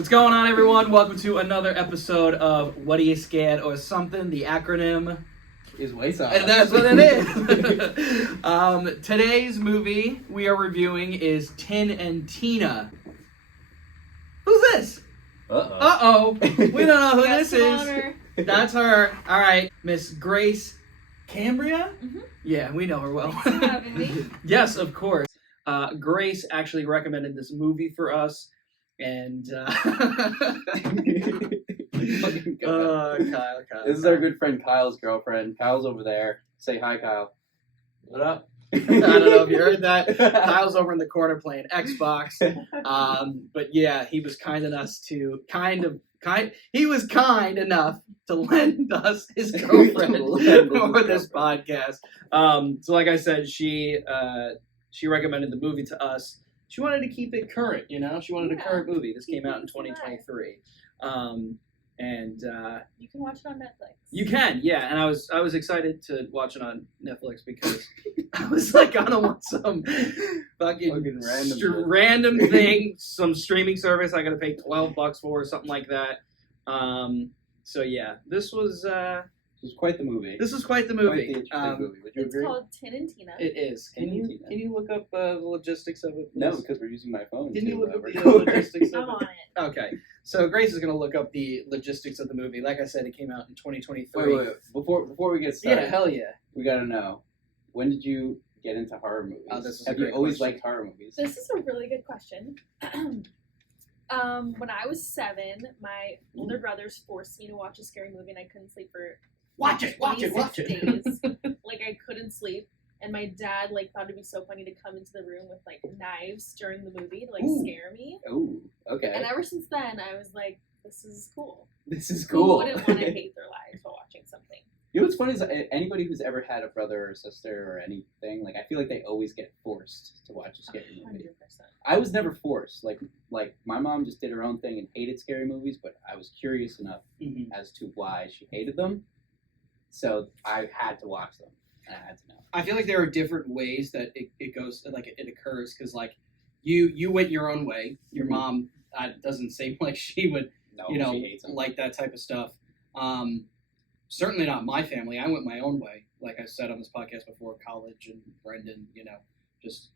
What's going on, everyone? Welcome to another episode of What Are You Scared or Something? The acronym is WAYSOS. And that's what it is. Today's movie we are reviewing is Tin and Tina. Who's this? Uh-oh. We don't know who this is. That's her. All right. Miss Grace Cambria? Mm-hmm. Yeah, we know her well. Thanks for having me. Yes, of course. Grace actually recommended this movie for us. And Kyle. This is our good friend Kyle's girlfriend. Kyle's over there. Say hi, Kyle. What up? I don't know if you heard that. Kyle's over in the corner playing Xbox. But yeah, he was kind enough to he was kind enough to lend us his girlfriend for this podcast. So like I said, she recommended the movie to us. She wanted to keep it current, you know? She wanted a current movie. This came out in 2023. You can watch it on Netflix. You can, yeah. And I was excited to watch it on Netflix because I was like, I don't want some fucking random thing, some streaming service I gotta pay $12 for or something like that. So yeah, this was quite the movie. This was quite the movie. Quite the interesting movie. Would you it's agree? called Tin and Tina. It is. Can you look up the logistics of it, please? No, because we're using my phone. Can you look up the logistics of I'm on it. Okay. So Grace is going to look up the logistics of the movie. Like I said, it came out in 2023. Wait. Before we get started. Yeah, hell yeah. We got to know, when did you get into horror movies? Oh, this is Have a great you always question. liked horror movies? This is a really good question. When I was 7, my older brothers forced me to watch a scary movie, and I couldn't sleep for Watch it. 26 days. Like, I couldn't sleep. And my dad, thought it'd be so funny to come into the room with, knives during the movie to, scare me. Oh, okay. And ever since then, I was like, this is cool. This is Who cool. wouldn't want to hate their lives while watching something? You know what's funny is anybody who's ever had a brother or sister or anything, I feel like they always get forced to watch a scary movie. 100%. I was never forced. Like my mom just did her own thing and hated scary movies, but I was curious enough as to why she hated them. So I had to watch them. And I had to know. I feel like there are different ways that it goes, it occurs, because, you went your own way. Your mom doesn't seem like she would, she hates them. like that type of stuff. Certainly not my family. I went my own way. Like I said on this podcast before, college and Brendan, just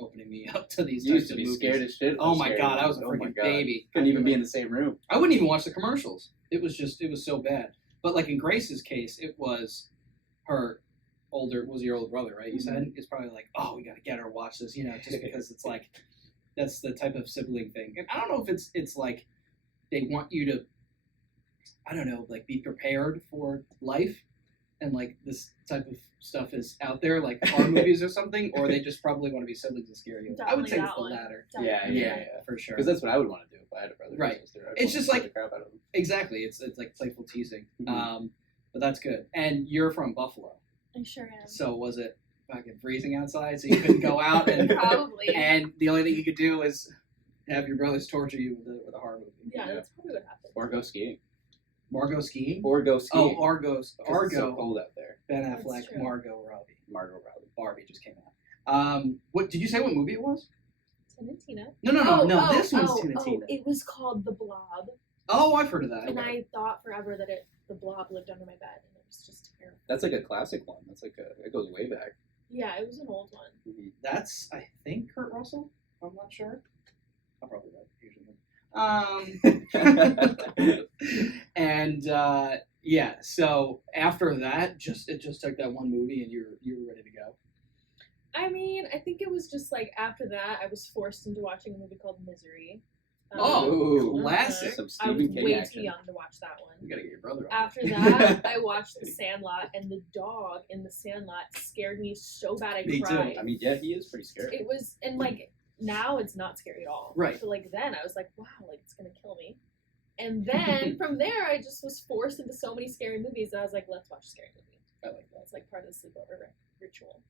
opening me up to these You types used to of be movies. scared as shit. Oh my god, I was a freaking baby. Couldn't even be in the same room. I wouldn't even watch the commercials. It was so bad. But in Grace's case, it was her your older brother, right? You said it's probably like, oh, we gotta get her to watch this, just because it's that's the type of sibling thing. And I don't know if it's like they want you to, I don't know, be prepared for life, and this type of stuff is out there, like horror movies or something, or they just probably want to be siblings and scare you. I would say it's the latter. Yeah, for sure. Because that's what I would want to do if I had a brother or sister. It's just the crap out of them. Exactly. It's like playful teasing. Mm-hmm. But that's good. And you're from Buffalo. I sure am. So was it fucking freezing outside, so you couldn't go out? And probably. And the only thing you could do is have your brothers torture you with a horror movie. Yeah, that's probably what happened. Or go skiing. Go skiing. Oh, Argo. It's so cold out there. Ben Affleck, Margot Robbie. Barbie just came out. What did you say? What movie it was? Tin and Tina. No. This one's Tin and Tina. It was called The Blob. Oh, I've heard of that. And I thought forever that the Blob lived under my bed, and it was just terrible. That's a classic one. That's it goes way back. Yeah, it was an old one. Mm-hmm. That's, I think, Kurt Russell. I'm not sure. I'll probably right usually. And yeah, so after that, it just took that one movie, and you were ready to go. I mean, I think it was just after that, I was forced into watching a movie called Misery. Classic. Some I was Stephen King way action. too young to watch that one. You gotta get your brother on. After that, I watched The Sandlot, and the dog in The Sandlot scared me so bad I Me cried. too. I mean, yeah, he is pretty scary. It was, and now it's not scary at all. Right. But then I was like, wow, it's gonna kill me. And then from there, I just was forced into so many scary movies that I was like, let's watch a scary movie. I like that. It's part of the sleepover ritual.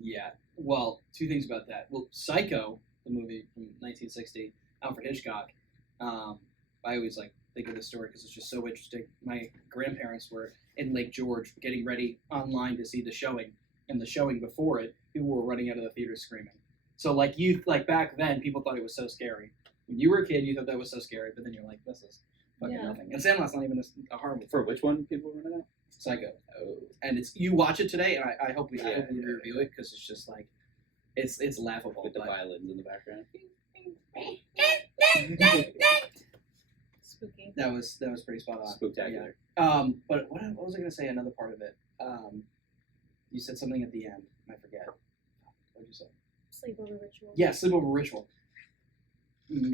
Yeah. Well, two things about that. Well, Psycho, the movie from 1960, Alfred Hitchcock. I always think of this story because it's just so interesting. My grandparents were in Lake George getting ready online to see the showing, and the showing before it, people were running out of the theater screaming. So back then, people thought it was so scary. When you were a kid, you thought that was so scary, but then you're like, this is fucking Yeah. nothing. And Sandlot's not even a horror movie. For which one people were running Psycho. Oh. And it's you watch it today, and I hope we Yeah. review it because it's just like it's laughable. With the but- violins in the background. Spooky. That was pretty spot on. Spectacular. But what was I gonna say? Another part of it. You said something at the end. And I forget. What did you say? Sleepover ritual. Yeah, sleepover ritual.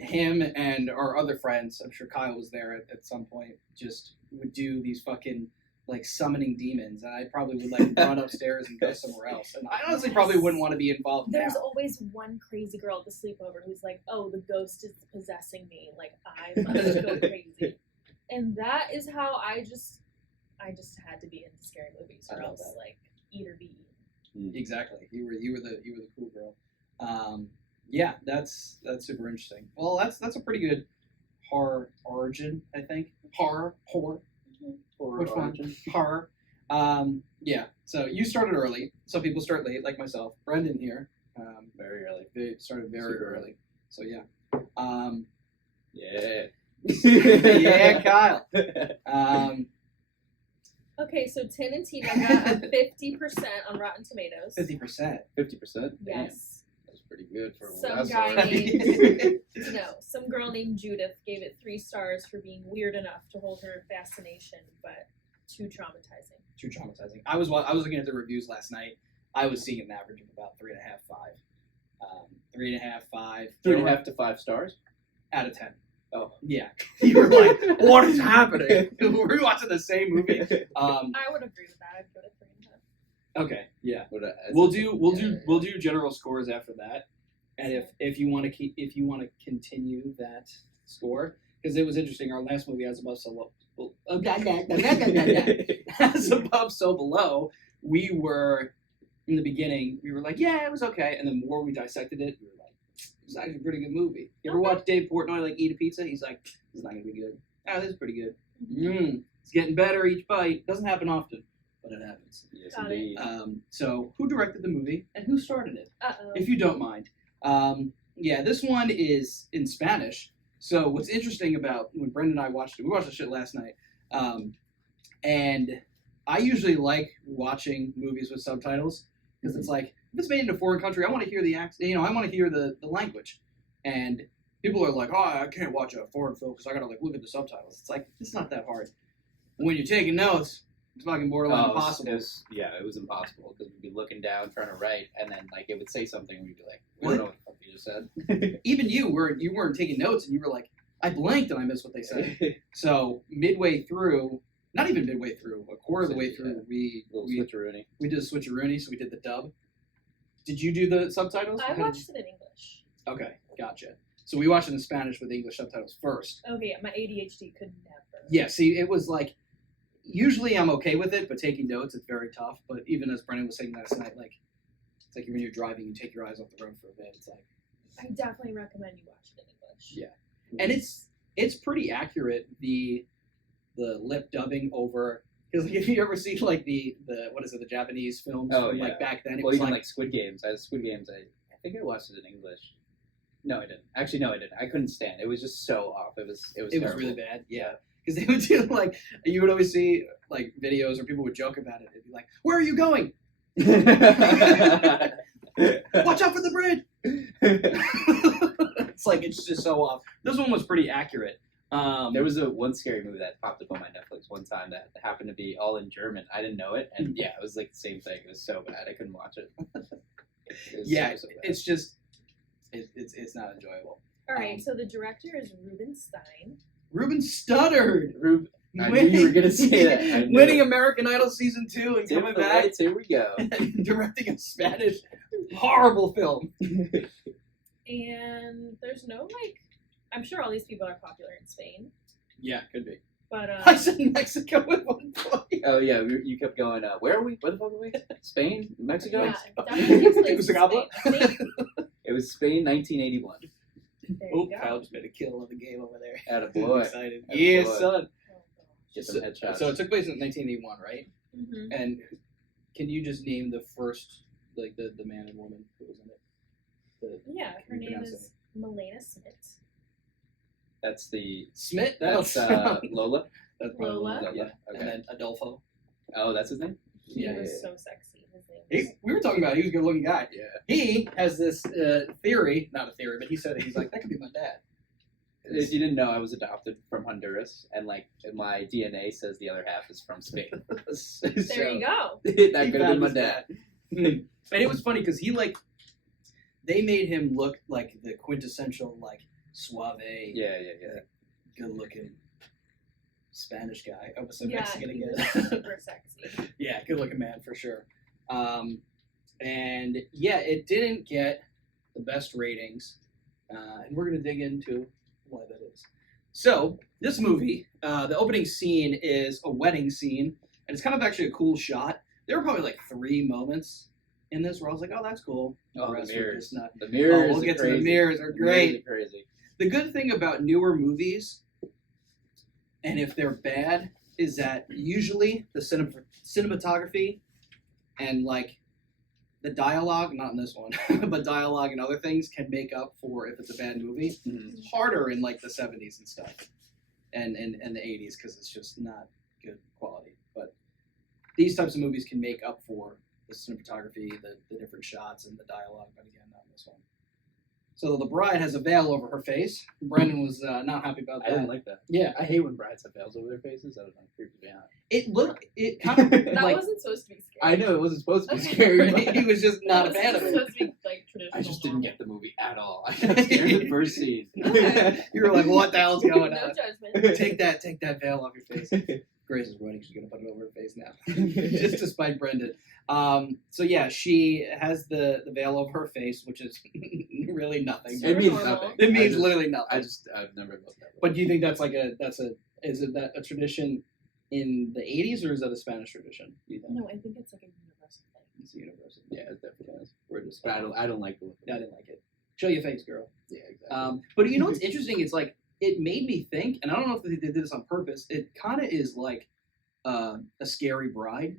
Him and our other friends, I'm sure Kyle was there at some point, just would do these fucking like summoning demons, and I probably would like run upstairs and go somewhere else. And I honestly probably wouldn't want to be involved There's now. always one crazy girl at the sleepover who's like, "Oh, the ghost is possessing me. Like I must go crazy," and that is how I just had to be into scary movies, or I love else that. like eat or be eaten. Exactly. You were the cool girl. Yeah, that's super interesting. Well, that's a pretty good horror origin, I think. Horror. Which one? Horror. Yeah. So you started early. Some people start late, like myself. Brendan here. Very early. They started very Super early. So yeah. Yeah. Yeah, Kyle. Okay, so Tin and Tina got a 50% on Rotten Tomatoes. 50%. 50%? Yes. That's pretty good for Some last guy one. named some girl named Judith gave it 3 stars for being weird enough to hold her fascination, but too traumatizing. Too traumatizing. I was looking at the reviews last night. I was seeing an average of about 3.5, 5. 3.5, 5. 3.5 to 5 stars? Out of 10. Oh. Yeah. You were like, what is happening? Were we watching the same movie? I would agree with that. I'd go to 3.5. Okay, yeah. As We'll a- do general scores after that. And if you want to continue that score, because it was interesting, our last movie as above so low, as above so below, we were in the beginning, we were like, yeah, it was okay, and the more we dissected it, we were like, it's actually a pretty good movie. You ever Okay. watch Dave Portnoy like eat a pizza? He's like, it's not gonna be good. Oh, this is pretty good. It's getting better each bite. Doesn't happen often, but it happens. Yes, Got it. indeed. So who directed the movie and who started it? Uh-oh. If you don't mind. Yeah, this one is in Spanish. So what's interesting about when Brendan and I watched it, we watched the shit last night, and I usually like watching movies with subtitles because it's like, if it's made in a foreign country, I want to hear the accent, I want to hear the language. And people are like, oh, I can't watch a foreign film because I got to like look at the subtitles. It's like, it's not that hard. When you're taking notes, it's fucking borderline impossible. It was impossible because we'd be looking down trying to write, and then like it would say something, and we'd be like, "We don't know what the fuck you just said." Even you weren't taking notes, and you were like, I blanked and I missed what they said. So midway through, not even midway through, a quarter of the way through, we switcheroony. did a switcheroony, so we did the dub. Did you do the subtitles? I watched it in English. Okay, gotcha. So we watched it in Spanish with English subtitles first. Okay, my ADHD could never. Yeah, see, it was like, usually I'm okay with it, but taking notes, it's very tough. But even as Brendan was saying last night, like, it's like when you're driving, you take your eyes off the road for a bit. It's like, I definitely recommend you watch it in English. Yeah. And it's pretty accurate, the lip dubbing over, because like, if you ever see like the what is it, the Japanese films from like back then, it Well, was even like like Squid Games. Squid Games, I think I watched it in English. No, I didn't. Actually, no, I didn't. I couldn't stand it. It was just so off. It was terrible. really bad. Yeah. Because they would do like, you would always see like videos or people would joke about it. It'd be like, where are you going? Watch out for the bridge. It's like, it's just so off. This one was pretty accurate. There was one scary movie that popped up on my Netflix one time that happened to be all in German. I didn't know it, and yeah, it was like the same thing. It was so bad I couldn't watch it. It was Yeah, so bad. it's just, it's not enjoyable. All right, so the director is Rubin Stein. Rubin stuttered. I knew you were gonna say that. I knew Winning it. American Idol season 2 and coming back Lights, here we go. and directing a Spanish horrible film. And there's no, like, I'm sure all these people are popular in Spain, Yeah, could be. but, I said Mexico at one point. Oh yeah, you kept going. Where are we? Where the fuck are we? Spain, Mexico. yeah, definitely takes place in Tegucigalpa? Spain. It was Spain, 1981. There Oh, you go. Kyle just made a kill of the game over there. Attaboy. I'm excited. Attaboy. Yeah, son. Oh, gosh. Get some headshots. So it took place in 1981, right? Mm-hmm. And can you just name the first, like the man and woman who was in it? Yeah, Can her you name pronounce is Milena Smit. That's the Smit. that's Lola. That's probably Lola? Yeah. Okay. And then Adolfo. Oh, that's his name. He Yeah, was yeah. so sexy. His name was... We were talking about he was a good looking guy. Yeah. He has this theory, not a theory, but he said it. He's like, that could be my dad. If you didn't know, I was adopted from Honduras, and like my DNA says the other half is from Spain. There you go. That He could have been found my his dad. And it was funny because they made him look like the quintessential like suave, Yeah. good looking Spanish guy. I was so Yeah, Mexican he again. was super sexy. Yeah, good looking man for sure. And yeah, it didn't get the best ratings, and we're gonna dig into why that is. So this movie, the opening scene is a wedding scene, and it's kind of actually a cool shot. There were probably like 3 moments in this where I was like, "Oh, that's cool." Oh, rest the were mirrors. just not. The mirrors. We'll are get to crazy. the mirrors. Are The mirrors great. are crazy. The good thing about newer movies, and if they're bad, is that usually the cinematography and like the dialogue, not in this one, but dialogue and other things can make up for if it's a bad movie. Mhm. It's harder in like the 70s and stuff, and the 80s because it's just not good quality. But these types of movies can make up for the cinematography, the different shots, and the dialogue. But again, not in this one. So the bride has a veil over her face. Brendan was not happy about I that. didn't like that. Yeah, I hate when brides have veils over their faces. I don't know. It creeps me out. it kind of That like wasn't supposed to be I scary. know it wasn't supposed to be Okay. scary. he was just not a It was fan of it. supposed to be like traditional. I just didn't normal. get the movie at all. I got scared in the first scene. Okay. You were like, "What the hell's going No on?" judgment. Take that veil off your face. Grace is wedding. She's gonna put it over her face now, just to spite Brendan. So yeah, she has the veil over her face, which is really nothing. Super It means normal. nothing. It means I just- literally nothing. I've never loved that. But do you think that's like is it that a tradition in the 80s or is that a Spanish tradition? Do you think? No, I think it's like a universal thing. It's a universal. Yeah, it definitely is. We're just. But I don't like the look. I didn't like it. Show your face, girl. Yeah, exactly. But you know what's interesting? It's like it made me think, and I don't know if they did this on purpose. It kind of is like a scary bride,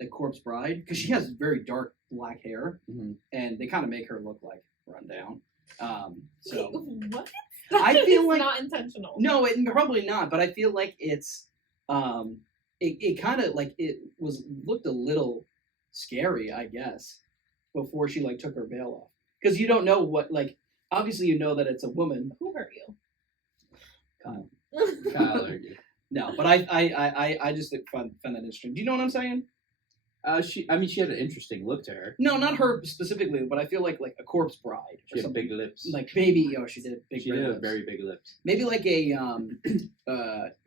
a corpse bride, because she has very dark black hair, Mhm. and they kind of make her look like run down. So Wait, what? I feel It's like- not intentional. no, it probably not. But I feel like it's it kind of like it was looked a little scary, I guess, before she like took her veil off, because you don't know what like. Obviously, you know that it's a woman. Who hurt you? Kyle. Kyle or you. No, but I just found that interesting. Do you know what I'm saying? She had an interesting look to her. No, not her specifically, but I feel like a corpse bride She or had something. big lips. Like maybe she did big. she red did have lips. very big lips. Maybe like a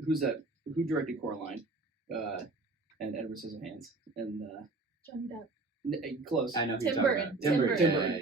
who's that? Who directed Coraline? And Edward Scissorhands and Johnny Depp. close. I know who Tim you're talking Burton. about. Tim Burton. Burton.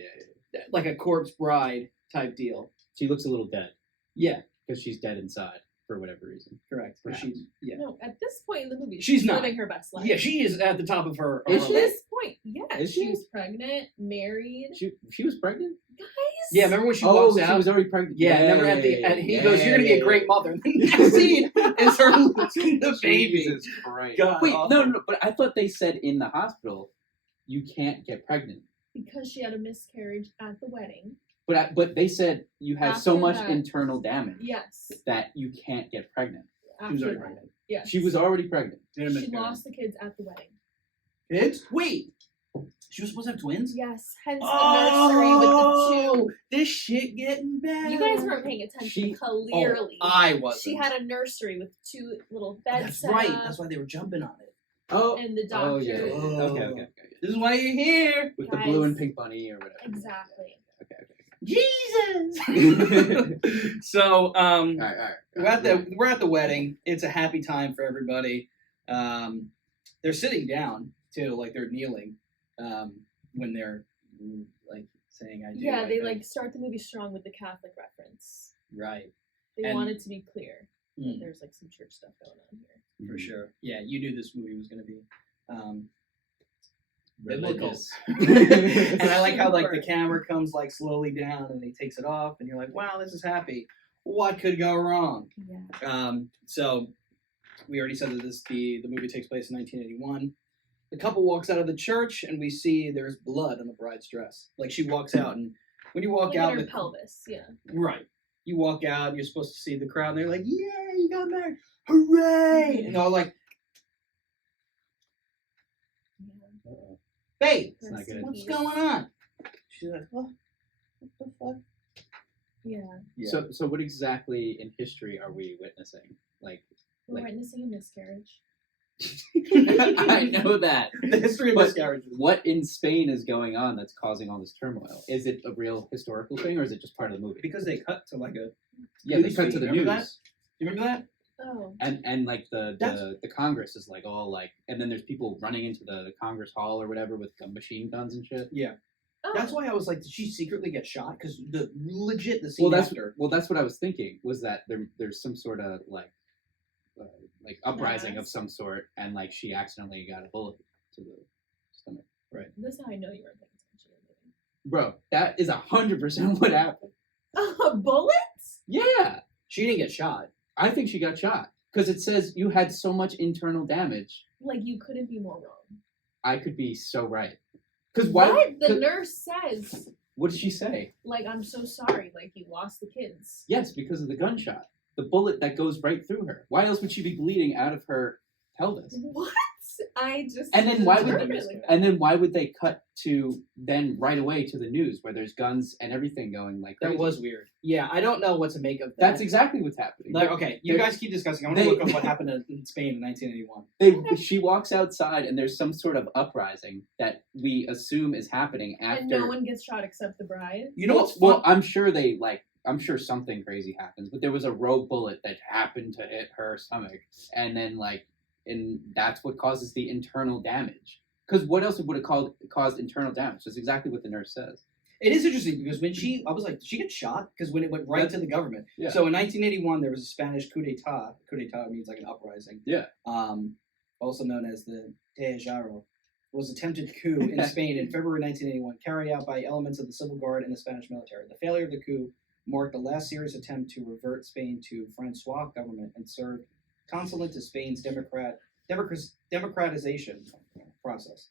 Yeah. Like a corpse bride type deal. She looks a little dead Yeah, because she's dead inside for whatever reason. correct. But Perhaps. No, at this point in the movie, She's not. living her best life. Yeah, she is at the top of her. Is At her she? life. this point, yeah, Is she she? was pregnant, married. She was pregnant. Guys. Yeah, remember when she Oh, walks she out? was already pregnant. Yeah, remember at the and he goes, "You're gonna be a great mother." And the next scene is her losing the baby. Jesus Christ. God, Wait, awful. no, but I thought they said in the hospital you can't get pregnant. Because she had a miscarriage at the wedding. But they said you had so After much that- internal damage Yes. that you can't get pregnant. She was After already that. pregnant. Yes. She was already pregnant. She lost the kids at the wedding. Kids? Wait, she was supposed to have twins? Yes. Hence the nursery with the two. This shit getting bad. You guys weren't paying attention. She- Clearly. I wasn't. She had a nursery with two little Oh, beds that's set right. up, That's why they were jumping on it. Oh, and the oh doctor. yeah. Okay. This is why you're here. With the Guys. blue and pink bunny or whatever. Exactly. Okay. Jesus. So, All right. we're at the wedding. It's a happy time for everybody. They're sitting down too, like they're kneeling when they're like saying "I do." Yeah, I they think. like start the movie strong with the Catholic reference. right They And- want it to be clear that Mm, there's like some church stuff going on here. for sure. Yeah, you knew this movie was going to be biblical. Religious. And I like how like the Super. camera comes like slowly down and he takes it off, and you're like, "Wow, this is happy. What could go wrong?" Yeah. So we already said that the movie takes place in 1981. The couple walks out of the church, and we see there's blood on the bride's dress. Like she walks out, and when you walk Like out, in her the- pelvis. Yeah. right? you walk out and you're supposed to see the crowd and they're like, yeah, you got married, hooray! And they're all like, babe, It's not good. what's going on? She's like, what the fuck? Yeah. So what exactly in history are we witnessing? We're Like- witnessing a miscarriage. I know that. The history of But miscarriages. what in Spain is going on that's causing all this turmoil? Is it a real historical thing, or is it just part of the movie? Because they cut to like a Yeah, they news cut feed. to the Remember news. Do you remember that? Oh. And like the That's- Congress is like all like, and then there's people running into the Congress Hall or whatever with machine guns and shit. Yeah. Oh. That's why I was like, did she secretly get shot? Because the scene Well, that's after. that's what I was thinking, was that there's some sort of like uprising of Mass. some sort, and like she accidentally got a bullet to the stomach. This is how I know you weren't paying attention. Bro, that is 100% what happened. Bullets? Yeah, She didn't get shot. I think she got shot because it says you had so much internal damage. Like, you couldn't be more wrong. I could be so right. Because why? What? The 'cause- nurse says, What did she say? like, I'm so sorry, like, you lost the kids. Yes, because of the gunshot. The bullet that goes right through her. Why else would she be bleeding out of her pelvis? What? I just. And then why would interpreted they it miss like it? that. And then why would they cut to then right away to the news where there's guns and everything going like crazy? That was weird. Yeah, I don't know what to make of that. That's exactly what's happening. Like, okay, you They're- guys keep discussing. I want to they- look up what happened in Spain in 1981. She walks outside and there's some sort of uprising that we assume is happening after. And no one gets shot except the bride. You know what's Well, fun? I'm sure something crazy happens, but there was a rogue bullet that happened to hit her stomach, and then and that's what causes the internal damage. Because what else would have caused internal damage? That's exactly what the nurse says. It is interesting because I was like, did she get shot? Because when it went right to the government. Yeah. So in 1981, there was a Spanish coup d'état. Coup d'état means like an uprising. Yeah. Also known as the Tejaro, was attempted coup in Spain in February 1981, carried out by elements of the civil guard and the Spanish military. The failure of the coup marked the last serious attempt to revert Spain to Francois government and served consulate to Spain's democratization process.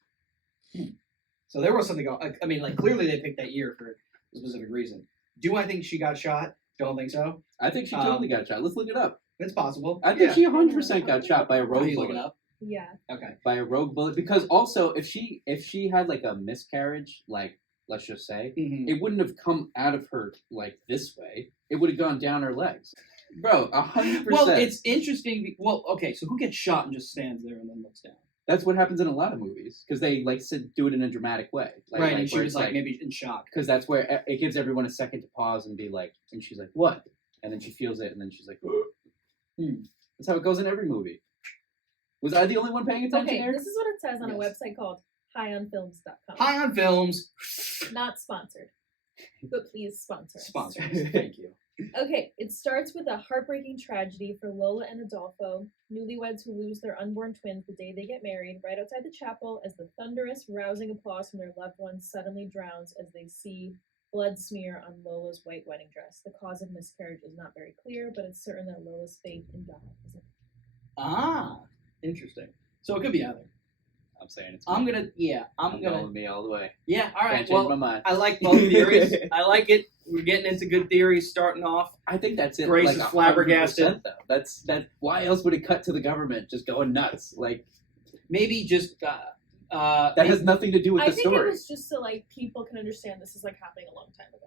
So there was something going. I mean, like clearly they picked that year for a specific reason. Do I think she got shot? Don't think so. I think she totally got shot. Let's look it up. It's possible. I think Yeah. she 100% got shot by a Are rogue you looking bullet. up? Yeah. Okay. By a rogue bullet, because also if she had like a miscarriage, like let's just say, Mm-hmm. it wouldn't have come out of her like this way. It would have gone down her legs. Bro, 100%. Well, it's interesting. Well, okay, so who gets shot and just stands there and then looks down? That's what happens in a lot of movies because they do it in a dramatic way. Right, and she where was it's like maybe in shock. because that's where it gives everyone a second to pause and be like, and she's like, what? And then she feels it, and then she's like, That's how it goes in every movie. Was I the only one paying attention Okay, there? this is what it says on a Yes. website called highonfilms.com. High on films. Not sponsored. But please sponsor us. Sponsors. Thank you. Okay, it starts with a heartbreaking tragedy for Lola and Adolfo, newlyweds who lose their unborn twins the day they get married, right outside the chapel, as the thunderous, rousing applause from their loved ones suddenly drowns as they see blood smear on Lola's white wedding dress. The cause of miscarriage is not very clear, but it's certain that Lola's faith in God is in Ah, interesting. So it could be either. I'm saying it's. I'm going gonna. with me all the way. Yeah. All right. Can't change my Well, mind. I like both theories. I like it. We're getting into good theories. Starting off. I think that's it. Grace like is 100%, flabbergasted. Though. That's. Why else would it cut to the government just going nuts? Like Maybe just. that has nothing to do with I the think story. it was just so like people can understand this is like happening a long time ago.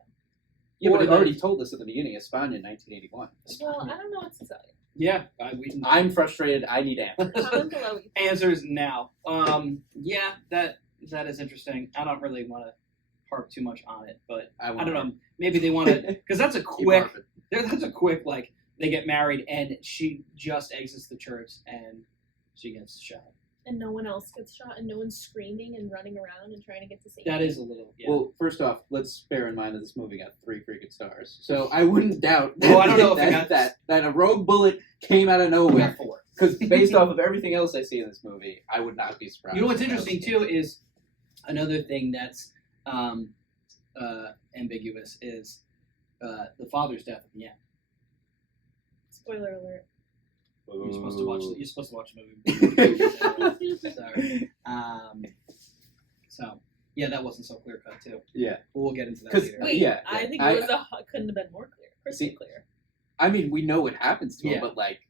Yeah, but or it the- already told us at the beginning. España in 1981. Well, I don't know what to tell you. Yeah. I'm frustrated. I need answers. Comment below what you think. Answers now. Yeah. That is interesting. I don't really want to harp too much on it, but I don't know. Maybe they want to because that's a quick. That's a quick like they get married and she just exits the church and she gets shot. And no one else gets shot, and no one's screaming and running around and trying to get to safety. That is a little. Yeah. Well, first off, let's bear in mind that this movie got 3 freaking stars. So I wouldn't doubt Well, I don't know if it got- that a rogue bullet came out of we nowhere. got 4. Because based off of everything else I see in this movie, I would not be surprised. You know what's if that was interesting the too case. is another thing that's ambiguous is the father's death at the end. Spoiler alert. You're supposed to watch. You're supposed to watch the movie. Sorry. So yeah, that wasn't so clear cut too. Yeah. But we'll get into that 'Cause- later. Wait, yeah, I yeah. think it was couldn't have been more clear. Crystal See, clear. I mean, we know what happens to Yeah. him, but like,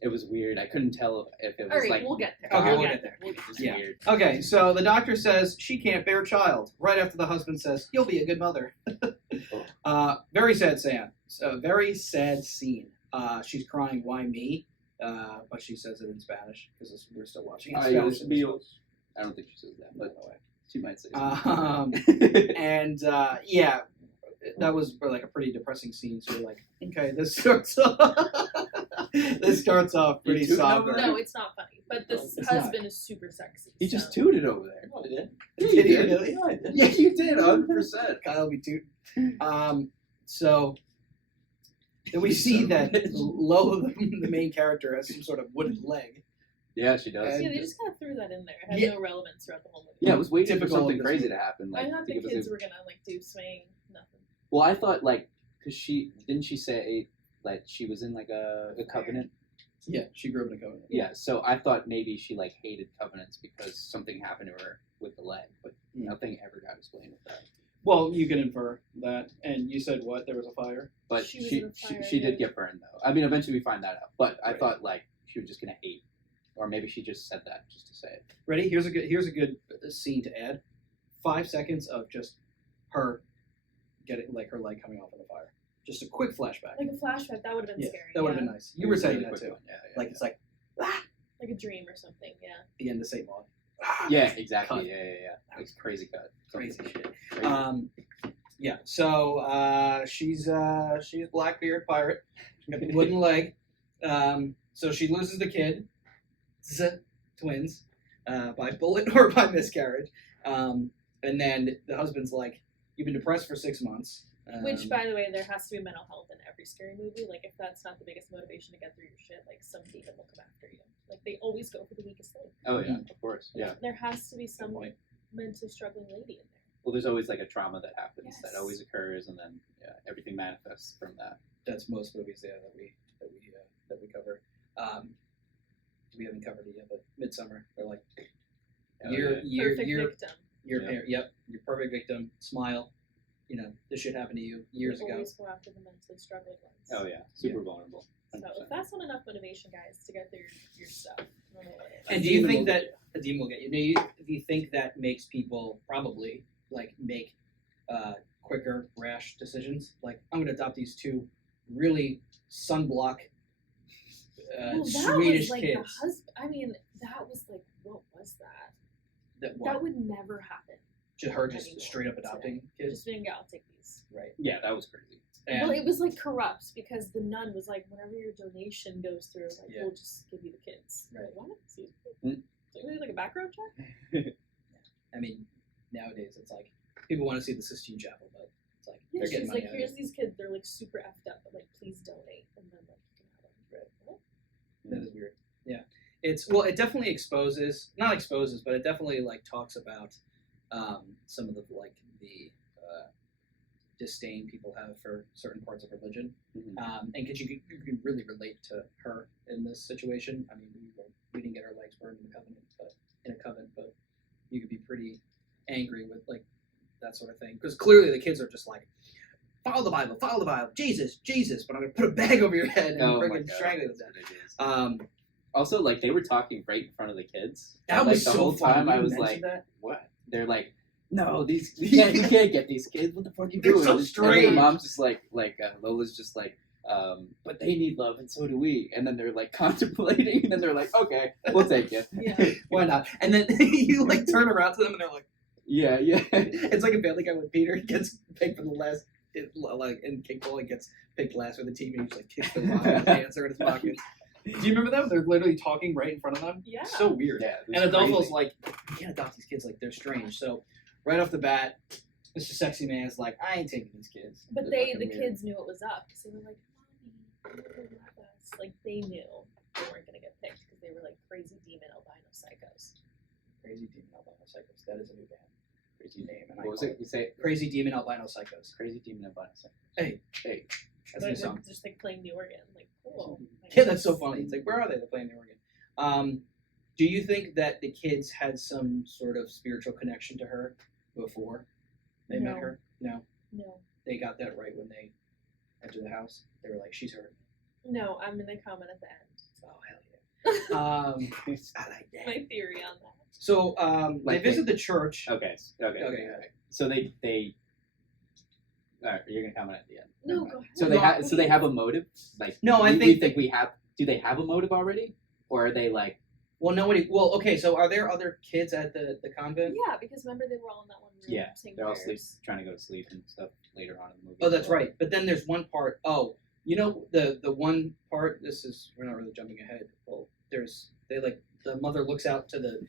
it was weird. I couldn't tell if it was All right, like. we'll get there. Okay, God, we'll get there. We'll get It was Yeah. weird. Okay, so the doctor says she can't bear child. Right after the husband says, "You'll be a good mother." Very sad scene. Very sad scene. She's crying. Why me? But she says it in Spanish because we're still watching in Ay, Spanish. Dios mío. I don't think she says that, but she might say. And yeah, that was like a pretty depressing scene. So you're like, okay, this starts off pretty tooting somber. over No, it's not funny. But this It's husband is super sexy. He just so. tooted over there. Oh, I did. Did he really? No, I did. Yeah, you did, 100%. Kyle be too. So then we see that Lola, the main character, has some sort of wooden leg. Yeah, she does. And- Yeah, they just kind of threw that in there. It had Yeah. no relevance throughout the whole movie. Yeah, I was waiting Typical for of something this crazy movie. to happen. Like, I thought the think it was kids a- were gonna like do swaying nothing. Well, I thought like, cause she didn't she say like she was in like a covenant? Yeah, she grew up in a covenant. Yeah, so I thought maybe she like hated covenants because something happened to her with the leg, but nothing ever got explained with that. Well, you can infer that. And you said what? There was a fire? But She was she in a fire, she did yeah. get burned though. I mean, eventually we find that out. But I Right. thought like she was just gonna hate, or maybe she just said that just to say it. Ready? Here's a good scene to add. 5 seconds of just her getting like her leg coming off in the fire. Just a quick flashback. Like a flashback, that would have been Yeah, scary. that would have yeah. been nice. You were It was a saying really that quick too. one. Yeah, Like it's like Like a dream or something, yeah. the end of St. Maud. yeah, exactly. Cut. Yeah. It was crazy cut. Crazy shit. Crazy. Yeah. So she's Blackbeard pirate. She's got the wooden leg. So she loses the kid, twins, by bullet or by miscarriage. And then the husband's like, "You've been depressed for 6 months." Which, by the way, there has to be mental health in every scary movie. Like, if that's not the biggest motivation to get through your shit, like, some demon will come after you. Like, they always go for the weakest link. Oh yeah, of course. Yeah. There has to be some point. mentally struggling lady in there. Well, there's always like a trauma that happens Yes. that always occurs, and then everything manifests from that. That's most movies that we cover. We haven't covered it yet, but Midsummer. They're like Oh, year yeah. Perfect victim. your Yeah. parent. Yep, your perfect victim. Smile. You know, this shit happened to you years They ago. always go after the mentally struggling ones. Oh yeah, super vulnerable. So 100%. if that's not enough motivation, guys, to get through your stuff, I don't know what it is. And do you think that a demon will get you? Do you think that makes people probably like make quicker, rash decisions? Like, I'm going to adopt these two really sunblock Well, that Swedish was like kids. the husband. I mean, that was like, what was that? That what? That would never happen. To her just anymore straight up today. adopting kids, Just being, yeah, I'll take these. right? Yeah, that was crazy. And Well, it was like corrupt because the nun was like, whenever your donation goes through, like, Yeah. we'll just give you the kids. Right. Like, what? Excuse Hmm. me? So we do like a background check? I mean, nowadays it's like people want to see the Sistine Chapel, but it's like Yeah, they're getting she's money like, out of here's it. these kids, they're like super effed up, but like, please donate. And then like, you can have them. Right. What? That is weird. Yeah, it definitely exposes, not exposes, but it definitely like talks about some of the disdain people have for certain parts of religion. Mhm. And because you can really relate to her in this situation. I mean, we didn't get our legs burned in a covenant, but you could be pretty angry with like that sort of thing. Because clearly the kids are just like, follow the Bible, Jesus, but I'm gonna put a bag over your head and Oh my freaking God, strangle you that's to death. ridiculous. Also, like they were talking right in front of the kids. That And, was like, the so whole funny. time You I was mentioned like, that? "What?" They're like, "No, these you can't get these kids. What the fuck are you They're doing?" so And then strange. the mom's just like Lola's just like, "But they need love, and so do we." And then they're like contemplating, and then they're like, "Okay, we'll take it." Yeah. Why not? And then you like turn around to them and they're like, Yeah. it's like a Family Guy when Peter gets picked for the last, like in kickball, he gets picked last for the team and he just like kicks the rock with the answer in his pocket. Do you remember them? They're literally talking right in front of them. Yeah. So weird. Yeah. it was And Adolfo's crazy. like, you can't adopt these kids, like they're strange. So right off the bat, Mr. Sexy Man is like, I ain't taking these kids. But They're the fucking weird. kids knew it was up because they were like, Mommy, they love us. Like, they knew they weren't going to get picked because they were like crazy demon albino psychos. Crazy Demon Albino Psychos. That is a new band. Crazy name. And I What was call it? You say Crazy Demon Albino Psychos. crazy demon and bonus. Hey. Hey. That's a But new song. just like playing New Organ. Like, cool. Yeah, that's so funny. It's like, where are they? They're playing the organ. Do you think that the kids had some sort of spiritual connection to her before they met No. her? No. No. They got that right when they enter the house? They were like, she's hurt. No, I'm gonna comment at the end. Oh, hell yeah. I like that. My theory on that. So Like, they visit the church. Okay. Okay. So they. All right, you're gonna comment at the end. No, Never mind. go ahead. So they have. So they have a motive. Like No, I we think think we have. Do they have a motive already, or are they like? Well, nobody. Well, okay. So are there other kids at the convent? Yeah, because remember they were all in that one room Yeah, saying they're all prayers. trying to go to sleep and stuff later on in the movie. Oh, that's right. But then there's one part. Oh, you know the one part. This is we're not really jumping ahead. Well, the mother looks out to the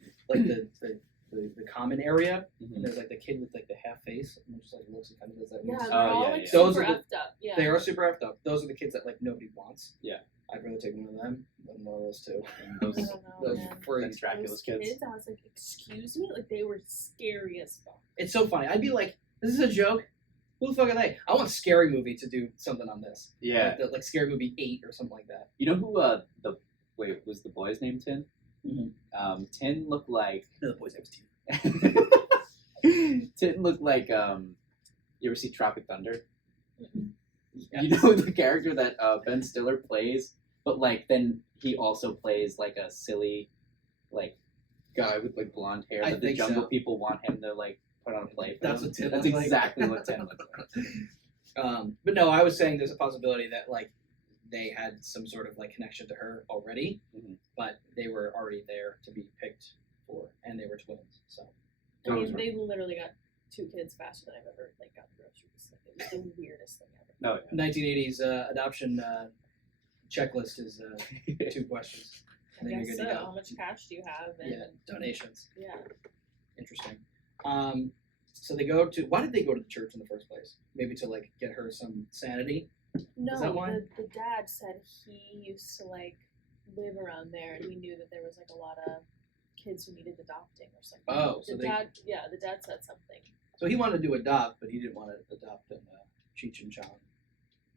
common area, and there's like the kid with like the half face, and just like looks and kind of does that. Yeah, weird they're stuff. all yeah, like yeah. Those super are effed up. Yeah. They are super effed up. Those are the kids that like nobody wants. Yeah. I'd rather take one of them than one of those two. And I those, don't know, Those man. freaks. Dracula's Those kids. I was like, excuse me? Like, they were scary as fuck. It's so funny. I'd be like, "This is a joke. Who the fuck are they?" I want Scary Movie to do something on this. Yeah. Like Scary Movie 8 or something like that. You know who was the boy's name Tin? Mm-hmm. Tin looked like No, the boy's name was T. Tin looked like you ever see Tropic Thunder? Yeah. You know the character that Ben Stiller plays, but like then he also plays like a silly like guy with like blonde hair I that the think jungle so. people want him to like put on a play for That's them. what Tin That's looks like. exactly what Tin looks like. But no, I was saying there's a possibility that like they had some sort of like connection to her already, Mhm. but they were already there to be picked for, and they were twins. So I mean, Those were- they literally got 2 kids faster than I've ever like gotten groceries. Like, it was the weirdest thing ever. No, 1980s adoption checklist is 2 questions. I And then guess you're so. good to go. How much cash do you have? And Yeah, donations. yeah. Interesting. So they go to. Why did they go to the church in the first place? Maybe to like get her some sanity. No, that why? the dad said he used to like live around there, and he knew that there was like a lot of kids who needed adopting or something. Oh, so the dad said something. So he wanted to adopt, but he didn't want to adopt in Cheech and Chong.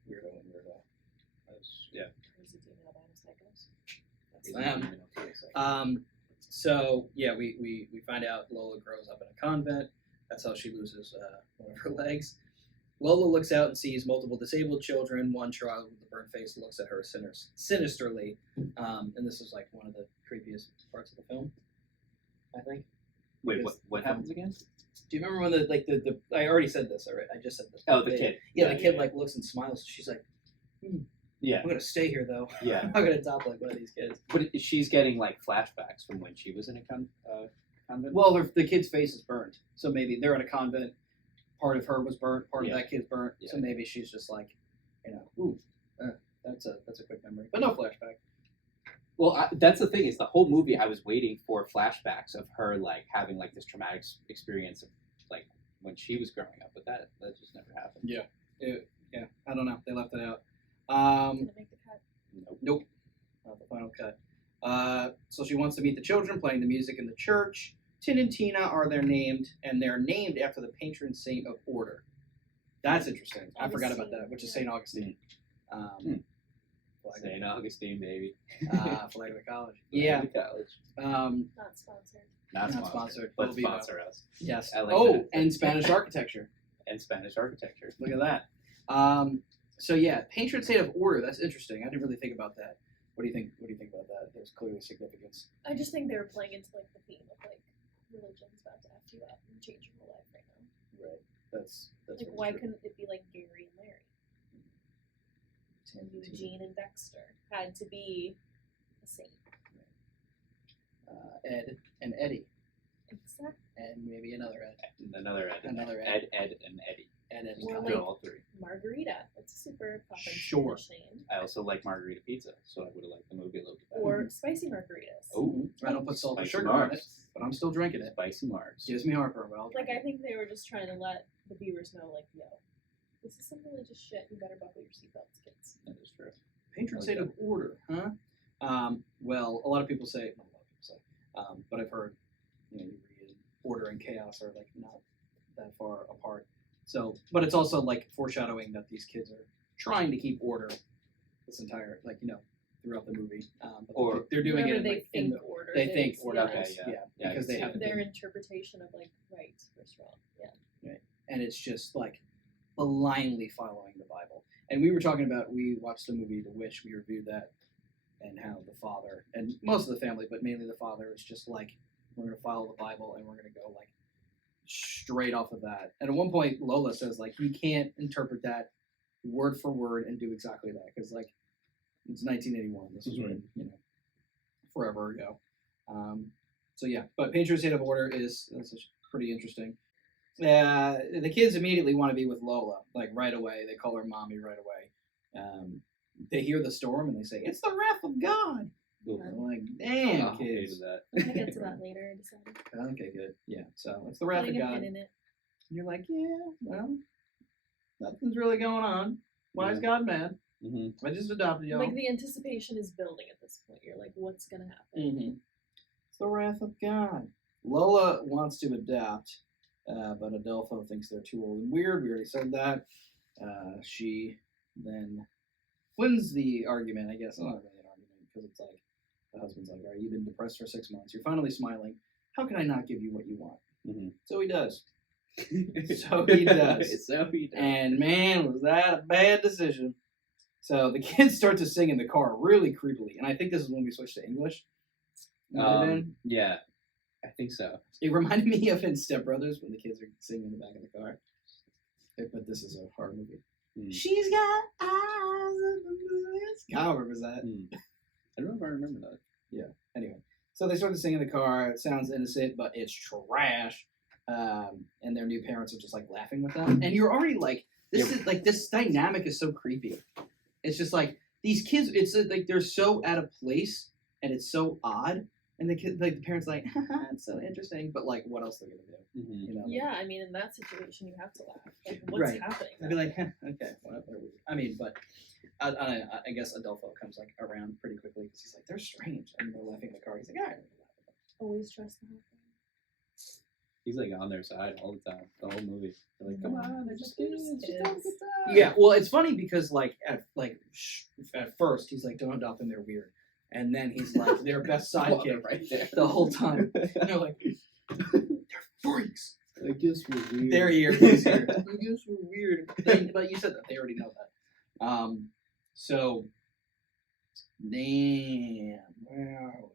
Weirdo and weirdo. yeah. Crazy demon albino psychos. That's them. So yeah, we find out Lola grows up in a convent. That's how she loses one of her legs. Lola looks out and sees multiple disabled children. One child with a burnt face looks at her sinisterly, and this is like one of the creepiest parts of the film, I think. Wait, Because- what happens again? Do you remember when the I already said this already. I just said this. Oh, the kid. Yeah, the kid like looks and smiles. She's like, Yeah, I'm gonna stay here though. yeah. I'm not gonna adopt like one of these kids. But she's getting like flashbacks from when she was in a convent. Well, the kid's face is burnt, so maybe they're in a convent. Part of her was burnt. Part Yeah. of that kid's burnt. So Yeah. maybe she's just like, ooh, that's a quick memory, but no flashback. Well, that's the thing is the whole movie I was waiting for flashbacks of her like having like this traumatic experience of like when she was growing up, but that just never happened. Yeah, I don't know. They left it out. Didn't make the cut. Nope, not the final cut. So she wants to meet the children playing the music in the church. Tin and Tina are named after the patron saint of order. That's interesting. I forgot about that, which is Saint Augustine. Flag St. Augustine, baby. Flag of the college. Yeah. Flag of the college. Not sponsored. Not Not sponsored, sponsored. but Will be, though. sponsor us. Yes. I like Oh, that. and Spanish architecture. And Spanish architecture. Look at that. So yeah, patron saint of order. That's interesting. I didn't really think about that. What do you think? What do you think about that? There's clearly significance. I just think they were playing into like the theme of like religion's about to F you up and change your whole life right now. Right. That's Like, really why true. couldn't it be like Gary and Larry? Eugene and Dexter had to be a saint. Ed and Eddie, Exactly. and maybe another Ed. Another Ed. Another Ed. Ed, and Eddie. Ed, Ed, and Or Kyle. like- all 3. Margarita. That's a super poppin' Sure. Spanish name. I also like margarita pizza, so I would have liked the movie a little bit better. Or spicy margaritas. Oh, I don't put salt or spicy sugar on it, marks. but I'm still drinking it. Spicy marks. Gives me heartburn, but I'll Like, drink I it. think they were just trying to let the viewers know, like, yo, this is some religious shit. You better buckle your seatbelts, kids. That is true. Patron like saint that. of order, huh? Well, a lot of people say, not a lot of people say, but I've heard, you read order and chaos are like not that far apart. So, but it's also like foreshadowing that these kids are trying to keep order this entire, like, throughout the movie. But Or- they're doing Whatever it they like, think order they is. think order yeah. is, Okay, yeah, yeah, because they I can see haven't Their been, interpretation of, like, right versus wrong. Yeah. and it's just like blindly following the Bible. And we were talking about, we watched the movie The Witch, we reviewed that, and how the father, and most of the family, but mainly the father, is just like, we're going to follow the Bible and we're going to go like straight off of that. And at one point, Lola says like, you can't interpret that word for word and do exactly that, because like, it's 1981. This was when, forever ago. So yeah, but Patriots State of Order is pretty interesting. The kids immediately want to be with Lola, like right away. They call her mommy right away. They hear the storm and they say, "It's the wrath of God." I'm like, damn, kids. I'll get to that later. I decided. Okay, good. Yeah, so it's the wrath of God. In it. You're like, yeah, well, nothing's really going on. Why is God mad? I just adopted y'all. Like the anticipation is building at this point. You're like, what's gonna happen? It's the wrath of God. Lola wants to adopt, but Adolfo thinks they're too old and weird. We already said that. She then wins the argument, I guess. Not really an argument, because it's like, the husband's like, all right, you've been depressed for 6 months. You're finally smiling. How can I not give you what you want? So he does. So he does. And man, was that a bad decision. So the kids start to sing in the car really creepily. And I think this is when we switched to English. Yeah, I think so. It reminded me of in Step Brothers when the kids are singing in the back of the car. But this is a horror movie. She's got eyes of the moon's. Kyle remembers that. I don't know if I remember that. Yeah. Anyway, so they start to sing in the car. It sounds innocent, but it's trash. And their new parents are just like laughing with them. And you're already like, this dynamic is so creepy. It's just like these kids. It's like they're so out of place, and it's so odd. And the kid, like the parents, like, haha, it's so interesting. But like, what else are they gonna do? Yeah, I mean, in that situation, you have to laugh. Like, what's happening? I'd be like, okay, whatever. I mean, but I guess Adolfo comes like around pretty quickly because he's like, they're strange, and they're laughing in the car. He's like, all right. Always trust the whole thing. He's like on their side all the time, the whole movie. They're like, come on, they're just kids. Just have a good time. Yeah, well, it's funny because like at first he's like, don't adopt them, they're weird, and then he's like their best sidekick right there the whole time. And they're like, they're freaks. I guess we're weird. They're here. I guess we're weird. But you said that they already know that. So, damn, where are we?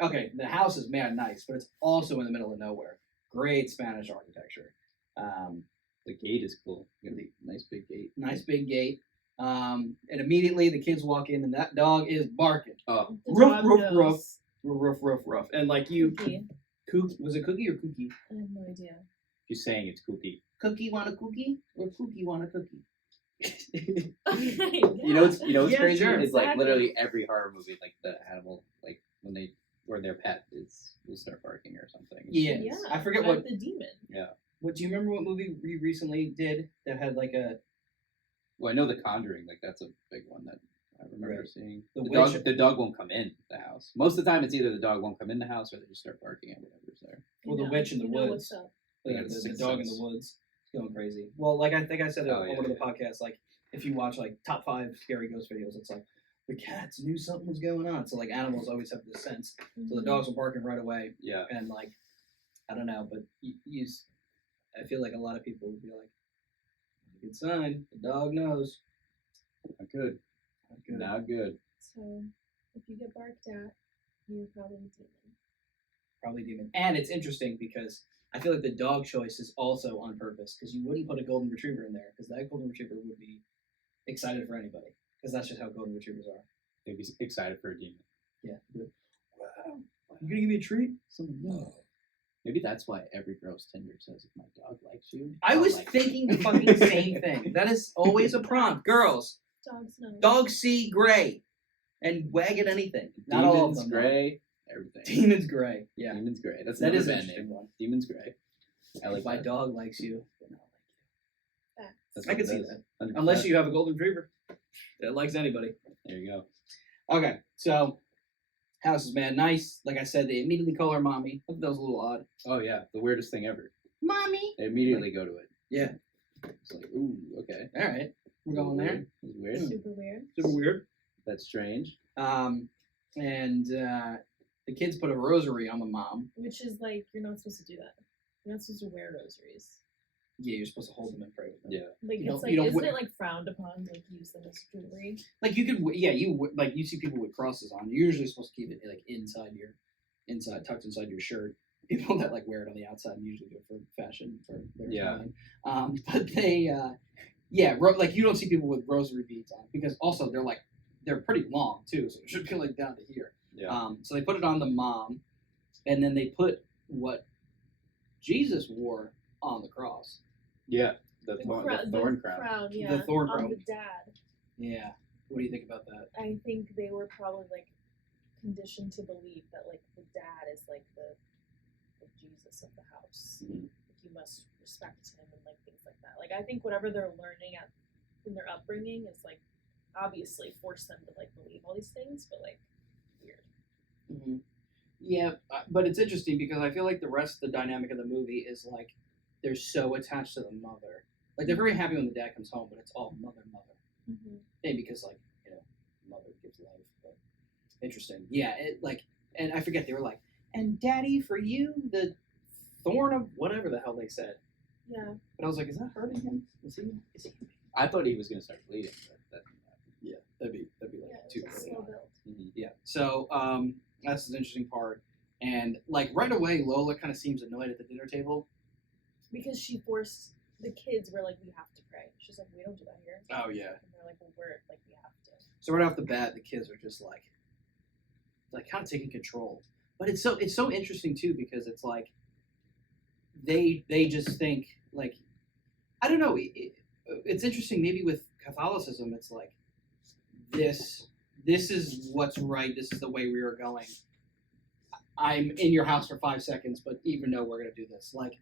Okay, the house is mad nice, but it's also in the middle of nowhere. Great Spanish architecture. The gate is cool. You got the nice big gate. Nice big gate. And immediately the kids walk in, and that dog is barking. Oh, Ruff, ruff, ruff, ruff, ruff, ruff. And like you, Cookie. Was it Cookie or Cookie? I have no idea. She's saying it's Cookie. Cookie want a cookie, or Cookie want a cookie? You know what's crazy? Sure. It's like literally every horror movie, like the animal, like when they or their pet will start barking or something. Yeah. I forget what the demon. Yeah. What do you remember? What movie we recently did that had like a? Well, I know The Conjuring. Like that's a big one that I remember seeing. The the dog won't come in the house. Most of the time, it's either the dog won't come in the house or they just start barking at whatever's there. Well, the witch in the woods. What's up. The dog in the woods is going crazy. Well, like I think I said over the podcast, like if you watch like top 5 scary ghost videos, it's like the cats knew something was going on. So like animals always have this sense. So the dogs were barking right away. Yeah. And like I don't know, but I feel like a lot of people would be like, good sign. The dog knows. Not good. Not good. So if you get barked at, you're probably a demon. Probably demon. And it's interesting because I feel like the dog choice is also on purpose because you wouldn't put a golden retriever in there because that golden retriever would be excited for anybody because that's just how golden retrievers are. They'd be excited for a demon. Yeah. Wow. You gonna give me a treat? No. Maybe that's why every girl's Tinder says if my dog likes you. I was thinking the fucking same thing. That is always a prompt. Girls. Dogs know. Dogs see gray and wag at anything. Not all of them. Gray. Everything. Demon's gray. Yeah. Demon's gray. That is an interesting one. Demon's gray. I like if my dog likes you, then I'll like Facts. I can see that. 100%. Unless you have a golden retriever that likes anybody. There you go. Okay, so house is mad nice. Like I said, they immediately call her mommy. I thought that was a little odd. Oh yeah, the weirdest thing ever. Mommy. They immediately go to it. Yeah. It's like, ooh, okay. All right, we're going there. It's weird. Super weird. Super weird. That's strange. And the kids put a rosary on the mom. Which is like, you're not supposed to do that. You're not supposed to wear rosaries. Yeah, you're supposed to hold them and pray with them. Yeah. Like You it's don't- you don't isn't wi- it like frowned upon to like use them as jewelry? Like you could, like you see people with crosses on. You're usually supposed to keep it like tucked inside your shirt. People that like wear it on the outside usually do it for fashion for their time. But they, like you don't see people with rosary beads on because also they're pretty long too, so it should be like down to here. Yeah. So they put it on the mom, and then they put what Jesus wore on the cross. Yeah. The thorn crown. Yeah, The thorn on crown. the dad. Yeah. What do you think about that? I think they were probably like conditioned to believe that like the dad is like the Jesus of the house. Mhm. Like you must respect him and like things like that. Like I think whatever they're learning in their upbringing is like obviously force them to like believe all these things, but like weird. Mm-hmm. Yeah, but it's interesting because I feel like the rest of the dynamic of the movie is like they're so attached to the mother. Like they're very happy when the dad comes home, but it's all mother. Mm-hmm. Maybe because like mother gives life. But interesting. Yeah, and I forget they were like, and daddy for you the thorn of whatever the hell they said. Yeah. But I was like, is that hurting him? Is he? I thought he was gonna start bleeding. But Yeah, that'd be like too it's early slow on. build. Yeah. So that's an interesting part. And like right away, Lola kind of seems annoyed at the dinner table. Because she forced the kids were like, we have to pray. She's like, we don't do that here. Oh yeah. And they're like, well, we're like, we have to. So right off the bat, the kids are just like kind of taking control. But it's so interesting too because it's like they just think like I don't know. It's interesting. Maybe with Catholicism, it's like this is what's right. This is the way we are going. I'm in your house for 5 seconds, but even though we're gonna do this, like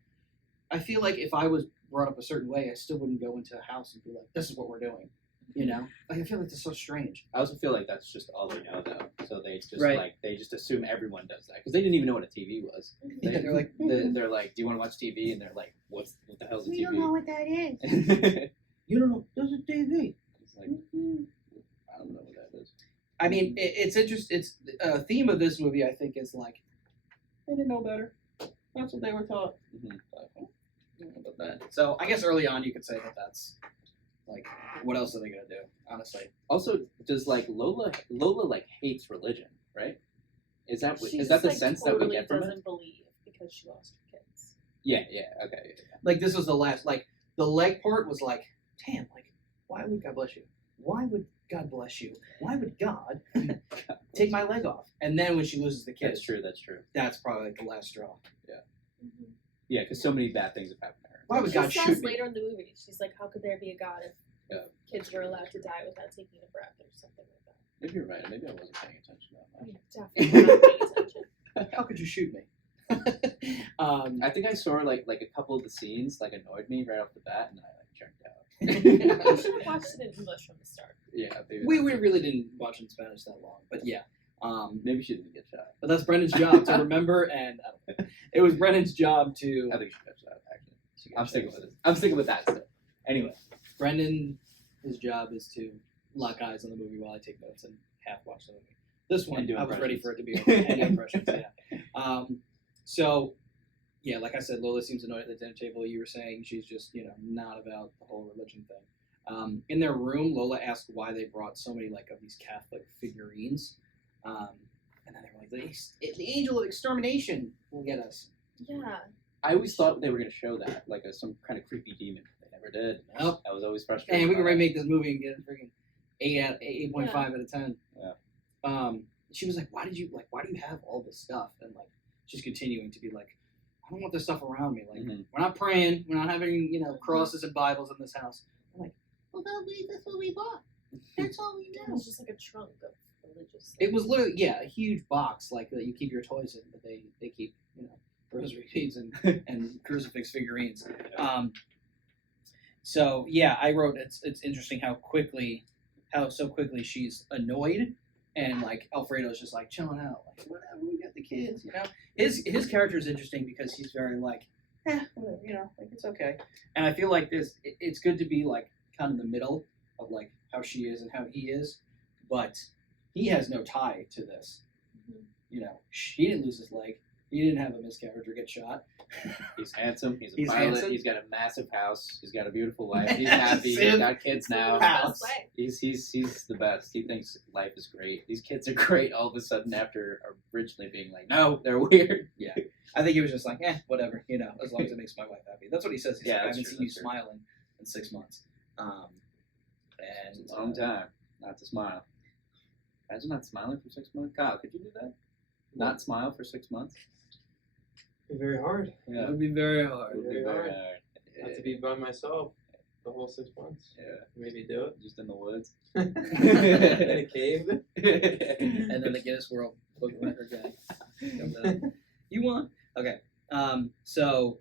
I feel like if I was brought up a certain way, I still wouldn't go into a house and be like, "This is what we're doing." You know, like I feel like it's so strange. I also feel like that's just all they know, though. So they just Right. they just assume everyone does that because they didn't even know what a TV was. Yeah, they're like, they're like, "Do you want to watch TV?" And they're like, what the hell's a TV?" "We don't know what that is." it's You don't know. There's a TV. like, I don't know what that is. I mean, it's interesting. It's a theme of this movie. I think is like they didn't know better. That's what they were taught. Mhm. About that. So I guess early on you could say that that's like, what else are they gonna do? Honestly, Also, does like Lola like hates religion, right? Is that She is just, that the like, sense totally that we get from doesn't it? believe because she lost her kids. Yeah. Okay. Yeah. like this was the last. Like the leg part was like, damn. Like, why would God bless you? Why would God bless you? Why would God take my leg off? And then when she loses the kids, That's true. that's probably like the last straw. Mm-hmm. Yeah, because so many bad things have happened to her. Why would She God says shoot me? later in the movie, she's like, how could there be a God if Yeah. kids were allowed to die without taking a breath or something like that? Maybe you're right. Maybe I wasn't paying attention to that much. Definitely not paying attention. How could you shoot me? I think I saw like a couple of the scenes like annoyed me right off the bat, and I like checked out. You should have watched it in English from the start. Yeah, maybe we really didn't watch in Spanish that long, but yeah. maybe she didn't get shot. But that's Brendan's job to remember, and I don't know. It was Brendan's job to. I think she got shot. Actually, I'm sticking with it. I'm sticking with that still. Anyway, Brendan, his job is to lock eyes on the movie while I take notes and half watch the movie. This one, And do I was ready impressions. for it to be over. And impressions, yeah. So, yeah, like I said, Lola seems annoyed at the dinner table. You were saying she's just, not about the whole religion thing. In their room, Lola asked why they brought so many like of these Catholic figurines, and then they were like, "The angel of extermination will get us." Yeah. I always thought they were going to show that like some kind of creepy demon. They never did. Nope. I was always frustrated. And we can by that. remake this movie and get a freaking 8.5 out of 10. Yeah. She was like, why do you have all this stuff? And like, she's continuing to be like, I don't want this stuff around me. Like, Mhm. we're not praying. We're not having, crosses and Bibles in this house. I'm like, well, that's what we bought. That's all we It know. was just like a trunk of religious. It was literally, a huge box like that you keep your toys in, but they keep, rosary beads and crucifix figurines. So yeah, I wrote it's interesting how so quickly she's annoyed, and like Alfredo's just like chilling out, like whatever, we got the kids, His character is interesting because he's very like, whatever, like it's okay. And I feel like it's good to be like kind of the middle of like how she is and how he is, but he has no tie to this. Mhm. He didn't lose his leg. He didn't have a miscarriage or get shot. He's handsome. He's a He's pilot. handsome. He's got a massive house. He's got a beautiful wife. He's happy. He's got kids now. House. He's the best. He thinks life is great. These kids are great all of a sudden after originally being like, no, they're weird. Yeah. I think he was just like, whatever, as long as it makes my wife happy. That's what he says. He's like, I haven't seen you smiling in 6 months. And It's a long time not to smile. Imagine not smiling for 6 months. Kyle, could you do that? Not smile for 6 months? It'd be very hard. Yeah. It would be very hard. It would be Very very hard. hard. Have to be by myself the whole 6 months. Yeah. Maybe do it. Just in the woods. In a cave. And then the Guinness World Book of Record guy comes out. You won. Okay. So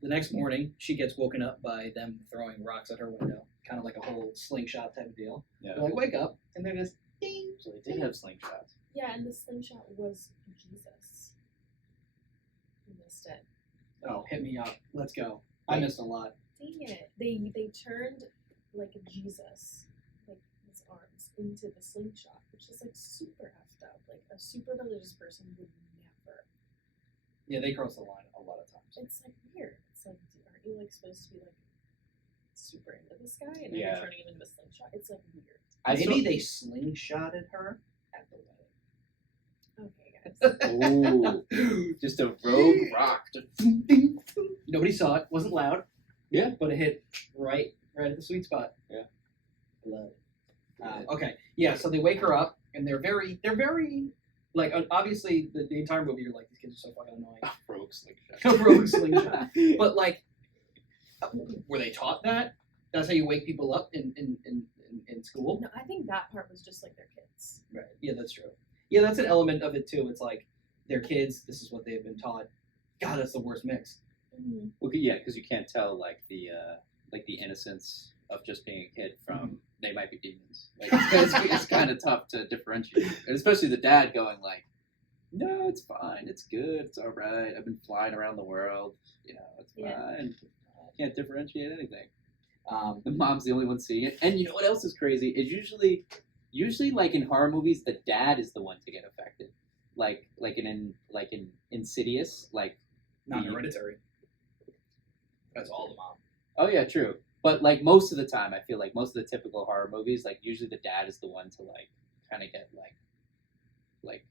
the next morning, she gets woken up by them throwing rocks at her window, kind of like a whole slingshot type of deal. Yeah. They're like, wake up, and they're just ding. So they did have slingshots. Yeah, and the slingshot was Jesus. You missed it. Oh, hit me up. Let's go. I missed a lot. Dang it. They turned like a Jesus, like his arms, into the slingshot, which is like super effed up. Like a super religious person would never. Yeah, they cross the line a lot of times. It's like weird. It's like, aren't you like supposed to be like super into this guy, and then Yeah. you're turning him into a slingshot? It's like weird. Maybe they slingshotted her at the Okay, guys. Ooh. Just a rogue rock. wedding. Nobody saw it. Wasn't loud. Yeah. But it hit right at the sweet spot. Yeah. I love it. Okay. Yeah. So they wake her up, and they're very like obviously the entire movie you're like, these kids are so fucking annoying. Rogue slingshot. Rogue slingshot. But like, were they taught that? That's how you wake people up in school. No, I think that part was just like their kids. Right. Yeah, that's true. Yeah, that's an element of it too. It's like they're kids. This is what they've been taught. God, that's the worst mix. Mm-hmm. Well, yeah, because you can't tell like the innocence of just being a kid from they might be demons. Like, it's kind of tough to differentiate, and especially the dad going like, "No, it's fine. It's good. It's all right. I've been flying around the world. You know, it's Yeah. fine. I can't differentiate anything." The mom's the only one seeing it, and you know what else is crazy? Is usually like in horror movies, the dad is the one to get affected, like in Insidious, like Not Hereditary. That's all the mom. oh yeah, true. But like most of the time, I feel like most of the typical horror movies, like usually the dad is the one to like kind of get like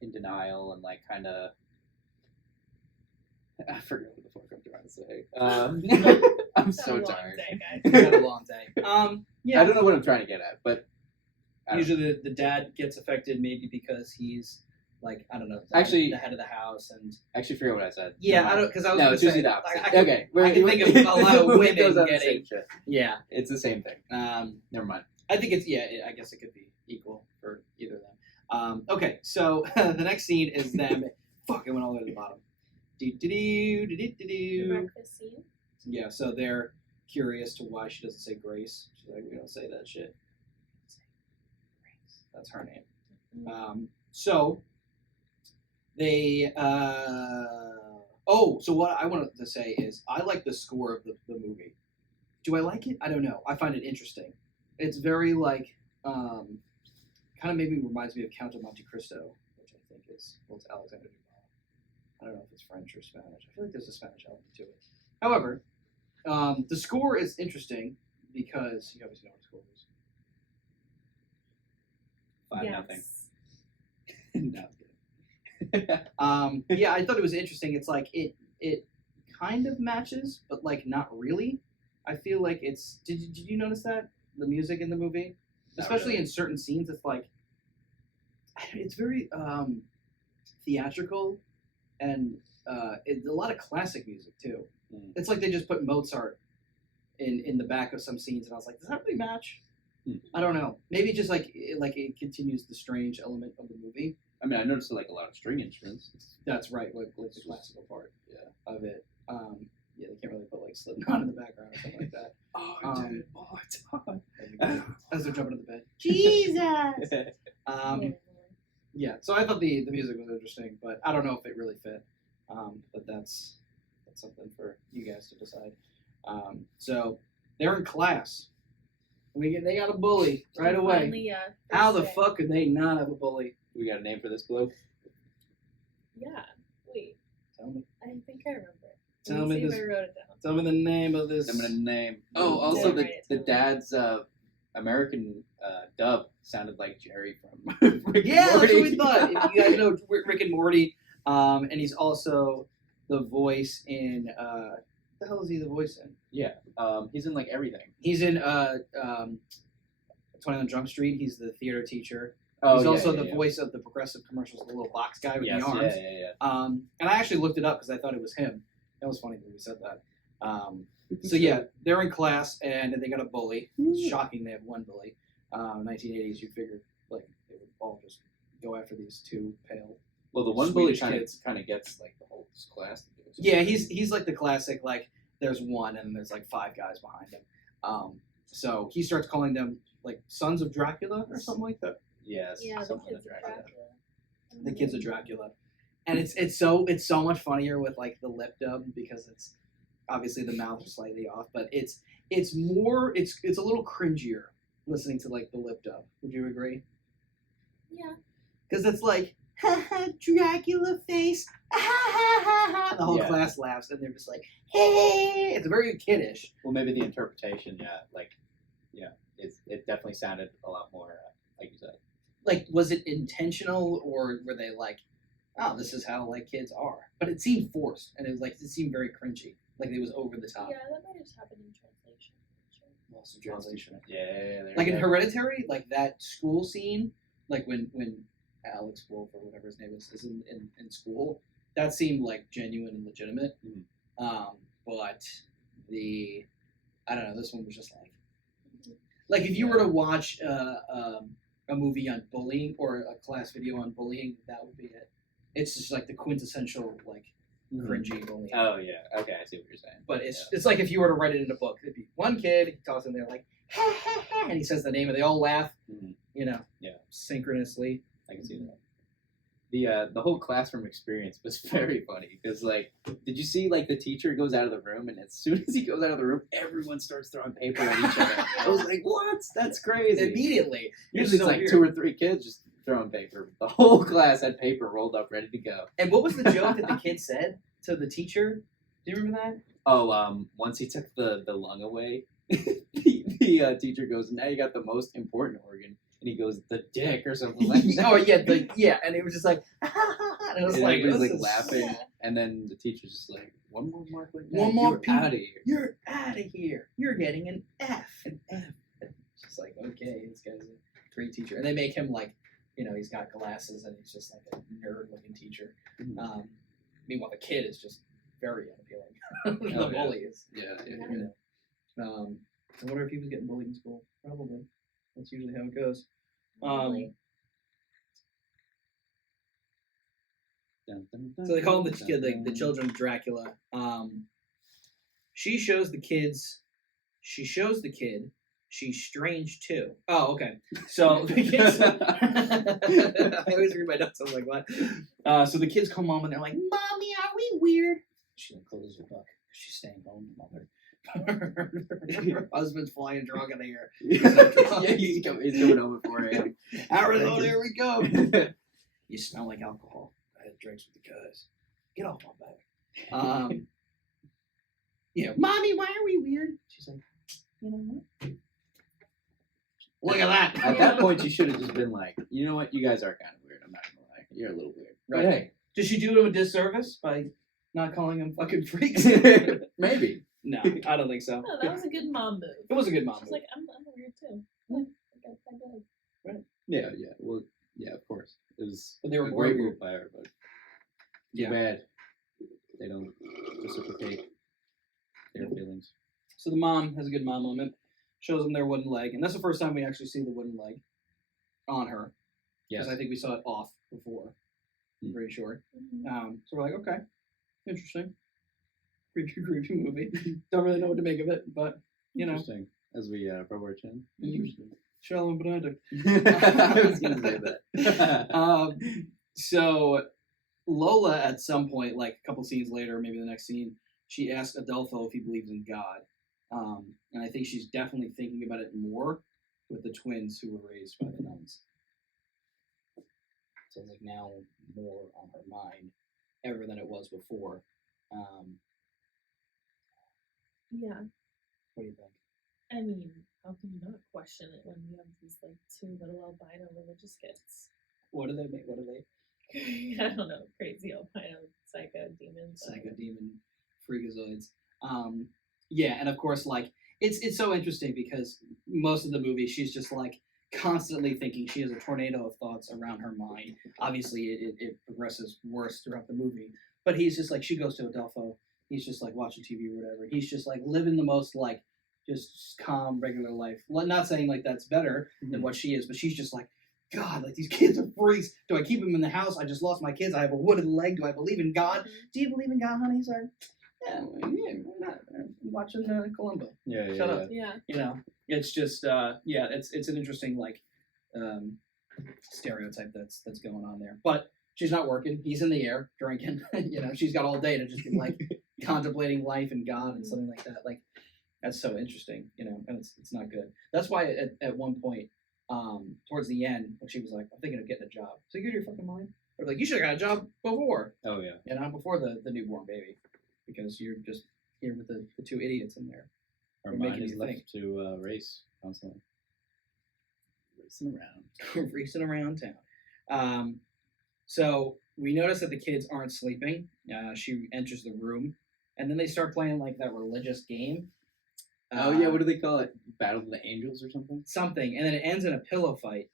in denial and like kind of. I forgot what the fuck I'm trying to say. I'm so tired. Day, guys. It's been a long day. Yeah. I don't know what I'm trying to get at, but Usually the dad gets affected maybe because he's like, I don't know, Actually- the head of the house and I actually forget what I said. yeah, I don't because I was No, gonna it's say, usually the opposite. I can think of a lot of movie women goes on the getting same shit. yeah. It's the same thing. Never mind. I think it's I guess it could be equal for either of them. Okay, so the next scene is them. Fuck, it went all the way to the bottom. The breakfast scene. Yeah, so they're curious to why she doesn't say Grace. She's like, we don't say that shit. That's her name. So they. So what I wanted to say is I like the score of the movie. Do I like it? I don't know. I find it interesting. It's very like kind of maybe reminds me of Count of Monte Cristo, which I think is it's Alexander Dumas. I don't know if it's French or Spanish. I feel like there's a Spanish element to it. However, the score is interesting because you obviously know what the score is. 5-0. Yes. No. Yeah, I thought it was interesting. It's like it kind of matches, but like not really. I feel like it's. Did you notice that the music in the movie, especially really. in certain scenes, it's like it's very theatrical, and it's a lot of classic music too. Mm. It's like they just put Mozart in the back of some scenes, and I was like, does that really match? I don't know. Maybe just like it continues the strange element of the movie. I mean, I noticed like a lot of string instruments. That's right, like the classical part of it. Yeah, they can't really put like Slipknot in the background or something like that. Oh, As they're jumping into the bed. Jesus! Yeah. Yeah, so I thought the music was interesting, but I don't know if it really fit. But that's something for you guys to decide. So they're in class. They got a bully right away. Finally, How the first day. fuck could they not have a bully? We got a name for this bloke? Yeah. Wait, Tell me. I think I remember it. Tell Let me see if this- I wrote it down. Tell me the name of this. I'm gonna name. Oh, also Yeah, the right, the totally. dad's American dub sounded like Jerry from Rick Yeah, and that's Morty. what we thought. You guys know Rick and Morty, and he's also the voice in. What the hell is he the voice in? Yeah, he's in like everything. He's in 21 Jump Street. He's the theater teacher. Oh, He's yeah, also yeah, the yeah. voice of the Progressive commercials, the little box guy with Yes, the arms. yeah. And I actually looked it up because I thought it was him. That was funny that we said that. So yeah, they're in class and they got a bully. It's shocking they have one bully. 1980s, you figured like they would all just go after these two pale. Well, the one bully Swedish kind kids. of gets like the whole class to do it. Yeah, he's like the classic like there's one and there's like five guys behind him. So he starts calling them like sons of Dracula or something like that. Yes. Yeah, the something kids like of that. Dracula. The kids of Dracula, and it's so much funnier with like the lip dub because it's obviously the mouth is slightly off, but it's a little cringier listening to like the lip dub. Would you agree? Yeah. Because it's like ha ha Dracula face, ha ha ha ha. And the whole Yeah. class laughs, and they're just like hey. It's very kiddish. Well, maybe the interpretation, it definitely sounded a lot more like you said. Like, was it intentional or were they like, oh, this is how like kids are? But it seemed forced, and it seemed very cringy, like it was over the top. Yeah, that might have just happened in translation. Sure. Lost in translation. Yeah. Like in Hereditary, like that school scene, like when Alex Wolf or whatever his name is in school, that seemed like genuine and legitimate. But I don't know, this one was just like if you were to watch a movie on bullying or a class video on bullying, that would be it. It's just like the quintessential like cringy bullying. Oh yeah. Okay, I see what you're saying. But it's like if you were to write it in a book, it'd be one kid, he talks in there like, ha, ha, ha, and he says the name, and they all laugh, you know, synchronously. I can see that. The whole classroom experience was very funny because like, did you see like the teacher goes out of the room and as soon as he goes out of the room, everyone starts throwing paper at each other. I was like, what? That's crazy. Immediately. Usually it's so like weird. 2 or 3 kids just throwing paper. The whole class had paper rolled up, ready to go. And what was the joke that the kid said to the teacher? Do you remember that? Oh, once he took the lung away, the teacher goes, now you got the most important organ. And he goes, the dick or something like that. Oh yeah, and it was just like, and it was And like, everybody's this like is- laughing. Yeah. And then the teacher's just like, one more mark like that. One more you're P. out of here. You're out of here. You're getting an F. An F. It's just like, okay, this guy's a great teacher. And they make him like, you know, he's got glasses and he's just like a nerd-looking teacher. Mhm. Meanwhile, the kid is just very unappealing. The Oh, yeah. bully is. Yeah. You know. I wonder if he was getting bullied in school. Probably. That's usually how it goes. Really. So they call him the children of Dracula. She shows the kid she's strange too. Oh, okay. So the kids I always read my notes, I was like, what? So the kids come home and they're like, Mommy, are we weird? She like closes her book. She's staying home, mother. Her husband's flying drunk in the air. Yeah, he's coming home at 4 a.m. Arizona, here we go. You smell like alcohol. I had drinks with the guys. Get off my back. Yeah, Mommy, why are we weird? She's like, you know what? Look at that. At that point, you should have just been like, you know what? You guys are kind of weird. I'm not gonna lie. You're a little weird. Right. But hey, Did she do him a disservice by not calling them fucking freaks? maybe. No, I don't think so. No, that was a good mom move. It was a good mom. She's move. like, I'm weird too. Look, I got that good. Yeah. Well, yeah, of course. It was But they were a more great weird. move by her, but Yeah. too bad they don't reciprocate their feelings. So the mom has a good mom moment. Shows them their wooden leg, and that's the first time we actually see the wooden leg on her. Yes. Because I think we saw it off before. I'm pretty sure. So we're like, okay, interesting. Creepy movie. Don't really know what to make of it, but you know, Interesting. As we rub our chin. Mhm. Shalom Benedict. I was gonna say that. So Lola, at some point, like a couple scenes later, maybe the next scene, she asks Adolfo if he believes in God. And I think she's definitely thinking about it more with the twins who were raised by the nuns. So it's like now more on her mind. ever than it was before. Yeah. What do you think? I mean, how can you not question it when you have these like 2 little albino religious kids? What do they make? What are they? I don't know, crazy albino psycho demons. Psycho demon freakazoids. Yeah, and of course, like it's so interesting because most of the movie she's just like constantly thinking. She has a tornado of thoughts around her mind. Obviously, it progresses worse throughout the movie. But he's just like, she goes to Adelpho. He's just like watching TV or whatever. He's just like living the most like just calm, regular life. Not saying like that's better than what she is, but she's just like, God, like these kids are freaks. Do I keep them in the house? I just lost my kids. I have a wooden leg. Do I believe in God? Do you believe in God, honey? Sorry. Yeah, we're not. I'm watching Columbo. Yeah, Shut up. Yeah. You know, it's just yeah, it's an interesting like stereotype that's going on there. But she's not working. He's in the air drinking. You know, she's got all day to just be like contemplating life and God and something like that. Like that's so interesting. You know, and it's not good. That's why at one point, towards the end, when she was like, I'm thinking of getting a job. So you're your fucking mind. Or like, you should have got a job before. Oh yeah. You know, before the newborn baby, because you're just here with the 2 idiots in there. Our We're mind making is you left think. to race constantly. Racing around. Racing around town. So we notice that the kids aren't sleeping. She enters the room, and then they start playing like that religious game. Oh yeah, what do they call it? Battle of the Angels or something? Something, and then it ends in a pillow fight.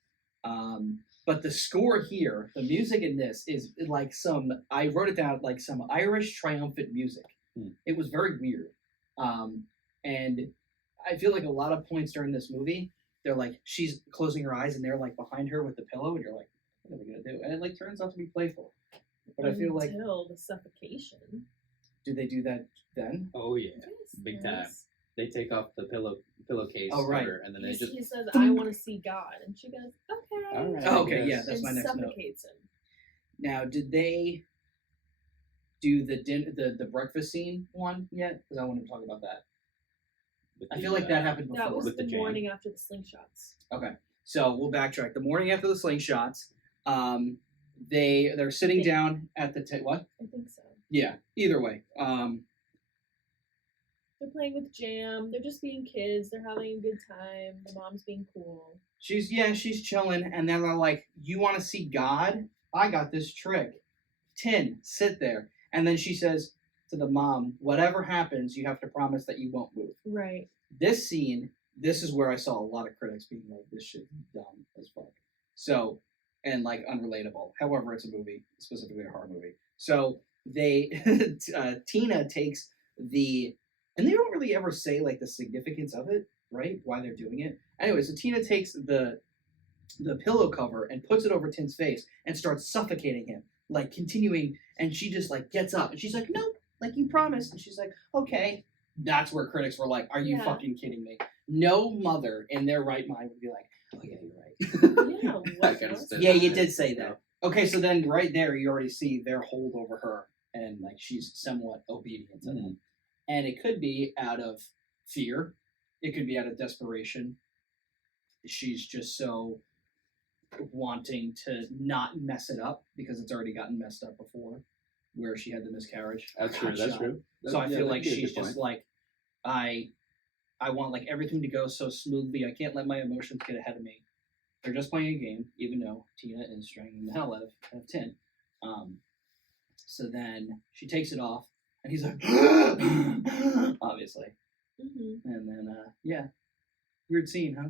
But the score here, the music in this is like I wrote it down, like some Irish triumphant music. It was very weird. And I feel like a lot of points during this movie, they're like, she's closing her eyes and they're like behind her with the pillow, and you're like, what are they going to do? And it like turns out to be playful. But I feel like, until the suffocation. do they do that then? Oh yeah, Yes, big time. They take off the pillowcase Oh, right. cover, and then they just He says, I want to see God. And she goes, okay. All right. Oh, okay, yes. yeah, that's my and next note. suffocates him. Now, did they do the breakfast scene one yet? Because I want to talk about that. with I the, feel like that happened before. That was with the the jam. morning after the slingshots. Okay, so we'll backtrack. The morning after the slingshots, they're sitting down at the what? I think so. Yeah. Either way, They're playing with jam. They're just being kids. They're having a good time. The mom's being cool. she's chilling, and then they're like, "You want to see God? I got this trick. Tin, sit there." And then she says to the mom, "Whatever happens, you have to promise that you won't move." Right. This scene, this is where I saw a lot of critics being like, "This shit is dumb as fuck." So, and like unrelatable. However, it's a movie, specifically a horror movie. So they, Tina takes and they don't really ever say like the significance of it, right? Why they're doing it. Anyway, so Tina takes the pillow cover and puts it over Tin's face and starts suffocating him, like continuing. And she just like gets up and she's like, "Nope, like you promised." And she's like, "Okay." That's where critics were like, "Are you Yeah. fucking kidding me?" No mother in their right mind would be like, "Oh yeah, you're right." Yeah. I What gotta else? spit Yeah, that you out. did say that. Okay, so then right there, you already see their hold over her, and like she's somewhat obedient to them. And it could be out of fear. It could be out of desperation. She's just so wanting to not mess it up because it's already gotten messed up before, where she had the miscarriage. That's true. That's Shot. true. So I Yeah, feel that like could be a she's good just point. like, I want like everything to go so smoothly. I can't let my emotions get ahead of me. They're just playing a game, even though Tina is strangling the hell out of Tin. So then she takes it off, and he's like, obviously. Mm-hmm. And then, yeah, weird scene, huh?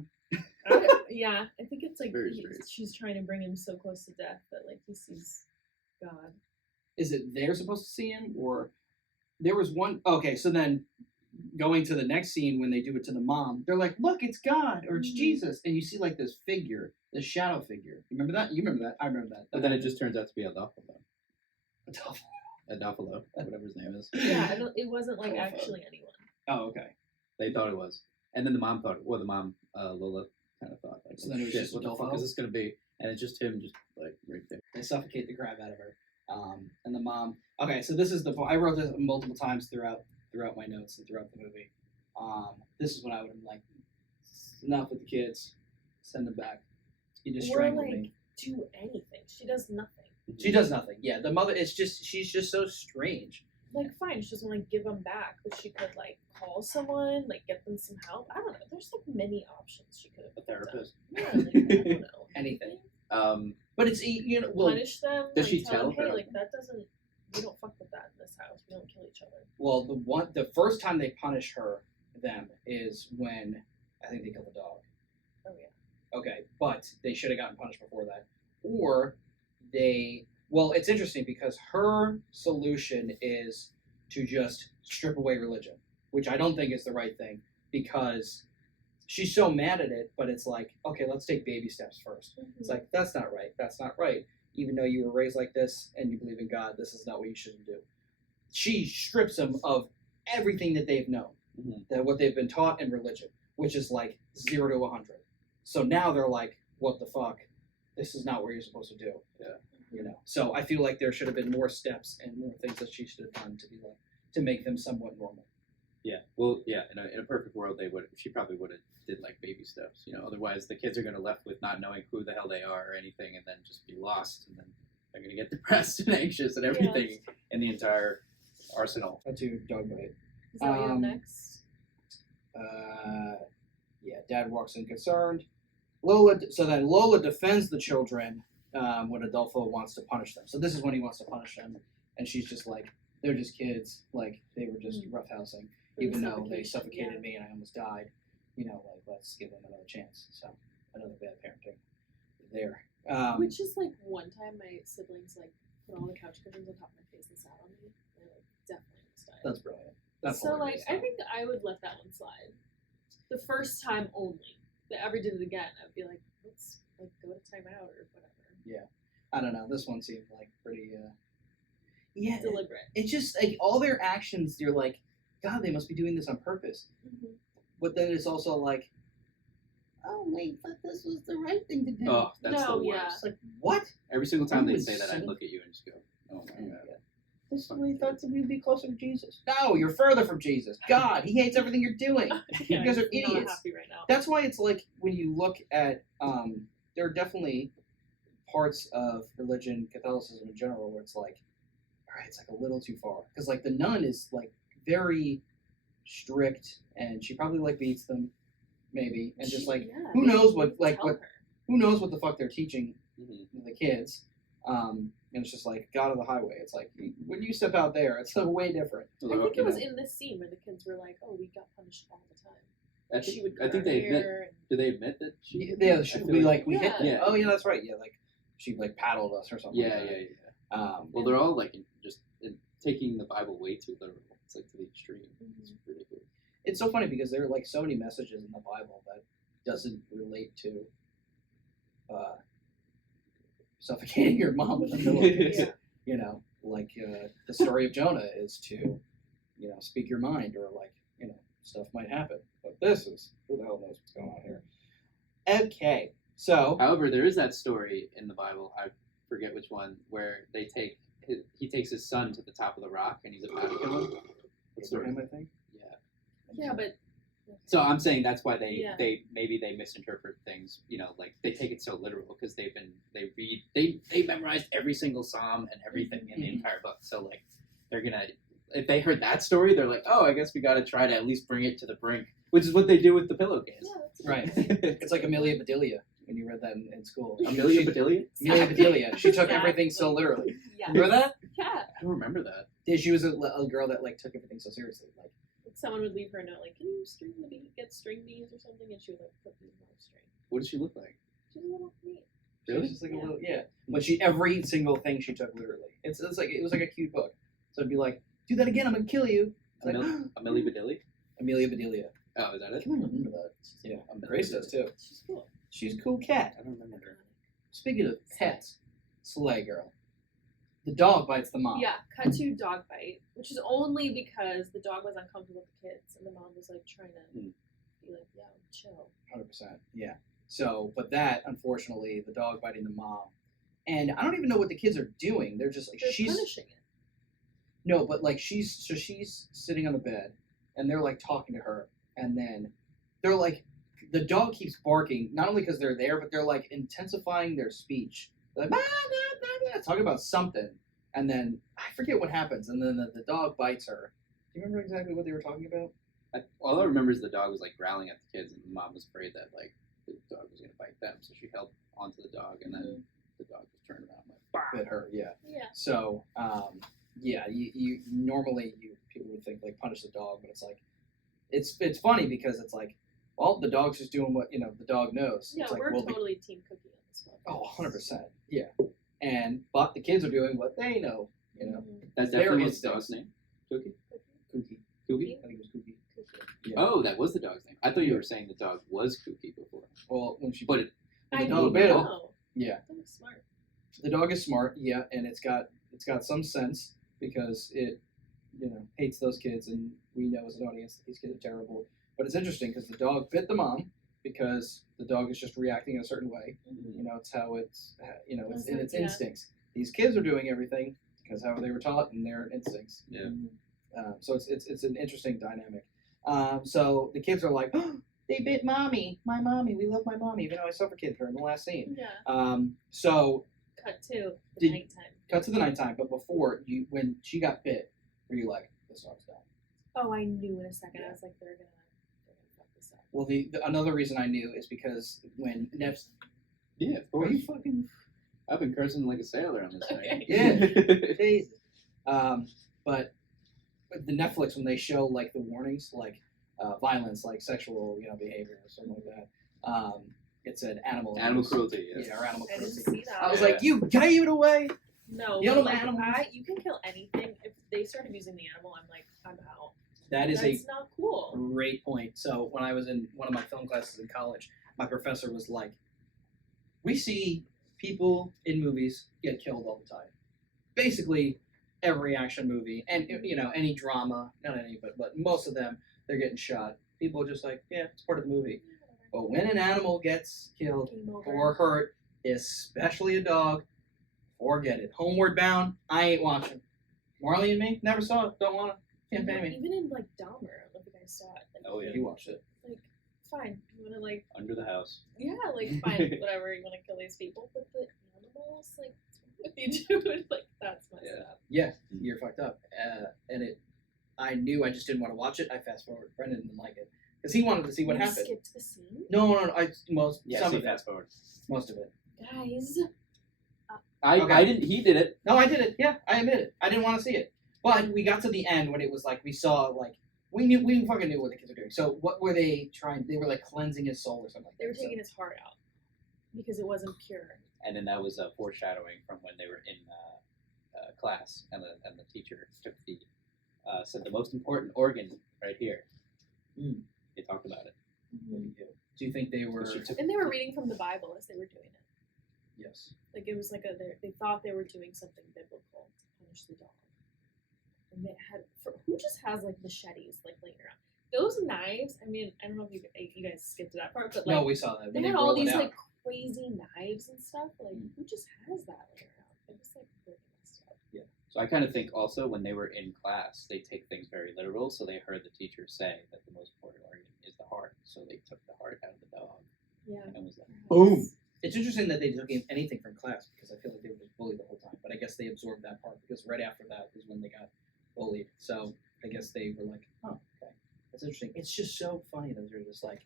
Yeah, I think it's like Very strange. she's trying to bring him so close to death that like he sees God. Is it they're supposed to see him, or there was one? Okay, so then going to the next scene when they do it to the mom, they're like, "Look, it's God or it's Mhm. Jesus," and you see like this figure, this shadow figure. You remember that? You remember that? I remember that. But then it just turns out to be Adolfo. Adolfo. Adolfo, whatever his name is. Yeah, it wasn't like Oh, actually anyone. Oh, okay. They thought it was, and then the mom thought, well, the mom, Lola, kind of thought, like, So then it was shit, just what the fuck Adolfo? is this gonna be? And it's just him, just like right there. They suffocate the crap out of her. And the mom. Okay, so this is the. I wrote this multiple times throughout my notes and throughout the movie. This is what I would have like. Enough with the kids. Send them back. You just Or strangled like me. do anything. She does nothing. She does nothing. Yeah, the mother. She's just so strange. Like, fine, she doesn't want to give them back, but she could, like, call someone, like, get them some help. I don't know. There's, like, many options she could have A therapist. done. Yeah, like, I don't know. Anything. Um, But it's well, Punish them. does like, she tell them, tell hey, her? like, that doesn't, we don't fuck with that in this house. We don't kill each other. well, the first time they punish them is when I think they kill the dog. Oh, yeah. Okay, but they should have gotten punished before that, or they. Well, it's interesting because her solution is to just strip away religion, which I don't think is the right thing because she's so mad at it. But it's like, okay, let's take baby steps first. It's like that's not right. That's not right. Even though you were raised like this and you believe in God, this is not what you shouldn't do. She strips them of everything that they've known, that what they've been taught in religion, which is like 0 to 100. So now they're like, what the fuck? This is not what you're supposed to do. Yeah. You know. So I feel like there should have been more steps and more things that she should have done to be like to make them somewhat normal. Yeah. Well, yeah. In a perfect world, she probably would have did like baby steps. You know, otherwise the kids are gonna left with not knowing who the hell they are or anything, and then just be lost, and then they're gonna get depressed and anxious and everything in the entire arsenal. That's your dog bite. Is that what you have next? Yeah. Dad walks in concerned. So then Lola defends the children when Adolfo wants to punish them. So this is when he wants to punish them, and she's just like, they're just kids. Like they were just roughhousing, even though they suffocated me and I almost died. You know, like let's give them another chance. So another bad parenting there. Which is like one time my siblings like put all the couch cushions on top of my face and sat on me. And I like definitely almost died. That's brilliant. That's so like hilarious, I though. think I would let that one slide. The first time only. If I ever did it again, I'd be like, let's like go to timeout or whatever. Yeah. I don't know. This one seemed like pretty. Yeah. Deliberate. It's just like all their actions. You're like, God, they must be doing this on purpose. Mm-hmm. But then it's also like, oh wait, but this was the right thing to do. Oh, that's the worst. Yeah. It's like what? Every single time Oh, they say that, I son. look at you and just go, "Oh my god." This is we thought we'd be closer to Jesus. No, you're further from Jesus. God, he hates everything you're doing. You guys are I'm not idiots. happy right now. That's why it's like when you look at, there are definitely parts of religion, Catholicism in general, where it's like, all right, it's like a little too far. Because like the nun is like very strict, and she probably like beats them, maybe, and just like Yeah, who maybe knows you what can like tell what her. who knows what the fuck they're teaching Mhm. the kids. And it's just like God of the highway. It's like when you step out there, it's way different. I think it was in this scene where the kids were like, "Oh, we got punished all the time." I She think, would I cut think her they admit. hair and- Do they admit that she? Yeah, I she, feel we like we hit Yeah. them. Yeah. Oh yeah, that's right. Yeah, like she like paddled us or something. Yeah, like yeah, that. yeah. Um, Well, they're all like taking the Bible way too literal. It's like to the extreme. Mm-hmm. It's ridiculous. it's so funny because there are like so many messages in the Bible that doesn't relate to suffocating your mom with a pillowcase. Yeah. You know, like the story of Jonah is to, you know, speak your mind, or like, you know, stuff might happen. But this is, who the hell knows what's going on here? Okay, so However, there is that story in the Bible. I forget which one where he takes his son to the top of the rock and he's about to kill him. What story? Abraham, I think. Yeah. Yeah, but So I'm saying that's why they Yeah. maybe they misinterpret things. You know, like they take it so literal because they memorized every single psalm and everything in the Mhm. entire book. So like they're gonna, if they heard that story, they're like, oh, I guess we got to try to at least bring it to the brink, which is what they do with the pillowcase. yeah, that's Right. It's like Amelia Bedelia when you read that in school. Amelia She- Bedelia? Amelia Bedelia. She took Exactly. everything so literally. Yeah. Remember that? Yeah. I don't remember that. Yeah, she was a girl that like took everything so seriously. Like, Someone would leave her a note like, "Can you get string beans or something?" And she would like put these on a string. What does she look like? She's a little neat. she Really? was just like Yeah. a little, yeah. But she every single thing she took literally. It's like it was like a cute book. So it'd be like, do that again, I'm gonna kill you. It's like Amelia Bedelia? Amelia Bedelia. Oh, is that I it? can't remember that. Yeah, Grace does too. She's cool. She's a cool cat. I don't remember her. Speaking of pets, Slay girl. The dog bites the mom. Yeah, cut to dog bite, which is only because the dog was uncomfortable with the kids, and the mom was like trying to be like, "Yeah, chill." 100%. Yeah. So, but that unfortunately, the dog biting the mom, and I don't even know what the kids are doing. They're just like They're she's punishing it. no, but like she's sitting on the bed, and they're like talking to her, and then they're like the dog keeps barking, not only because they're there, but they're like intensifying their speech. like, talking about something, and then I forget what happens, and then the dog bites her. Do you remember exactly what they were talking about? All I remember is the dog was like growling at the kids, and the mom was afraid that like the dog was gonna bite them, so she held onto the dog, and then the dog just turned around and like, Bit her, yeah. Yeah. So, yeah, you normally people would think like punish the dog, but it's like it's funny because it's like, well, the dog's just doing what the dog knows. Yeah, it's like, we're well, totally Team Cookie on this one. Oh, 100%. Yeah. But the kids are doing what they know, that Their definitely was the instincts. dog's name. Cookie. Kooky. Kooky. I think it was Kooky. Cookie. Yeah. Oh, that was the dog's name. I thought you were saying the dog was Kooky before. Well, when she But I the dog know. bit him. That Yeah. was smart. The dog is smart, yeah, and it's got some sense because it hates those kids, and we know as an audience that these kids are terrible. But it's interesting because the dog bit the mom because the dog is just reacting in a certain way. It's how it's it's in its instincts. These kids are doing everything because how they were taught and their instincts. Yeah. So it's an interesting dynamic. So the kids are like, oh, they bit mommy, my mommy. We love my mommy, even though I suffocated her in the last scene. Yeah. So Cut to the nighttime. cut to the nighttime, but before when she got bit, were you like, this dog's done? Oh, I knew in a second. I was like, they're gonna fuck this up. Well, the another reason I knew is because when Nev's, yeah, of are course. you fucking I've been cursing like a sailor on this Okay. thing. yeah, Jesus. But with the Netflix, when they show like the warnings, like violence, like sexual behavior or something like that, it said animal cruelty. yeah, or animal I didn't cruelty. see that. I was Yeah. like, you gave it away. No, You but, don't like, animals? you can kill anything. If they started using the animal, I'm like, I'm out. That is That's not cool. great point. So when I was in one of my film classes in college, my professor was like, we see people in movies get killed all the time. Basically, every action movie and any drama, not any, but most of them, they're getting shot. People are just like, yeah, it's part of the movie. But when an animal gets killed Game over. or hurt, especially a dog, forget it. Homeward Bound, I ain't watching. Marley and Me, never saw it. Don't want to. Can't pay me. Even in like Dahmer, I don't know if you guys saw it. Like, Oh yeah. You watched it. like fine, you wanna like Under the house. yeah, like fine, whatever, you wanna kill these people, but the animals, like what you do, like that's messed up. Yeah, you're fucked up. I knew I just didn't want to watch it. I fast forward. Brendan didn't like it because he wanted to see what You happened. skipped the scene, No. Some See, of it. fast forward. Most of it. guys. Okay. I didn't. He did it. No, I did it. Yeah, I admit it. I didn't want to see it, but we got to the end when it was like we saw like we fucking knew what the kids were doing. So what were they trying? They were like cleansing his soul or something. They were like that. taking his heart out because it wasn't pure. And then that was a foreshadowing from when they were in class, and the teacher took said the most important organ right here. They talked about it. Do you think they were? She took- And they were reading from the Bible as they were doing it. Yes. Like it was like they thought they were doing something biblical to punish the dog. And they had who just has like machetes like laying around. Those knives. I mean, I don't know if you guys skipped to that part, but like No, we saw that. they when had all rolled it these out. like crazy knives and stuff. Like who just has that laying around? It was like really messed up. So I kind of think also when they were in class, they take things very literal. So they heard the teacher say that the most important organ is the heart. So they took the heart out of the dog Yeah. and was like, Boom. It's interesting that they took anything from class because I feel like they were just bullied the whole time. But I guess they absorbed that part because right after that is when they got bullied. So I guess they were like, oh, okay. That's interesting. It's just so funny that they're just like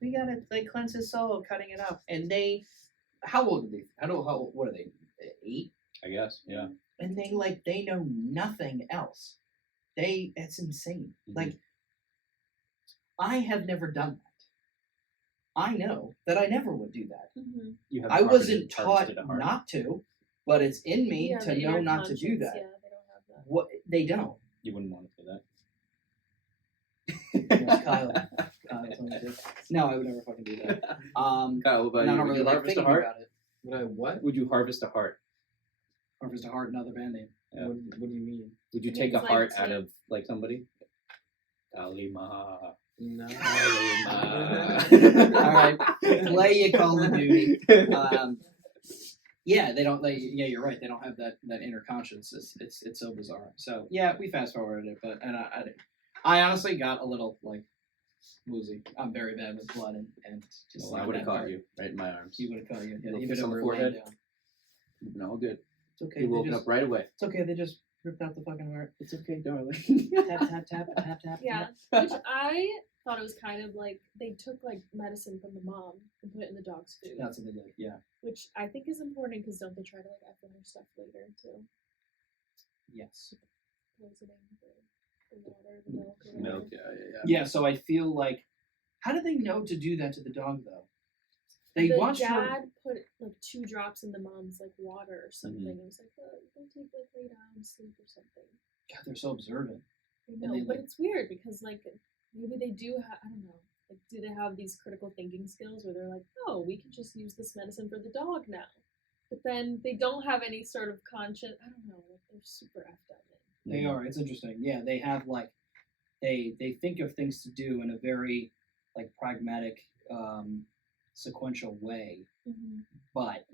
we gotta cleanse his soul, cutting it up. And they, how old are they? What are they? 8? I guess, yeah. And they know nothing else. It's insane. Mhm. Like I have never done that. I know that I never would do that. Mm-hmm. You have I wasn't taught harvested a heart. not to, but it's in me Yeah, to the know inner not to do conscience, that. Yeah, they don't have that. What they don't. You wouldn't want to do that. Yes, Kyle. That's what I did. No, I would never fucking do that. Kyle, what about And I you? don't Would really you like harvest a thinking heart? about it. Would I what? Would you harvest a heart? Harvest a Heart, another band name. Yeah. What do you mean? Would you It take a means, like, heart to- out of like somebody? Kalima. No. Kalima. All right, play you Call of Duty. Yeah, they don't. Yeah, you're right. They don't have that inner conscience. It's so bizarre. So yeah, we fast forwarded it, but I honestly got a little like woozy. I'm very bad with blood and just. Well, I would have caught you right in my arms. You would have caught you. Yeah, Little even kiss on over the laying forehead. down. all good. It's okay. He They woke just, up right away. It's okay. They just ripped out the fucking heart. It's okay, darling. Tap tap tap tap tap. Yeah, which I thought it was kind of like they took like medicine from the mom and put it in the dog's food, That's what they did. Yeah. which I think is important because don't they try to like F in her stuff later too, Yes. poisoning the water, the milk, or whatever. Milk, yeah. Yeah. So I feel like, how do they know to do that to the dog though? They the watched her. dad put like 2 drops in the mom's like water or something. Mhm. It was like, oh, you can take like lay down, sleep or something. God, they're so observant. I And know, they, but like- it's weird because like maybe they do have, I don't know, like do they have these critical thinking skills where they're like, oh, we can just use this medicine for the dog now, but then they don't have any sort of conscience. I don't know, like they're super effed up. They are. It's interesting. Yeah, they have like, they think of things to do in a very like pragmatic, sequential way, Mm-hmm. but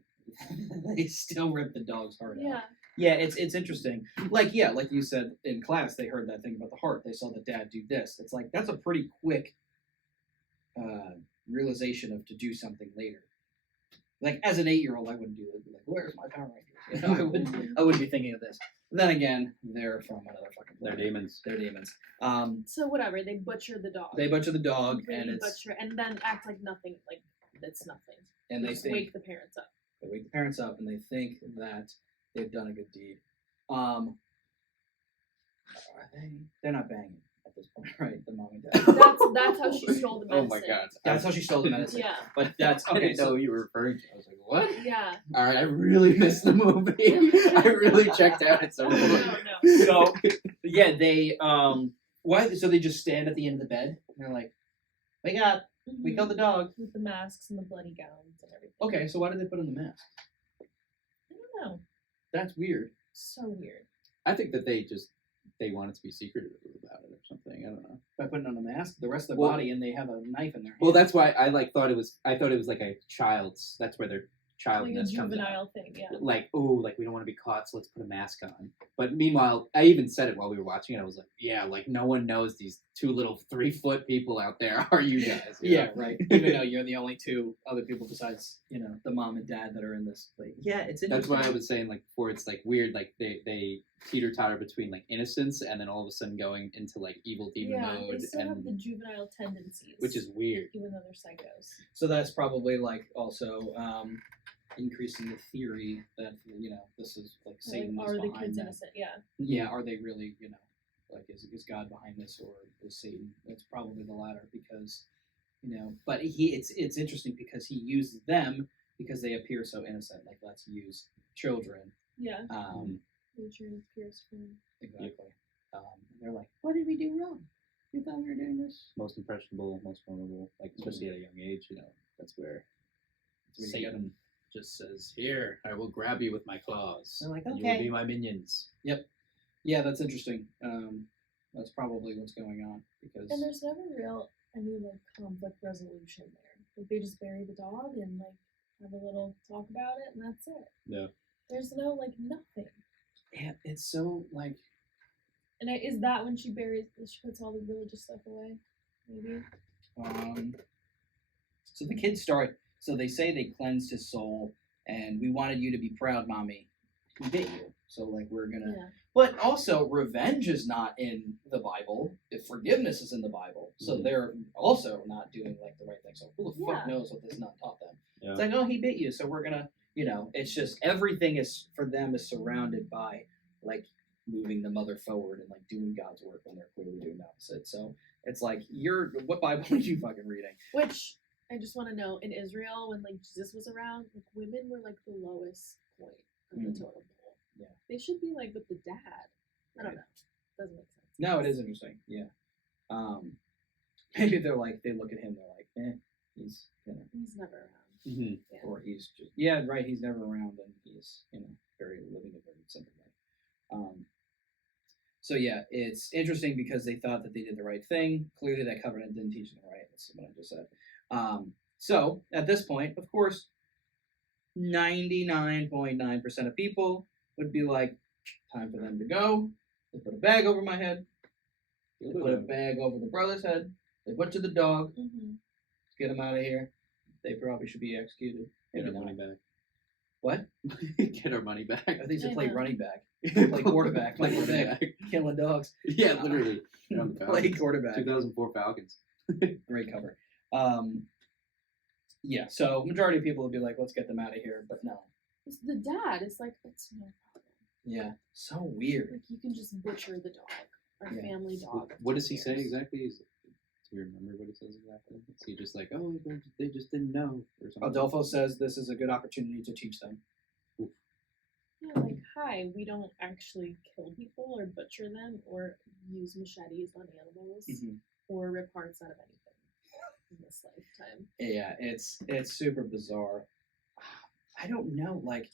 they still rip the dog's heart out. Yeah, Yeah, it's interesting. Like you said in class, they heard that thing about the heart. They saw the dad do this. It's like that's a pretty quick realization of to do something later. Like as an 8-year-old, I wouldn't do it. I'd be like, "Where's my Power Rangers?" You know, I wouldn't be thinking of this. But then again, they're from another fucking They're planet. demons. They're demons. so whatever, they butcher the dog. They butcher the dog, Completely and it's butcher, and then act like nothing, like it's nothing. and they Just think wake the parents up. they wake the parents up, and they think that they've done a good deed. Are they? They're not banging at this point, right? The mom and dad. That's how she stole the Oh medicine. my god. That's how she stole the medicine. Yeah, But that's I okay. didn't know So who you were referring to. I was like, what? yeah. Alright, I really missed the movie. I really checked out at some No, point. no. so yeah, they why? So they just stand at the end of the bed and they're like, "Wake up! We killed the dog." With the masks and the bloody gowns and everything. Okay, so why did they put on the mask? I don't know. That's weird. So weird. I think that they wanted to be secretive about it or something. I don't know. By putting on a mask, the rest of their Well- body, and they have a knife in their hand. Well, that's why I thought it was like a child's. That's where their Like a childness comes out. juvenile thing, yeah. Like, oh, like we don't want to be caught, so let's put a mask on. But meanwhile, I even said it while we were watching it. I was like, yeah, like no one knows these 2 little 3-foot people out there are you guys. you Yeah, know? right. Even though you're the only 2 other people besides the mom and dad that are in this. Like, yeah, it's interesting. That's why I was saying like before. It's like weird. Like they teeter-totter between like innocence and then all of a sudden going into like evil demon Yeah, mode, they still have and the juvenile tendencies. which is weird. even though they're psychos. So that's probably like also increasing the theory that this is like Satan Like, is are the behind kids that. innocent? Yeah. Yeah, are they really like is God behind this or is Satan? It's probably the latter because but it's interesting because he uses them because they appear so innocent. Like let's use children. Yeah. Exactly. Nature appears from. They're like, what did we do wrong? You thought we were doing this? Most impressionable, most vulnerable. Like especially at a young age, that's where you get Satan just says, "Here, I will grab you with my claws. They're like, You okay. will be my minions." Yeah, that's interesting. That's probably what's going on because And there's never any like conflict resolution there. Like they just bury the dog and like have a little talk about it and that's it. Yeah. There's no like nothing. yeah, it's so like And is that when she puts all the religious stuff away? Maybe. so the kids start. So they say they cleansed his soul, and we wanted you to be proud, mommy. He bit you, so like we're gonna. Yeah. But also, revenge is not in the Bible. If forgiveness is in the Bible, so Mhm. they're also not doing like the right thing. So who the Yeah. fuck knows what this nun taught them? Yeah. It's like, oh, he bit you, so we're gonna, it's just everything is for them is surrounded by like moving the mother forward and like doing God's work when they're clearly doing the opposite. So it's like what Bible are you fucking reading? Which I just want to know, in Israel, when like Jesus was around, like women were like the lowest point of the totem pole. Yeah. They should be like with the dad. I don't know. Doesn't make sense. No, it is interesting. Yeah. Maybe they're like they look at him, they're like, he's He's never around. Mm-hmm. Yeah. or he's just right, he's never around and he's very living a very simple life. So yeah, it's interesting because they thought that they did the right thing. Clearly that covenant didn't teach them right. That's what I just said. So at this point, of course, 99.9% of people would be like, time for them to go. They put a bag over my head. They put a bag over the brother's head. They butcher the dog. Mm-hmm. Get them out of here. They probably should be executed. Get Maybe our money not. back. What? Get our money back. I think they I play know. running back, play quarterback, Play like quarterback. killing dogs. Yeah, literally. Play quarterback. 2004 Falcons. Great cover. Yeah, so majority of people would be like, let's get them out of here, but no. The dad is like, it's no problem. Yeah, so weird. Like you can just butcher the dog, our Yeah. family dog. What does he say Years. exactly? Do you remember what he says exactly? Is he just like, oh, they just didn't know, or something? Adolfo says this is a good opportunity to teach them. Yeah, like, hi, we don't actually kill people or butcher them or use machetes on animals or rip hearts out of anything in this lifetime. Yeah, it's super bizarre. I don't know, like,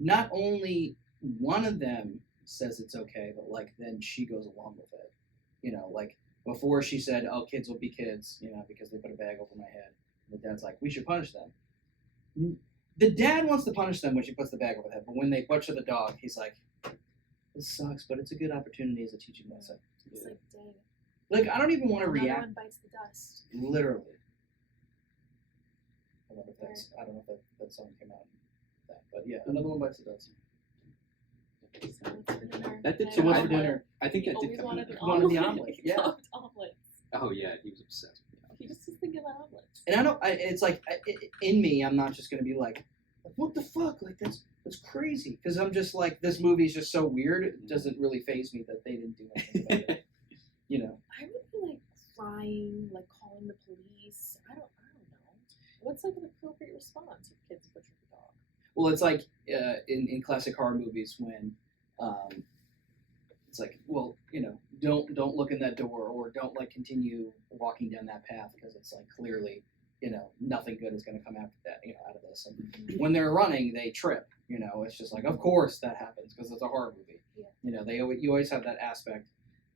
not only one of them says it's okay, but like then she goes along with it. You know, like before she said, "Oh, kids will be kids," you know, because they put a bag over my head. And the dad's like, "We should punish them." The dad wants to punish them when she puts the bag over the head, but when they butcher the dog, he's like, "This sucks, but it's a good opportunity as a teaching lesson." It's like, dang. Like, I don't even want to Another react. one bites the dust. Literally. I don't know if that song came out. That, but yeah, another one bites the dust. So what's for dinner? That did I So what's for want- dinner? I think He that did always come wanted out. an He wanted the omelet. omelet, He yeah. loved omelets. Oh yeah, he was obsessed with that. He just was thinking about omelets. And I don't. It's like in me, I'm not just gonna be like, what the fuck? Like that's crazy. Because I'm just like, this movie's just so weird. It doesn't really faze me that they didn't do anything about it. You know. I would be like crying, like calling the police. I don't know. What's like an appropriate response if kids butcher the dog? Well, it's like in classic horror movies when it's like, well, you know, don't look in that door or don't like continue walking down that path because it's like clearly, you know, nothing good is going to come after that, you know, out of this. And when they're running, they trip. You know, it's just like, of course that happens because it's a horror movie. Yeah. You know, you always have that aspect.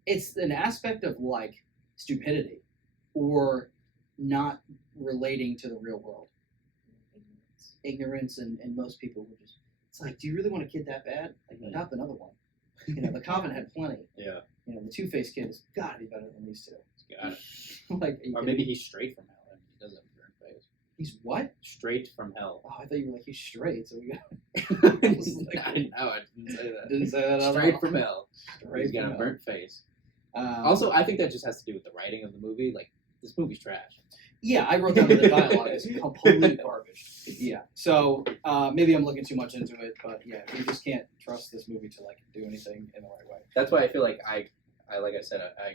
It's an aspect of like stupidity or not relating to the real world. Ignorance and most people would just, it's like, do you really want a kid that bad? Like, adopt another one. You know, the Coven had plenty. Yeah. You know, the Two-Face kid has got to be better than these two. Got it. Like, are you Or kidding maybe me? he's straight from hell. And he doesn't have a burnt face. He's what? Straight from hell. Oh, I thought you were like, he's straight, so we got... I was like, I know, I didn't say that. Didn't say that at Straight all. from hell. Straight He's got from a hell. burnt face. Um, Also, I think that just has to do with the writing of the movie. Like, this movie's trash. yeah, I wrote down that the dialogue is complete garbage. Yeah, so maybe I'm looking too much into it, but yeah, you just can't trust this movie to like do anything in the right way. That's why I feel like I like I said, I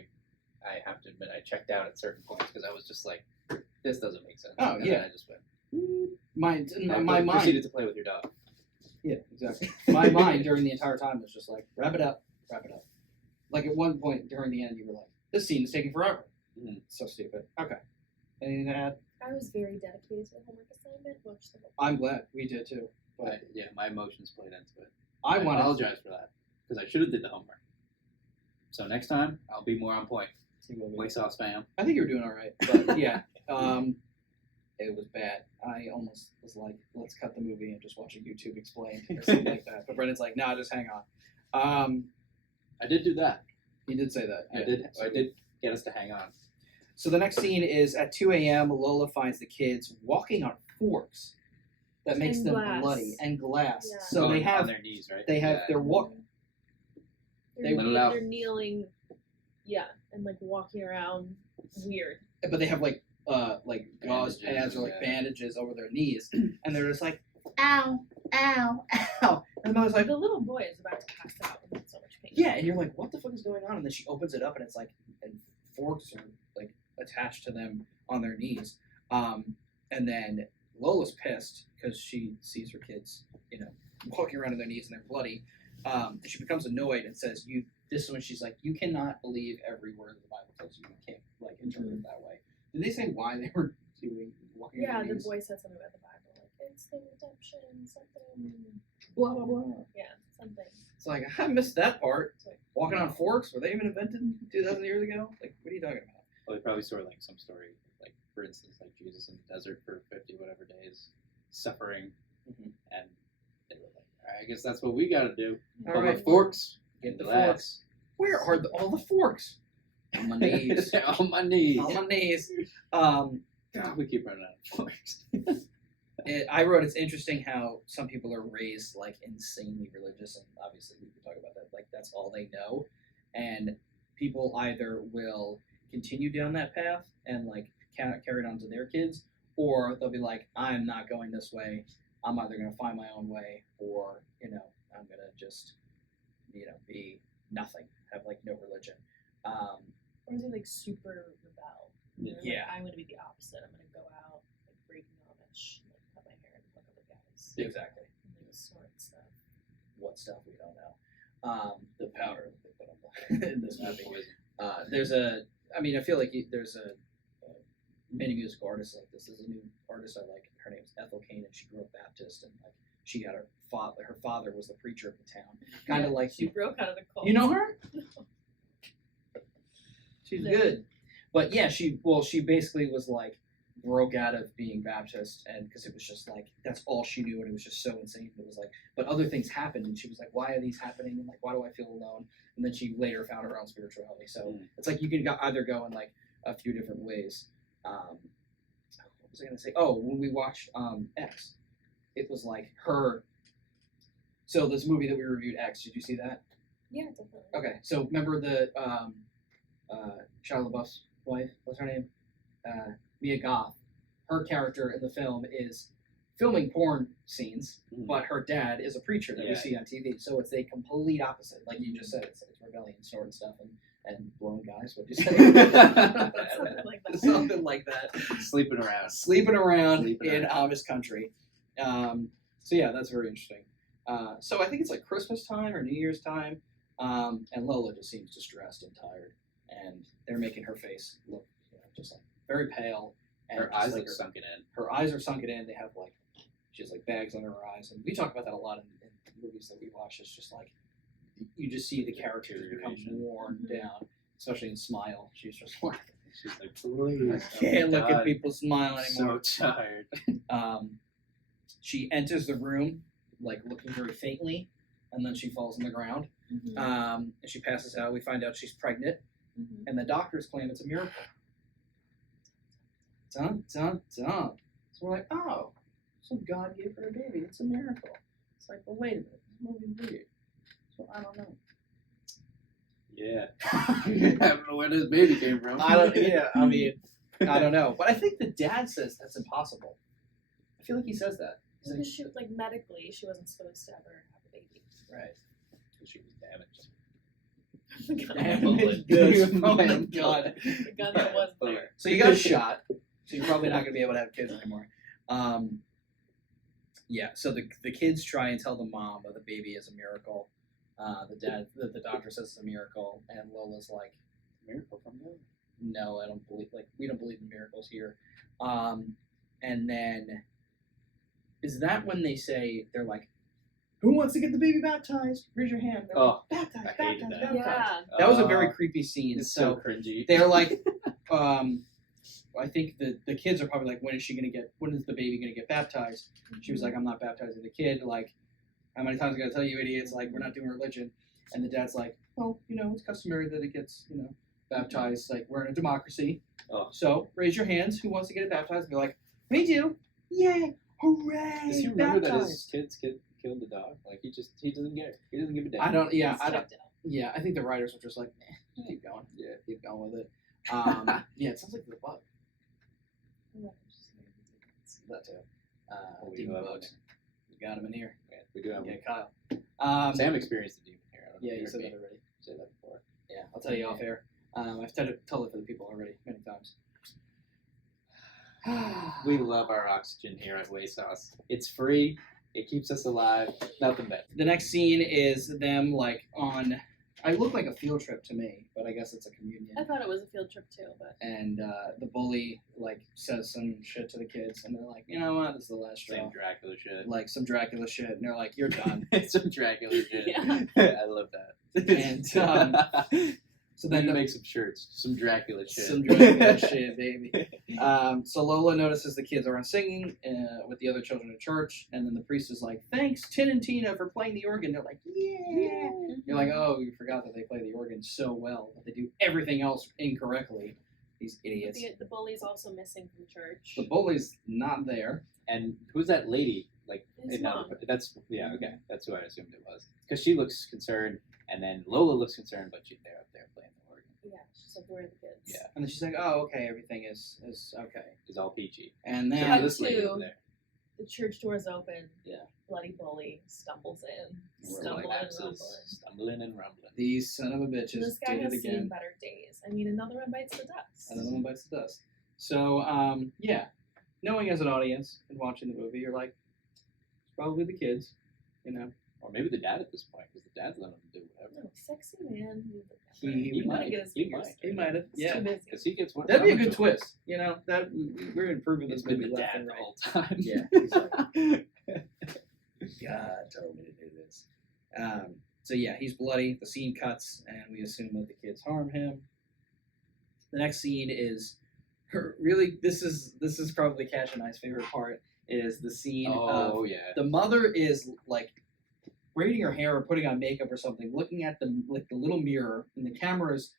have to admit I checked out at certain points because I was just like, this doesn't make sense. Oh, And yeah. then I just went. My mind. proceeded to play with your dog. Yeah, exactly. My mind during the entire time was just like, wrap it up. Like at one point during the end, you were like, this scene is taking forever. Mhm. So stupid. Okay. Anything to add? I was very dedicated to the homework assignment. Watched the whole I'm glad we did too. But My emotions played into it. I wanted. apologize for that because I should have did the homework. So next time I'll be more on point. WAYSOS fam. I think you were doing all right, but yeah, it was bad. I almost was like, let's cut the movie and just watch a YouTube explain or something like that. But Brendan's like, nah, just hang on. I did do that. He did say that. I yeah. did. I did get us to hang on. So the next scene is at 2 a.m. Lola finds the kids walking on forks that makes And them glass. bloody and glass. Yeah. So they on have their knees, right? they're walking. They're, They- they're kneeling, yeah, and like walking around weird. But they have like gauze Bandages, pads or like yeah. bandages over their knees, and they're just like, ow, ow, ow. And the mother's like, The little boy is about to pass out in so much pain. yeah, and you're like, what the fuck is going on? And then she opens it up, and it's like, and forks are like attached to them on their knees. And then Lola's pissed because she sees her kids, you know, walking around on their knees and they're bloody. And she becomes annoyed and says, this is when she's like, you cannot believe every word the Bible tells you. You can't like interpret it that way. Did they say why they were walking Yeah, on their the knees? boy said something about the Bible, like it's the redemption, something. Blah, blah, blah. Yeah, something. It's like, I missed that part. It's like, Walking on forks, were they even invented 2,000 years ago? Like, what are you talking about? Well, they probably saw like some story, like for instance, like Jesus in the desert for 50 whatever days, suffering, and they were like, I guess that's what we got to do. All All right. the forks, Get the glass. forks. Where are all the forks? On my knees. on my knees. On my knees. God, we keep running out of forks. I wrote it's interesting how some people are raised like insanely religious, and obviously we can talk about that. Like that's all they know, and people either will continue down that path and like carry it on to their kids, or they'll be like, I'm not going this way. I'm either going to find my own way, or I'm going to just be nothing, have like no religion. Or is it like super rebel? Yeah. Like, I'm going to be the opposite. I'm going to go out, like break Amish, like cut my hair and fuck other guys. Exactly. And like snort stuff. What stuff we don't know. The powder that they put on in this movie. There's I feel like there's many musical artists like this. There's a new artist I like. Her name's Ethel Kane, and she grew up Baptist, and like she got her father was the preacher of the town. Kind of like she broke out of the cult. You know her? No. She's good. But yeah, she basically was like broke out of being Baptist, and because it was just like that's all she knew, and it was just so insane. It was like, but other things happened, and she was like, why are these happening? And like, why do I feel alone? And then she later found her own spirituality. So it's like you can either go in like a few different ways. What was I gonna say? Oh, when we watched X, it was like her. So this movie that we reviewed, X, did you see that? Yeah, definitely. Okay, so remember the Shia LaBeouf's wife? What's her name? Mia Goth. Her character in the film is filming porn scenes, but her dad is a preacher that we see on TV. So it's a complete opposite. Like you just said, it's rebellion, snorting stuff, and blowing guys. What'd you say? Something like that. Something like that. Sleeping around. Sleeping around in Amish country. So yeah, that's very interesting. So I think it's like Christmas time or New Year's time, and Lola just seems distressed and tired, and they're making her face look just like very pale. And Her eyes like look sunken in. Her eyes are sunken in. They have like she has like bags under her eyes, and we talk about that a lot in movies that we watch. It's just like you just see the characters become worn down, especially in Smile. She's just like She's like, please. I can't look at people smile anymore. So tired. She enters the room like looking very faintly, and then she falls on the ground. Mm-hmm. And she passes out. We find out she's pregnant, and the doctors claim it's a miracle. Dun, dun, dun. So we're like, oh, so God gave her a baby. It's a miracle. It's like, well, wait a minute. This movie's weird. So I don't know. Yeah. I don't know where this baby came from. I don't know. But I think the dad says that's impossible. I feel like he says that. He's like, Because she, like, medically, she wasn't supposed to ever have a baby. right. She was damaged. Damn, Good. oh my God. The gun that was there. So you got shot. So you're probably not going to be able to have kids anymore. Yeah. So the kids try and tell the mom that the baby is a miracle. The doctor says it's a miracle, and Lola's like, Miracle from God. no, I don't believe. Like we don't believe in miracles here. And then is that when they say they're like, who wants to get the baby baptized? Raise your hand. They're like, baptized, I hated baptized, that. baptized. Yeah. That was a very creepy scene. It's so cringy. They're like, I think the kids are probably like, when is the baby gonna get baptized? She was like, I'm not baptizing the kid. Like, how many times am I gonna tell you idiots? Like, we're not doing religion. And the dad's like, well, it's customary that it gets, baptized. Like, we're in a democracy. Oh. So raise your hands. Who wants to get it baptized? And be like, we do. Yay! Hooray! Does he remember that baptized. his kids killed the dog? Like he doesn't care. He doesn't give a damn. I don't. Yeah, It's I don't. checked out. Yeah, I think the writers were just like, keep going. Yeah. Keep going with it. Yeah, it sounds like the bug. That too. We Demon do have bugs. We got him in here. Yeah, we do have Yeah, one. Kyle. Sam experienced the demon here. I don't know Yeah, if you said heard that me already. say that before. Yeah, I'll tell you off air. I've told it for the people already many times. We love our oxygen here at WAYSOS. It's free. It keeps us alive. Nothing better. The next scene is them like on. I look like a field trip to me, but I guess it's a communion. I thought it was a field trip too, but And the bully like says some shit to the kids, and they're like, you know what, this is the last straw. Same Dracula shit. Like some Dracula shit, and they're like, you're done. Some Dracula shit. Yeah. I love that. And so then then make some shirts. Some Dracula shit. some Dracula shit, baby. So Lola notices the kids aren't singing with the other children at church, and then the priest is like, thanks, Tin and Tina, for playing the organ. They're like, yeah. You're like, oh, you forgot that they play the organ so well, but they do everything else incorrectly. These idiots. The bully's also missing from church. The bully's not there. And who's that lady? Like, His mom. that's okay. That's who I assumed it was. Because she looks concerned, and then Lola looks concerned, but they're up there playing the organ. Yeah, she's like, where are the kids? Yeah, And then she's like, "Oh, okay, everything is okay." it's all peachy. And So then this lady two. over there. The church door's open. Yeah. Bloody bully stumbles in. We're Stumbling like, and rumbling. Stumbling and rumbling. these son of a bitches This guy did has it seen again. better days. I mean, another one bites the dust. Another one bites the dust. So, yeah, knowing as an audience and watching the movie, you're like, it's probably the kids, you know. Or maybe the dad at this point, because the dad's letting him do whatever. No, sexy man. He might might. get his He fingers. might. He might have, He's yeah. too busy. Because he gets one. That'd be a coming good to him. twist, you know. That we're improving this It's been movie the left dad and the right. whole time. Yeah, exactly. God told me to do this. So yeah, he's bloody. The scene cuts, and we assume that the kids harm him. The next scene is really. This is probably Cash and I's favorite part. Is the scene of Oh yeah. the mother is like braiding her hair or putting on makeup or something, looking at the little mirror, and the camera's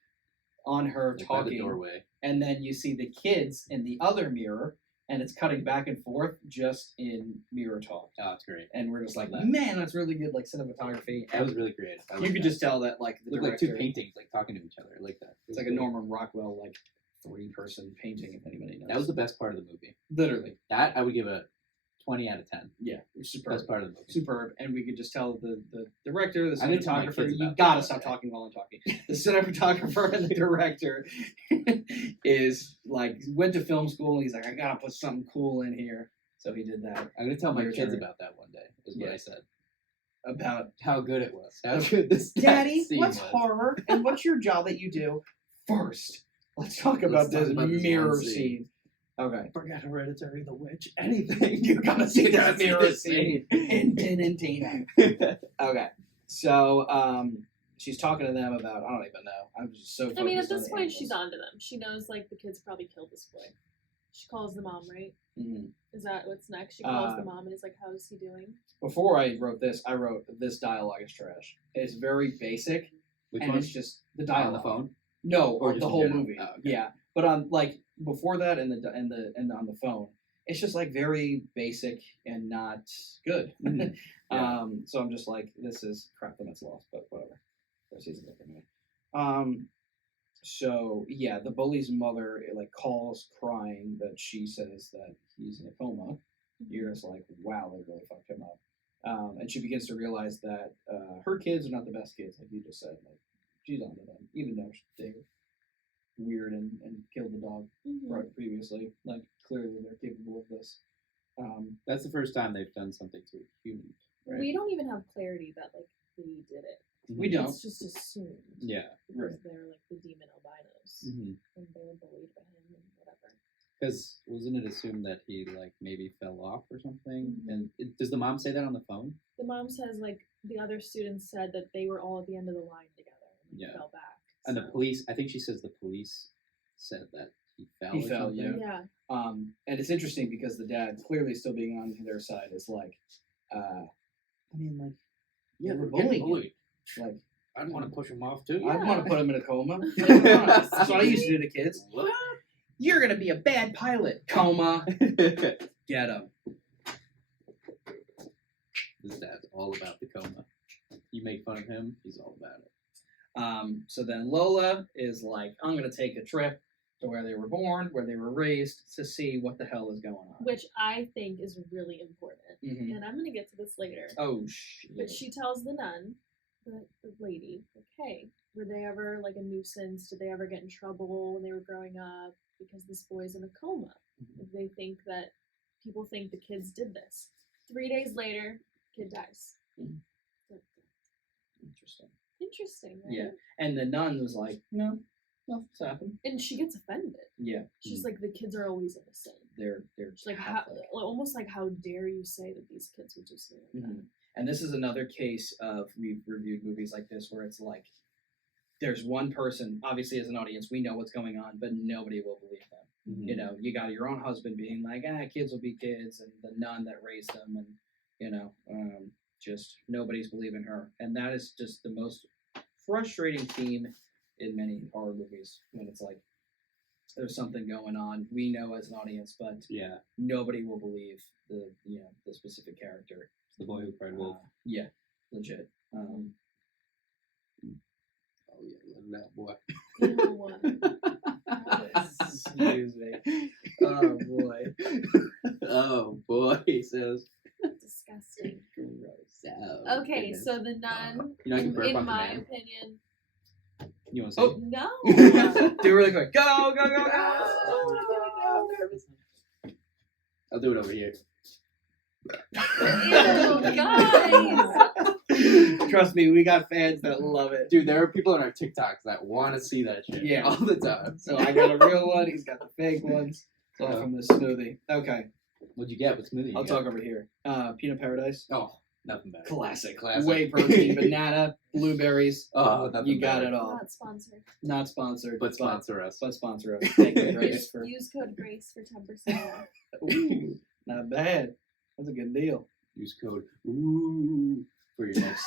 on her Like by the talking, doorway. and then you see the kids in the other mirror, and it's cutting back and forth just in mirror talk. Oh, it's great. And we're just like, Love that. man, that's really good, like cinematography. That was really creative. I You like could that. just tell that like the Look like director, two paintings like talking to each other. I like that. it's like a Norman Rockwell like 3-person painting, if anybody knows. That was the best part of the movie. literally, That I would give a 20 out of 10. yeah, it was superb. Best part of the movie. Superb, and we could just tell the director, the I'm gonna tell my cinematographer. kids You about gotta that stop one day. talking while I'm talking. The cinematographer and the director is like went to film school, and he's like, I gotta put something cool in here. So he did that I'm gonna tell my Your kids turn. about that one day. Is what Yeah. I said. about How good it was. How good this Daddy. scene What's was. horror, and what's your job that you do? First, let's talk about Let's talk this about this mirror one scene. scene. Okay. Forget Hereditary, The Witch, anything. You gotta see that mirror this scene in Tin and Tina. Okay, so she's talking to them about I don't even know. I'm just so. I mean, at focused on this the point, animals. she's onto them. She knows, like, the kids probably killed this boy. She calls the mom, right? Mhm. Is that what's next? She calls the Uh, mom and is like, how's he doing? Before I wrote this, I wrote this dialogue is trash. It's very basic, Which and one? it's just the On dialogue. the phone? No, Or or just the in whole general? movie. Oh, okay. Yeah, but on like before that and on the phone, it's just like very basic and not good. Mhm. Yeah. So I'm just like, this is crap and it's lost, but whatever. Their season's up anyway. So yeah, the bully's mother like calls crying that she says that he's in a coma. You're just like, wow, they really fucked him up. And she begins to realize that her kids are not the best kids, like you just said. Like she's onto them, even though they're weird and killed the dog Mhm. right previously. Like clearly they're capable of this. That's the first time they've done something to a human. Right? We don't even have clarity that, like, they did it. We don't. It's just assumed. Yeah. Because Right. they're, like, the demon albinos. Mm-hmm. And they were bullied by him and whatever. Because wasn't it assumed that he like maybe fell off or something? Mhm. And does the mom say that on the phone? The mom says, like, the other students said that they were all at the end of the line together and like, Yeah. fell back. And the so- police, I think she says the police said that he fell. He or fell, something. Yeah. And it's interesting because the dad, clearly still being on their side, is like, I mean, like, Yeah, they were we're getting bullying him. bullied. Like, I'd want to push him off too. I'd want to put him in a coma. Yeah. That's what I used to do to kids. What? You're gonna be a bad pilot. Coma. Get him. His dad's all about the coma. You make fun of him, he's all about it. So then Lola is like, I'm gonna take a trip to where they were born, where they were raised, to see what the hell is going on. Which I think is really important. Mhm. And I'm going to get to this later. Oh shit. But she tells the nun, the lady, like, hey, were they ever like a nuisance? Did they ever get in trouble when they were growing up? Because this boy's in a coma. They think that people think the kids did this. 3 days later, kid dies. Mhm. Interesting. Interesting, right? Yeah. And the nun was like, no, nothing's happened. And she gets offended. Yeah. She's like, the kids are always innocent. They're She's like, how, Catholic. almost like, how dare you say that these kids would do something like that? Mhm. And this is another case of, we've reviewed movies like this where it's like, there's one person, obviously as an audience, we know what's going on, but nobody will believe them. Mhm. You know, you got your own husband being like, kids will be kids, and the nun that raised them, and, you know, just nobody's believing her. And that is just the most frustrating theme in many horror movies, when it's like, there's something going on. We know as an audience, but Yeah. nobody will believe the specific character. The boy who cried wolf. Yeah, legit. Oh yeah, love that boy. Excuse me. Oh boy. Oh boy, he says. Disgusting. Gross. Okay, Goodness. so the nun, You know, I can burp in on my command. opinion, You want to say? Oh. no. Do it really quick. Go, go, go. I'll do it over here. Ew, guys. Trust me, we got fans that love it. Dude, there are people on our TikToks that want to see that shit. Yeah. All the time. So I got a real one. He's got the fake ones. It's all from the smoothie. Okay, What'd you get? What smoothie? I'll talk over here. Peanut Paradise. Oh, nothing better. Classic. Classic. Whey protein, banana, blueberries. Oh, nothing You got better. it all. Not sponsored. Not sponsored, But sponsor us. But sponsor us. Thank you, Grace. For Use code GRACE for 10% off. ooh, not bad. That's a good deal. Use code OOO for your next.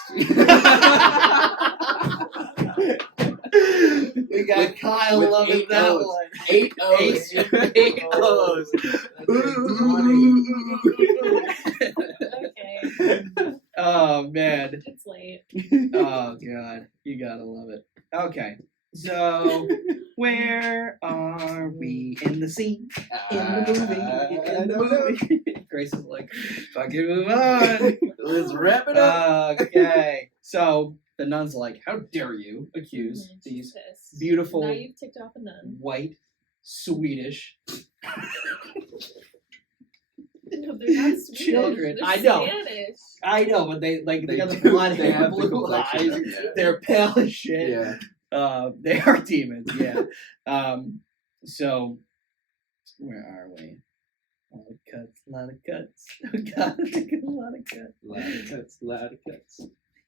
We got With- Kyle with loving 8 that O's. one. 8 O's. 8 O's. Okay. Oh man. It's late. Oh god. You gotta love it. Okay. So where are we in the scene? In the movie. In the movie. Grace is like, fucking move on. Let's wrap it up. Okay. So the nun's like, how dare you accuse Mhm, these she's pissed. beautiful Now you've ticked off a nun. white Swedish No, they're not Swedish. Children. They're I know. Spanish. I know, but they got the do- blonde they hair, have the blue complexion, eyes. yeah. They're pale as shit. Yeah. They are demons, yeah. So where are we? A lot of cuts. Oh god, a lot of cuts. Lot of cuts.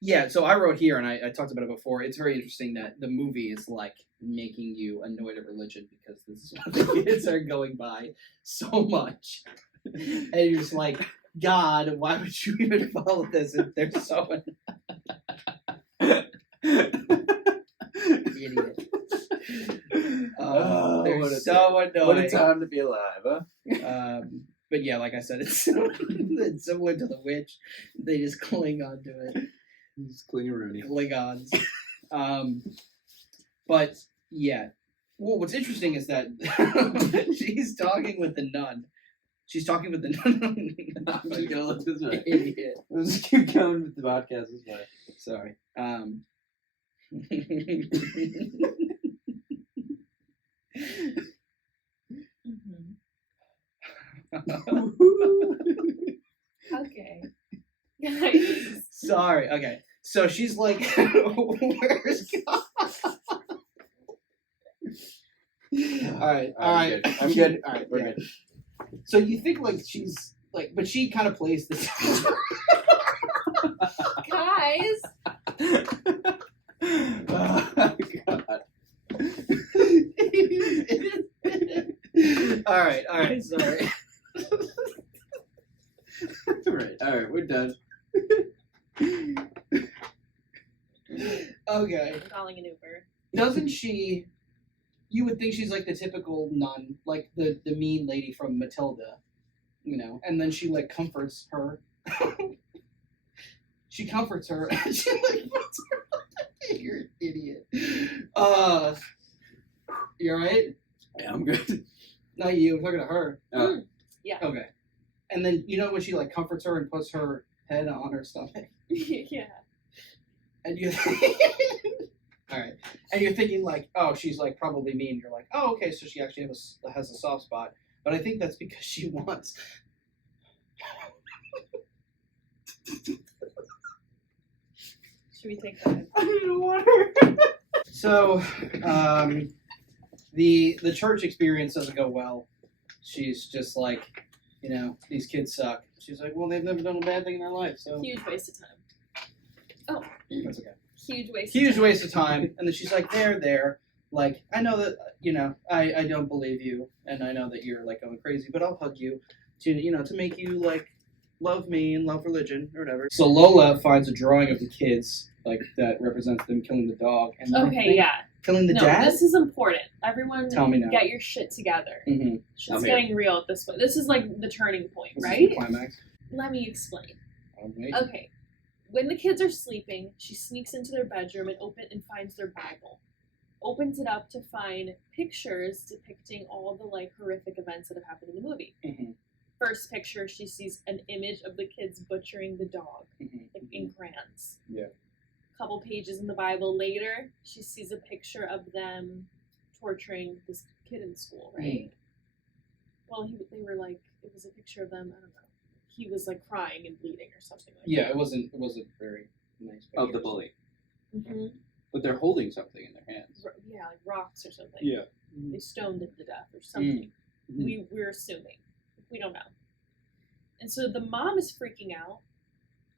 Yeah, so I wrote here, and I talked about it before. It's very interesting that the movie is like making you annoyed at religion because this is what the kids are going by so much. And you're just like, God, why would you even follow this if they're so idiot? They're what a so annoying. What a time to be alive, huh? But yeah, like I said, it's similar to the witch. They just cling on to it. It's Klingaroony. Klingons. But yeah. Well, what's interesting is that she's talking with the nun. She's talking with the nun. I'm just gonna let this way. Idiot. Let's just keep going with the podcast this way. Sorry. Mm-hmm. Okay. Guys. Sorry. Okay. So she's like, where's God? All right. I'm good. All right. We're yeah. good. So you think like she's like, but she kind of plays this. Guys. Oh, God. All right. Sorry. All right, we're done. Okay. I'm calling an Uber. Doesn't she? You would think she's like the typical nun, like the mean lady from Matilda, you know. And then she like comforts her. She comforts her, and she like puts her. You're an idiot. You alright? Yeah, I'm good. Not you. I'm talking to her. Yeah. Okay. And then you know when she like comforts her and puts her head on her stomach, Yeah. and you. All right, and you're thinking like, oh, she's like probably mean. You're like, oh, okay, so she actually has a soft spot. But I think that's because she wants. Should we take that? I need water. So, the church experience doesn't go well. She's just like, you know, these kids suck. She's like, well, they've never done a bad thing in their life, so Huge waste of time. Oh. that's okay. Huge waste. Huge waste of time. And then she's like, there. Like, I know that, you know, I don't believe you, and I know that you're like going crazy, but I'll hug you to, you know, to make you like love me and love religion or whatever. So Lola finds a drawing of the kids like that represents them killing the dog. And then I Okay, think yeah. Killing the no, dad? this is important. Everyone, Tell me now. get your shit together. Mm-hmm. Shit's I'm here. getting real at this point. This is like the turning point, This is right? the climax. Let me explain. Oh, wait. Okay. When the kids are sleeping, she sneaks into their bedroom and finds their Bible. Opens it up to find pictures depicting all the like horrific events that have happened in the movie. Mm-hmm. First picture, she sees an image of the kids butchering the dog, Mm-hmm. like in crayons. Yeah. Couple pages in the Bible later, she sees a picture of them torturing this kid in school, right? Well, they were like, it was a picture of them, I don't know. He was like crying and bleeding or something like Yeah, that. it wasn't very nice. Of the pictures. bully. Mm-hmm. But they're holding something in their hands. Yeah, like rocks or something. Yeah. They stoned him to death or something. Mhm. We're assuming. We don't know. And so the mom is freaking out,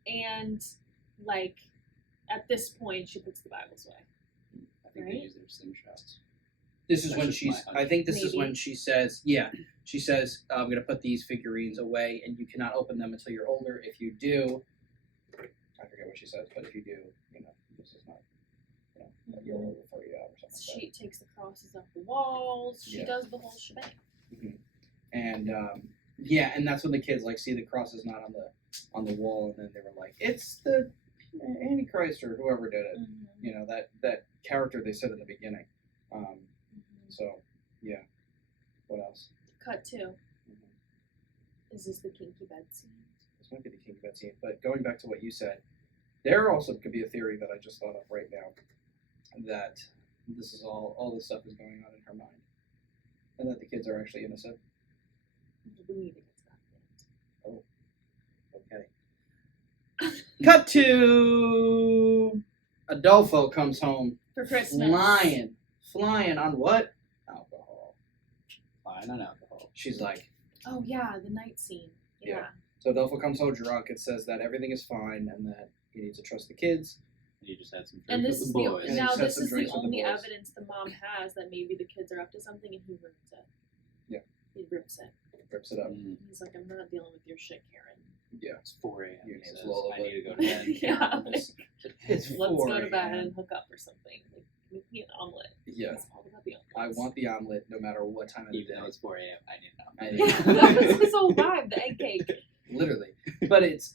and like at this point she puts the Bibles away. I think Right? they use their slingshotts. This is That's when just she's. my hunch. I think this is Maybe. when she says, "Yeah." She says, "I'm gonna put these figurines away, and you cannot open them until you're older. If you do, I forget what she says, but if you do, this is not, you'll refer you out or something." She takes the crosses off the walls. She Yeah. does the whole shebang. Mhm. And yeah, and that's when the kids like see the crosses not on the wall, and then they were like, "It's the Antichrist or whoever did it." Mm-hmm. That character they said in the beginning. So yeah, what else? Cut 2. Mhm. Is this the kinky bed scene? This might be the King Bed scene, but going back to what you said, there also could be a theory that I just thought of right now that this is all this stuff is going on in her mind, and that the kids are actually innocent. We need to get to that point. Okay. Cut to Adolfo comes home For Christmas. flying on what? Alcohol. Fine on alcohol. She's like, Oh yeah, the night scene. Yeah. so Adolfo comes home drunk. It says that everything is fine and that he needs to trust the kids. You just had some drinks And with this the is boys. And now just had this some is the drinks with the only boys. evidence the mom has that maybe the kids are up to something, and he ruins it. Yeah. He rips it. Rips it up. Mm, He's like, I'm not dealing with your shit, Karen. Yeah. it's 4 a.m. Your he name's says, Lola, I but- need to go to bed. Yeah, It's, it's Let's 4 go to bed a.m. and hook up or something. Like, make me an omelet. Yeah. It's all about the I omelets. want the omelet no matter what time of the Even day. though it's 4 a.m., I need I an need omelet. Yeah, that was his whole vibe. The egg cake. Literally. But it's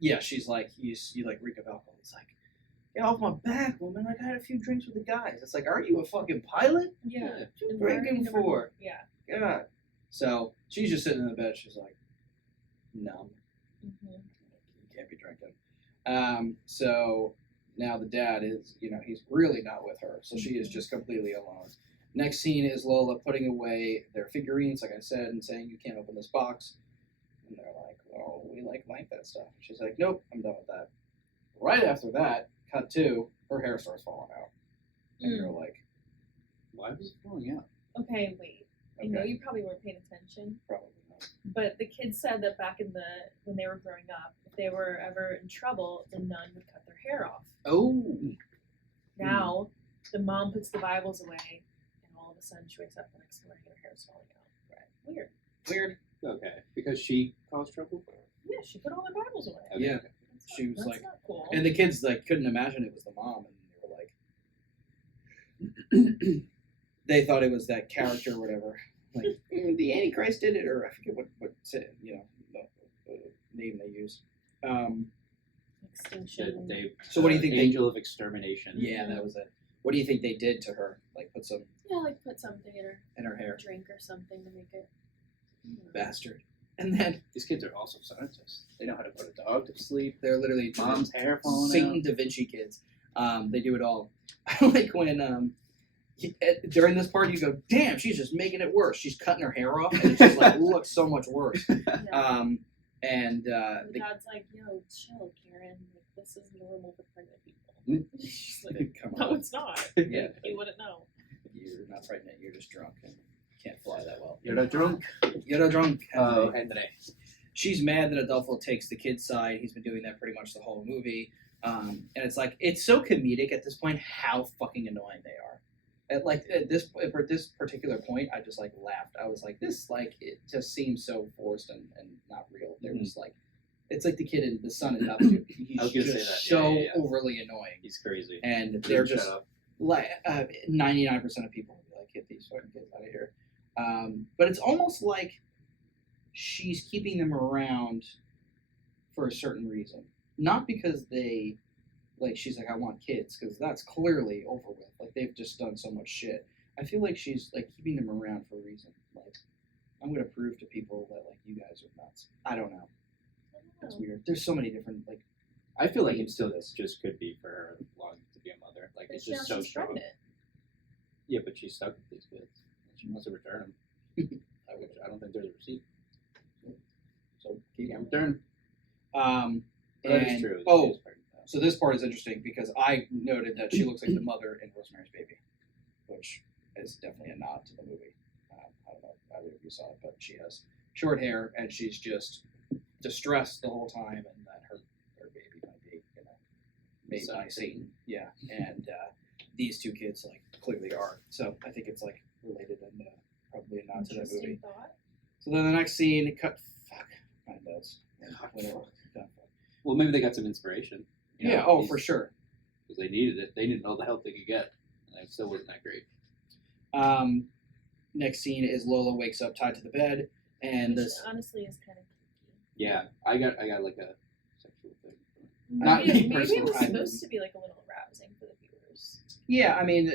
yeah, she's like, you like reek of alcohol. It's like, get off my back, woman. Like I had a few drinks with the guys. It's like, aren't you a fucking pilot? Yeah. What you And where drinking he never- for? Yeah. God. So she's just sitting in the bed. She's like, numb. Mm-hmm. You can't be drinking. So now the dad is, he's really not with her. So she is just completely alone. Next scene is Lola putting away their figurines, like I said, and saying, you can't open this box. And they're like, well, we like that stuff. She's like, nope, I'm done with that. Right after that, cut to, her hair starts falling out. And you're like, Why was it falling out? Okay, wait. I know okay, you probably weren't paying attention, probably not. but the kids said that back when they were growing up, if they were ever in trouble, the nun would cut their hair off. Oh, Now, the mom puts the Bibles away, and all of a sudden she wakes up the next morning and her hair's falling out. Right. Weird. weird. Okay. Because she caused trouble? Yeah, she put all the Bibles away. Okay. Yeah. That's She was that's like- not cool. And the kids like couldn't imagine it was the mom, and they were like, they thought it was that character or whatever. Like the Antichrist did it, or I forget what the name they use. Extinction. So what do you think they- Angel of extermination. Yeah, that was it. What do you think they did to her? Like put some Yeah, like put something in her in her hair, drink or something to make it. bastard. And then These kids are also scientists. They know how to put a dog to sleep. they're literally Mom's hair falling Satan out. Da Vinci kids. They do it all. I like when during this part you go, damn, she's just making it worse. She's cutting her hair off, and it just like looks so much worse. Yeah. And The the, dad's like, yo, chill, Karen. Like, this is normal for pregnant people. She's like, come no, on, it's not. yeah, You wouldn't know. you're not pregnant. You're just drunk and can't fly that well. You're not drunk? You're not drunk. Oh, Henry. Henry. She's mad that Adolfo takes the kid's side. He's been doing that pretty much the whole movie. And it's like, it's so comedic at this point how fucking annoying they are. At this particular point, I just like laughed. I was like, this like it just seems so forced and not real. They're just like, it's like the kid in the son in Up. He's I was gonna just say that. so Yeah. overly annoying, He's crazy. and they're Shut just up. like 99% of people will be like, get these fucking kids out of here. But it's almost like she's keeping them around for a certain reason, not because they like she's like I want kids, because that's clearly over with. Like they've just done so much shit. I feel like she's like keeping them around for a reason. Like I'm gonna prove to people that like you guys are nuts. I don't know. That's weird. There's so many different like. I feel like it still just could be for her longing to be a mother. Like But it's just now so she's strong. pregnant. Yeah, but she's stuck with these kids. She wants to return them. I don't think there's a receipt. So keep Can't going. return. That is And- true. oh, She is pregnant now. So this part is interesting because I noted that she looks like the mother in Rosemary's Baby, which is definitely a nod to the movie. I don't know if either of you saw it, but she has short hair and she's just distressed the whole time, and that her baby might be, made by Satan. Yeah, and these two kids like clearly are. So I think it's like related and probably a nod to that Interesting movie. thought. So then the next scene, my notes. Whatever. Well, maybe they got some inspiration. Yeah. Oh, for sure. Because they needed it. They needed all the help they could get, and it still wasn't that great. Next scene is Lola wakes up tied to the bed, and Which this. honestly is kind of Yeah, I got like a sexual thing. Not maybe, me maybe it personally. was supposed to be like a little arousing for the viewers. Yeah, I mean,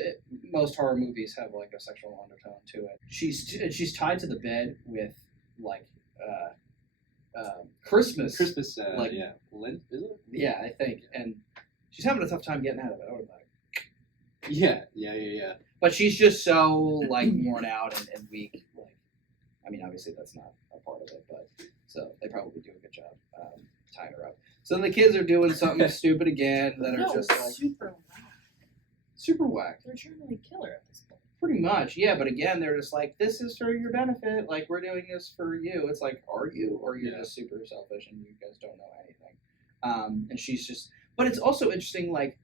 most horror movies have like a sexual undertone to it. She's tied to the bed with like Christmas. Christmas, like- yeah, Lent, is it? Yeah, I think, and she's having a tough time getting out of it. I would like. Yeah. But she's just so like worn out and weak. Like, I mean, obviously that's not a part of it, but so they probably do a good job tying her up. So then the kids are doing something stupid again that are No, just like super whack. super whack. They're trying to like kill her at this point. Pretty much, yeah. But again, they're just like, this is for your benefit. Like, we're doing this for you. It's like, are you, or you're Yeah. just super selfish and you guys don't know anything? And she's just. But it's also interesting, like,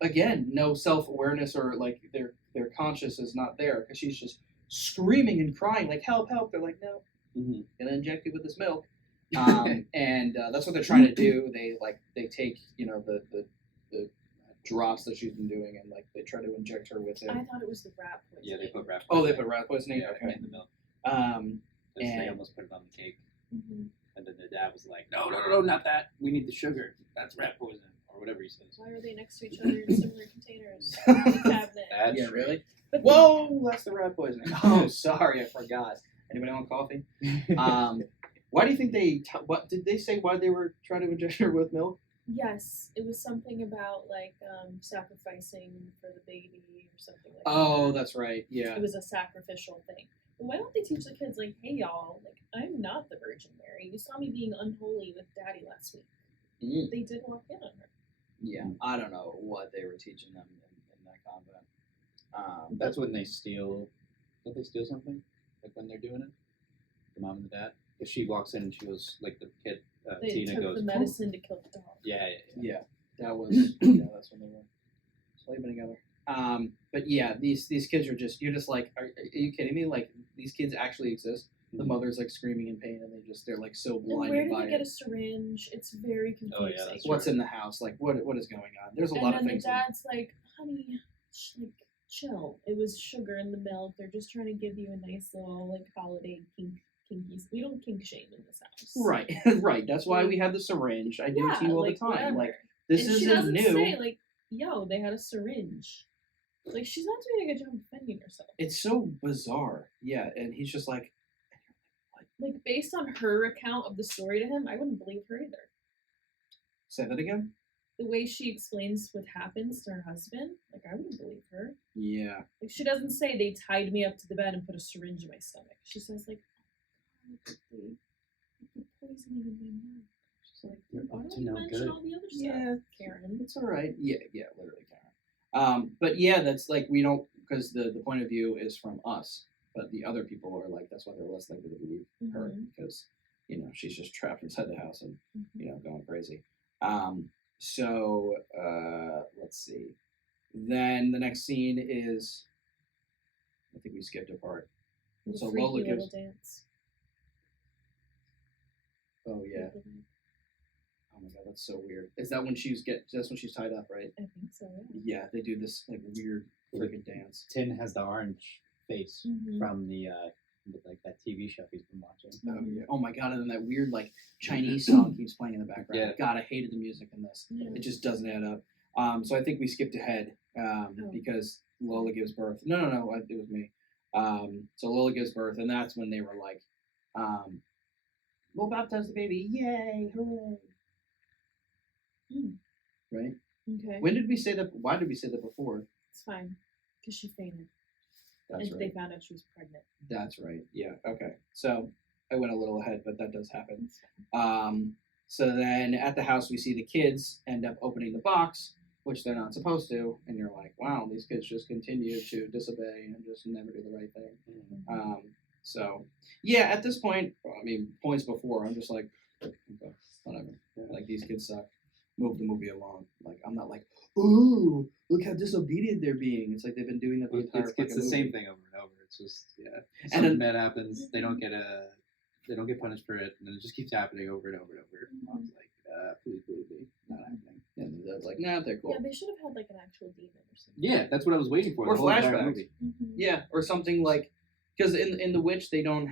again, no self-awareness or like their conscious is not there because she's just screaming and crying like help. They're like, no, Mm-hmm. gonna inject you with this milk. And that's what they're trying to do. They take the drops that she's been doing and like they try to inject her with it. I thought it was the rat poisoning. Yeah, they put rat. Oh, they put rat poisoning. Yeah, Okay. in the milk. They And- almost put it on the cake, Mm-hmm. and then the dad was like, "No, not that. We need the sugar. That's rat poison, or whatever he says." Why are they next to each other in similar containers? In the cabinet. That's Yeah, right. really. But Whoa, that's the rat poisoning. Oh, sorry, I forgot. Anybody want coffee? Why do you think what did they say? Why they were trying to inject her with milk? yes, it was something about like sacrificing for the baby or something like Oh, that. that's right. Yeah. It was a sacrificial thing. But why don't they teach the kids like, hey y'all, like I'm not the Virgin Mary. You saw me being unholy with Daddy last week. Mm. They did walk in on her. Yeah. I don't know what they were teaching them in that convent. That's when they steal. Don't they steal something? Like when they're doing it? The mom and the dad? If she walks in and she goes, like the kid, They Tina took goes, the medicine to kill the dog. Yeah. Yeah, that was yeah, that's when they were sleeping together. But yeah, these kids are just you're just like, are you kidding me? Like these kids actually exist. The mother's like screaming in pain, and they're like so And where blinded did by they get it. a syringe? It's very confusing. Oh, yeah, that's What's in the house? Like what is going on? There's a And lot then of things. the dad's like, honey, like chill. It was sugar in the milk. They're just trying to give you a nice little like holiday kinkies. We don't kink shame in this house. Right, right. That's why we have the syringe. I do it to you all like, the time. whatever. Like this And she isn't doesn't new. say like, yo, they had a syringe. Like she's not doing a good job defending herself. It's so bizarre. Yeah, and he's just like, Like based on her account of the story to him, I wouldn't believe her either. say that again. The way she explains what happens to her husband, like I wouldn't believe her. Yeah. Like she doesn't say they tied me up to the bed and put a syringe in my stomach. She says like, oh, they put poisoning in my mouth. She's like, You're why up don't to you no mention good. all the other Yeah. stuff, Karen? It's all right. Yeah, literally, Karen. But yeah, that's like we don't because the point of view is from us, but the other people are like that's why they're less likely to believe her Mhm. because she's just trapped inside the house and Mhm. going crazy. So let's see. Then the next scene is I think we skipped a part. The So freaky Lola little gives. dance. Oh yeah. Oh my god, that's so weird. Is that when that's when she's tied up, right? I think so. Yeah, they do this like weird freaking dance. Tin has the orange face Mhm. from the like that TV show he's been watching. Oh yeah. Oh my god, and then that weird like Chinese song keeps playing in the background. Yeah. God, I hated the music in this. Yeah. It just doesn't add up. So I think we skipped ahead because Lola gives birth. No, it was me. So Lola gives birth, and that's when they were like, we'll baptize the baby. Yay, hooray. Right? Okay. When did we say that? Why did we say that before? It's fine. Because she fainted. That's and right. they found out she was pregnant. That's right. Yeah. Okay. So I went a little ahead, but that does happen. It's fine. So then at the house, we see the kids end up opening the box, which they're not supposed to, and you're like, wow, these kids just continue to disobey and just never do the right thing. So yeah, at this point, I mean, points before, I'm just like, okay, whatever. Like these kids suck. Move the movie along. Like I'm not like, ooh, look how disobedient they're being. It's like they've been doing that the entire. It's the movie. same thing over and over. It's just And something then- bad happens. They don't get punished for it, and then it just keeps happening over and over and over. Mom's like, please, not happening. And the dad's like, nah, they're cool. Yeah, they should have had like an actual demon or something. Yeah, that's what I was waiting for. Or the whole entire flashbacks. movie. Mm-hmm. Yeah, or something like, because in The Witch they don't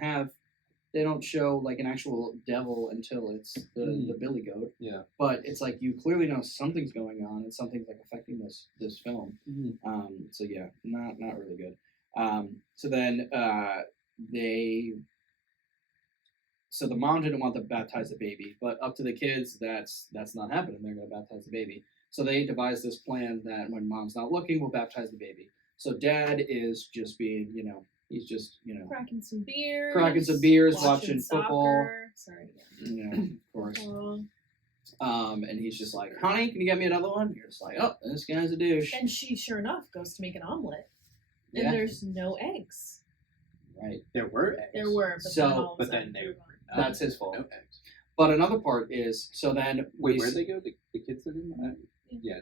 show like an actual devil until it's the billy goat. Yeah. But it's like you clearly know something's going on and something's like affecting this film. So yeah, not really good. So then so the mom didn't want to baptize the baby, but up to the kids, that's not happening. They're going to baptize the baby. So they devised this plan that when mom's not looking, we'll baptize the baby. So dad is just being, he's just, Cracking some beers. watching football. Soccer. Sorry. Of course. Aw. And he's just like, honey, can you get me another one? You're just like, oh, this guy's a douche. And she, sure enough, goes to make an omelet. And Yeah. there's no eggs. Right. There were eggs. There were, but So- then all of a but sudden then they they're were gone. That's his fault. No eggs. But another part is, so then Wait, where'd they go? The kids didn't? Yeah,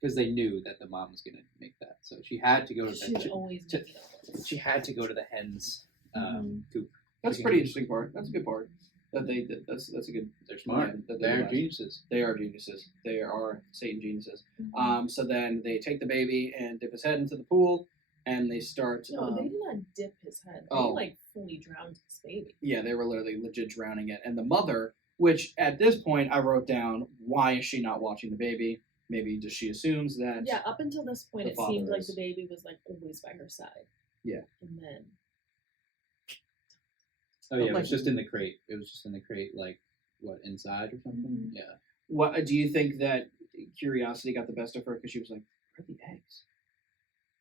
because they knew that the mom was gonna make that, so she had to go to She's always making omelets. she had to go to the hens Mhm. coop. That's a pretty interesting part. That's a good part. That they did. That's a good. They're smart. plan that they They're devised. geniuses. They are geniuses. They are Satan geniuses. Mhm. So then they take the baby and dip his head into the pool, and they start. No, they did not dip his head. They oh. like fully drowned his baby. Yeah, they were literally legit drowning it. And the mother, which at this point I wrote down, why is she not watching the baby? Maybe just she assumes that. Yeah, up until this point, The it seemed father like is. the baby was like always by her side. Yeah. And then. Oh yeah, But, it like- was just in the crate. It was just in the crate, like what, inside or something? Mhm. Yeah. What do you think that curiosity got the best of her because she was like, where are the eggs?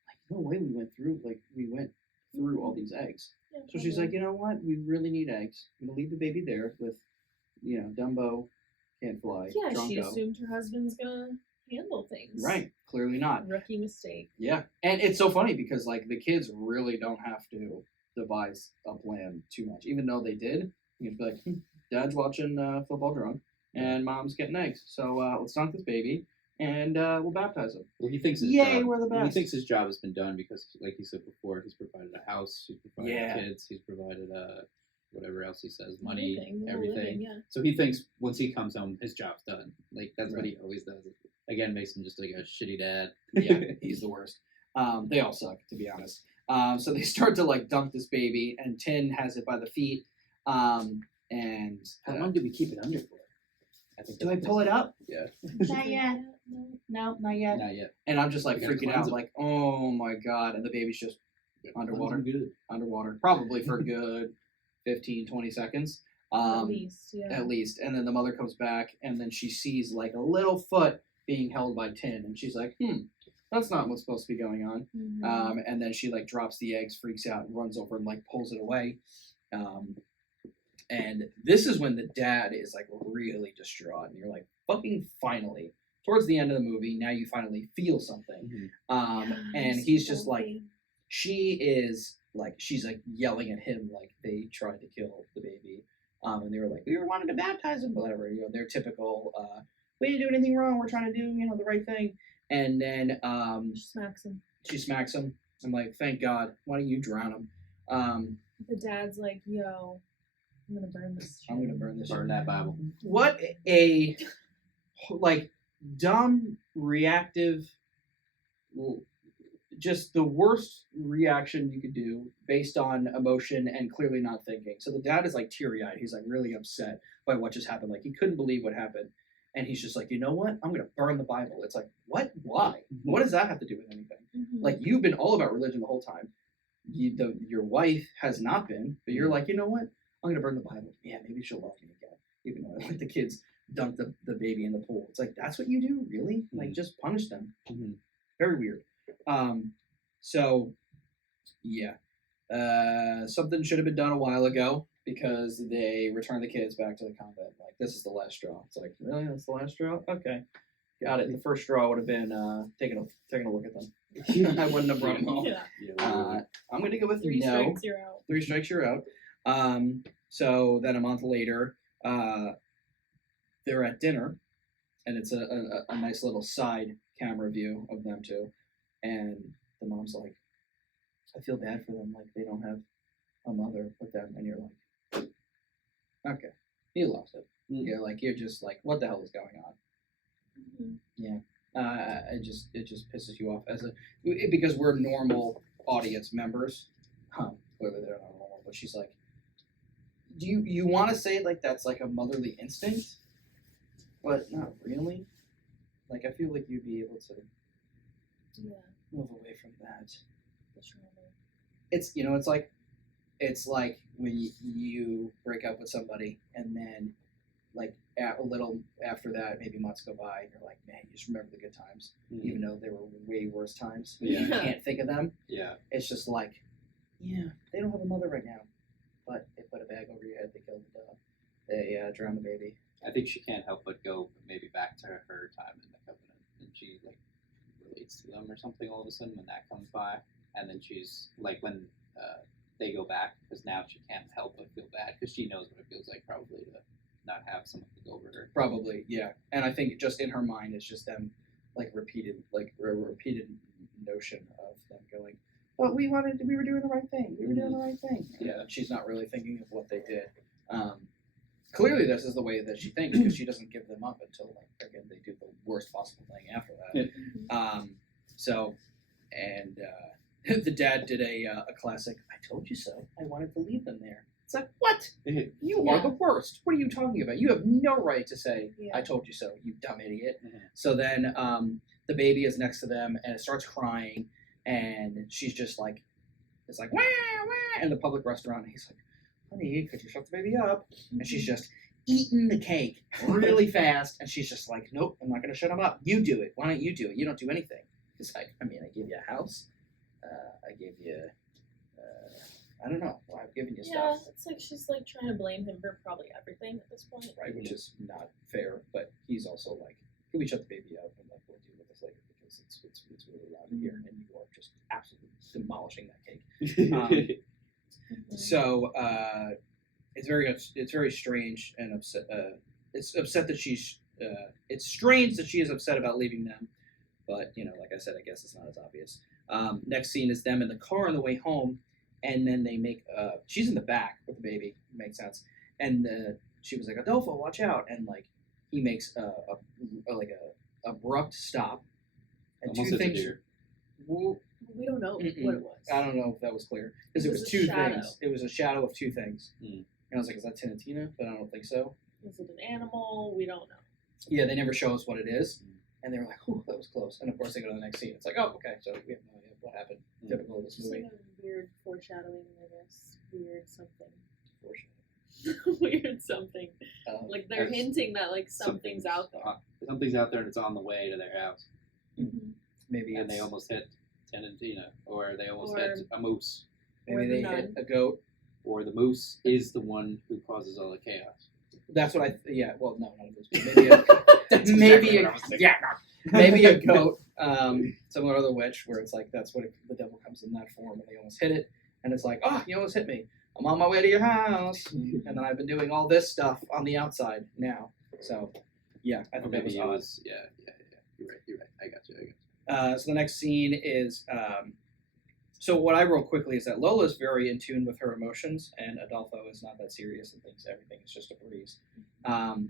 Like, no way we went through all these eggs. Yeah, So she's like, you know what? We really need eggs. I'm gonna leave the baby there with, Dumbo can't fly. yeah, she Drunko. assumed her husband's gonna handle things. Right. Clearly not. Rookie mistake. Yeah. And it's so funny because like the kids really don't have to devise a plan too much. Even though they did, you can be like, Dad's watching football drunk and Mom's getting eggs. So let's dunk this baby and we'll baptize him. Well, he thinks his Yay, job. we're the best. He thinks his job has been done because, like you said before, he's provided a house, he's provided Yeah. kids, he's provided whatever else he says, money, Everything, everything. yeah. So he thinks once he comes home, his job's done. Like that's what Right. he always does. Again, makes him just like a shitty dad. Yeah, he's the worst. They all suck, to be honest. So they start to like dunk this baby, and Tin has it by the feet. And How long did we keep it under for? I think. do I pull it up? Yeah. Not yet. No, not yet. Not yet. And I'm just like We gotta freaking cleanse out, it. like, oh my god! And the baby's just underwater, Good. underwater, probably for a good 15, 20 seconds. At least, yeah. At least. And then the mother comes back, and then she sees like a little foot being held by Tin, and she's like, that's not what's supposed to be going on. Mhm. And then she like drops the eggs, freaks out, and runs over and like pulls it away. And this is when the dad is like really distraught, and you're like, fucking finally. Towards the end of the movie, now you finally feel something. Yeah, And so he's just like, healthy. she's like yelling at him like they tried to kill the baby. And they were like, we were wanting to baptize him, whatever. Their typical, we didn't do anything wrong. We're trying to do, the right thing. And then She smacks him. she smacks him. I'm like, thank God. Why don't you drown him? The dad's like, yo, I'm gonna burn this shit. I'm gonna burn this. Burn that Bible. What a like dumb, reactive, just the worst reaction you could do based on emotion and clearly not thinking. So the dad is like teary-eyed. He's like really upset by what just happened. Like he couldn't believe what happened. And he's just like, you know what? I'm going to burn the Bible. It's like, what? Why? What does that have to do with anything? Like, you've been all about religion the whole time. Your wife has not been, but you're like, you know what? I'm going to burn the Bible. Yeah, maybe she'll love me again. Even though like the kids dunked the baby in the pool. It's like, that's what you do? Really? Like, just punish them. Very weird. So, yeah. Something should have been done a while ago because they returned the kids back to the convent. Like, this is the last straw. It's like, really? That's the last straw? Okay. Got it. The first straw would have been taking a look at them. I wouldn't have brought them home. Yeah. I'm going to go with 3 no. strikes, you're out. 3 strikes, you're out. So then a month later, they're at dinner, and it's a nice little side camera view of them two. And the mom's like, I feel bad for them. Like, they don't have a mother with them. And you're like, okay, you lost it. You're just like, what the hell is going on? Yeah. It just pisses you off because we're normal audience members. Clearly they're not normal, but she's like, do you want to say like that's like a motherly instinct, but not really. Like, I feel like you'd be able to move away from that. It's it's like when you break up with somebody and then like a little after that, maybe months go by, and you're like, man, you just remember the good times, even though they were way worse times. But you can't think of them. Yeah. It's just like, yeah, they don't have a mother right now, but they put a bag over your head, they killed the dog, they drowned the baby. I think she can't help but go maybe back to her time in the covenant, and she like relates to them or something all of a sudden when that comes by, and then she's like when they go back, because now she can't help but feel bad because she knows what it feels like probably to not have someone to go over her. Probably, yeah. And I think just in her mind, it's just them like repeated notion of them going, well, we were doing the right thing. We were doing the right thing. Yeah, she's not really thinking of what they did. Clearly, this is the way that she thinks because she doesn't give them up until, like, again, they do the worst possible thing after that. The dad did a classic, I told you so. I wanted to leave them there. It's like, what? You are the worst. What are you talking about? You have no right to say, I told you so, you dumb idiot. So then the baby is next to them, and it starts crying, and she's just like, it's like, wah, wah, in the public restaurant. And he's like, honey, could you shut the baby up? And she's just eating the cake really fast, and she's just like, nope, I'm not going to shut him up. You do it. Why don't you do it? You don't do anything. It's like, I mean, I gave you a house. I gave you, I don't know. Well, I've given you stuff. Yeah, it's like she's like trying to blame him for probably everything at this point. Right, which is not fair, but he's also like, can we shut the baby up and like we'll deal with this later because it's really loud in here and you are just absolutely demolishing that cake. So it's very strange and upset. It's upset that she's. It's strange that she is upset about leaving them, but like I said, I guess it's not as obvious. Next scene is them in the car on the way home, and then they make. She's in the back with the baby. Makes sense. And she was like, Adolfo, watch out! And like he makes a abrupt stop. And almost two things. We don't know what it was. I don't know if that was clear because it was two things. It was a shadow of two things. And I was like, is that Tinatina? But I don't think so. Is it an animal? We don't know. Yeah, they never show us what it is. And they were like, "Ooh, that was close." And of course, they go to the next scene. It's like, "Oh, okay." So we have no idea what happened. Typical of this Just movie. like a weird foreshadowing, I guess. Weird something. Weird something. Like they're hinting that like something's out there. Something's out there and it's on the way to their house. Maybe and they almost hit Tinatina, or they almost hit a moose. Maybe they hit a goat. Or the moose is the one who causes all the chaos. That's what I. Yeah. Well, no, not a moose. Maybe a goat. Similar to the witch, where it's like that's what the devil comes in that form, and they almost hit it, and it's like, oh, you almost hit me. I'm on my way to your house, and then I've been doing all this stuff on the outside now. So, yeah, I think that was odd. Yeah. You're right. I got you. So the next scene is So what I wrote quickly is that Lola is very in tune with her emotions, and Adolfo is not that serious and thinks everything is just a breeze.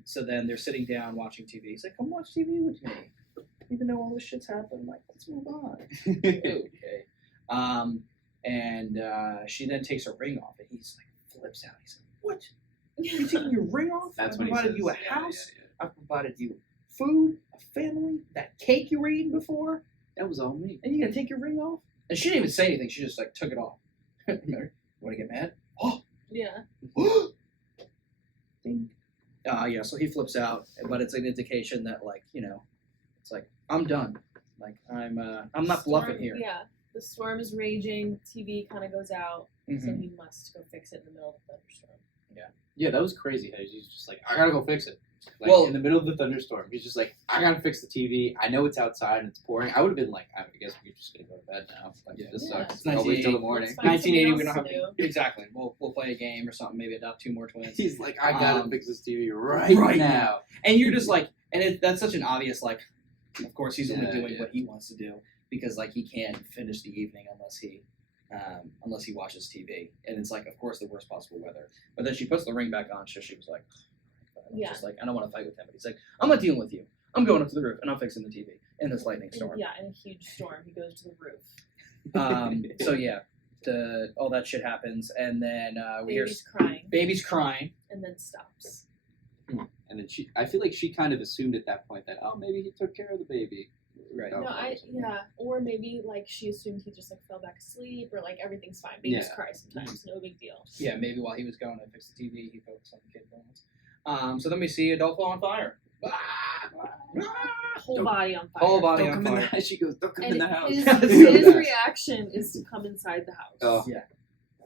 So then they're sitting down watching TV. He's like, "Come watch TV with me, even though all this shit's happened. Like, let's move on." Okay. And she then takes her ring off, and he's like flips out. He's like, "What? You're taking your ring off? That's I when he provided says, you a yeah, house. yeah. I provided you food, a family, that cake you were eating before, That was all me. and you're gonna take your ring off?" And she didn't even say anything. She just like took it off. You want to get mad? Oh, Yeah. ding. Yeah. So he flips out, but it's an indication that like it's like I'm done. Like I'm not bluffing Storm- here. Yeah. The storm is raging. TV kind of goes out, so Mhm. he must go fix it in the middle of the thunderstorm. Yeah, that was crazy. He's just like, I gotta go fix it. Like, Well- in the middle of the thunderstorm, he's just like, I gotta fix the TV. I know it's outside and it's pouring. I would have been like, I guess we're just gonna go to bed now. Like, Yeah. this Yeah. sucks. It's I'll wait till the 1980. morning. Let's find 1980. We something don't have else any, exactly. We'll play a game or something. Maybe adopt 2 more twins. He's like, I gotta Um, fix this TV right right now. And you're just like, that's such an obvious like. Of course, he's only Yeah, doing yeah. what he wants to do because like he can't finish the evening unless he watches TV. And it's like, of course, the worst possible weather. But then she puts the ring back on. So she was like, Yeah. just like I don't want to fight with him. But he's like, I'm not dealing with you. I'm going up to the roof and I'm fixing the TV in this lightning storm. Yeah, in a huge storm, he goes to the roof. So yeah, all that shit happens, and then we hear Baby's crying, baby's crying. and then stops. And then I feel like she kind of assumed at that point that, oh, maybe he took care of the baby. Right. Oh, Or maybe like she assumed he just like fell back asleep, or like everything's fine. Babies Yeah. cry sometimes, no big deal. Yeah, maybe while he was going to fix the TV, he focused on the kid moments. So then we see Adolfo on fire. Whole body on fire. Whole body Don't on come in the fire. house. She goes, don't come in And the house. his reaction is to come inside the house. Oh. Yeah.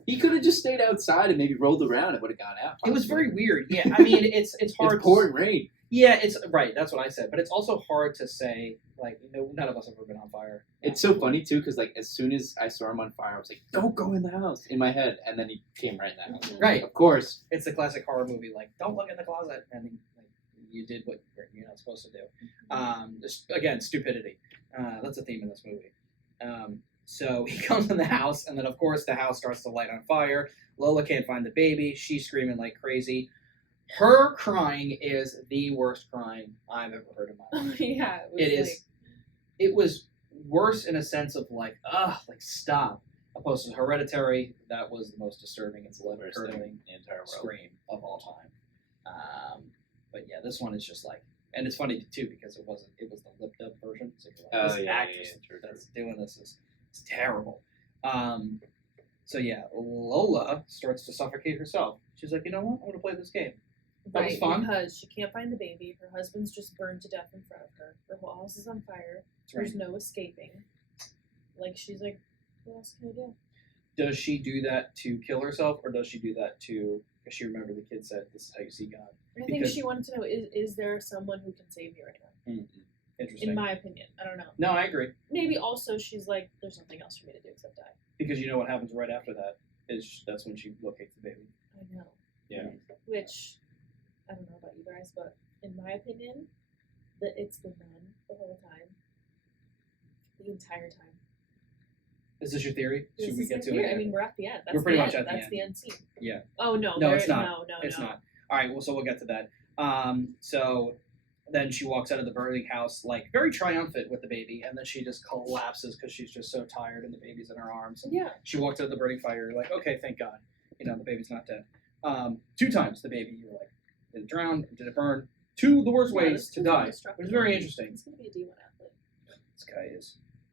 He could have just stayed outside and maybe rolled around and would have gone out. It was very weird. Yeah, I mean, it's hard. It's pouring rain. Yeah, it's right. That's what I said. But it's also hard to say. Like, none of us have ever been on fire. It's so funny too, because like as soon as I saw him on fire, I was like, "Don't go in the house!" in my head, and then he came right in the house. Right. Of course. It's a classic horror movie. Like, don't look in the closet, and then, like, you did what you're not supposed to do. Again, stupidity. That's a theme in this movie. So he comes in the house, and then of course the house starts to light on fire. Lola can't find the baby. She's screaming like crazy. Her crying is the worst crying I've ever heard in my life. Yeah, It is. It was worse in a sense of like, stop. Opposed to Hereditary, that was the most disturbing and blood-curdling the entire world. scream of all time. But yeah, this one is just like, and it's funny too because it was the lip dub version. So you're like, this actress that's doing this is terrible. So yeah, Lola starts to suffocate herself. She's like, you know what? I'm gonna play this game. That was Right, fun. because she can't find the baby. Her husband's just burned to death in front of her. Her whole house is on fire. There's no escaping. Like, she's like, what else can I do? Does she do that to kill herself, or does she do that to? Because she remembered the kid said, "This is how you see God." I think Because- she wanted to know, is there someone who can save me right now? Interesting. In my opinion. I don't know. No, I agree. Maybe also she's like, there's nothing else for me to do except die. Because you know what happens right after that is that's when she locates the baby. I know. Yeah. Which, I don't know about you guys, but in my opinion, that it's the nun the whole time. The entire time. Is this your theory? Should we get to here. it? I mean, we're at the end. That's We're pretty the much end. at the That's end. the end scene. Yeah. Oh no, No, it's not. No, It's no. not. All right. Well, so we'll get to that. So then she walks out of the burning house, like very triumphant with the baby, and then she just collapses because she's just so tired, and the baby's in her arms. And Yeah. she walks out of the burning fire, like, okay, thank God, the baby's not dead. 2 times the baby, you're like, did it drown? Did it burn? 2 the worst ways this to kid's die. It indestructible. was very interesting. He's gonna be a D1 athlete. This guy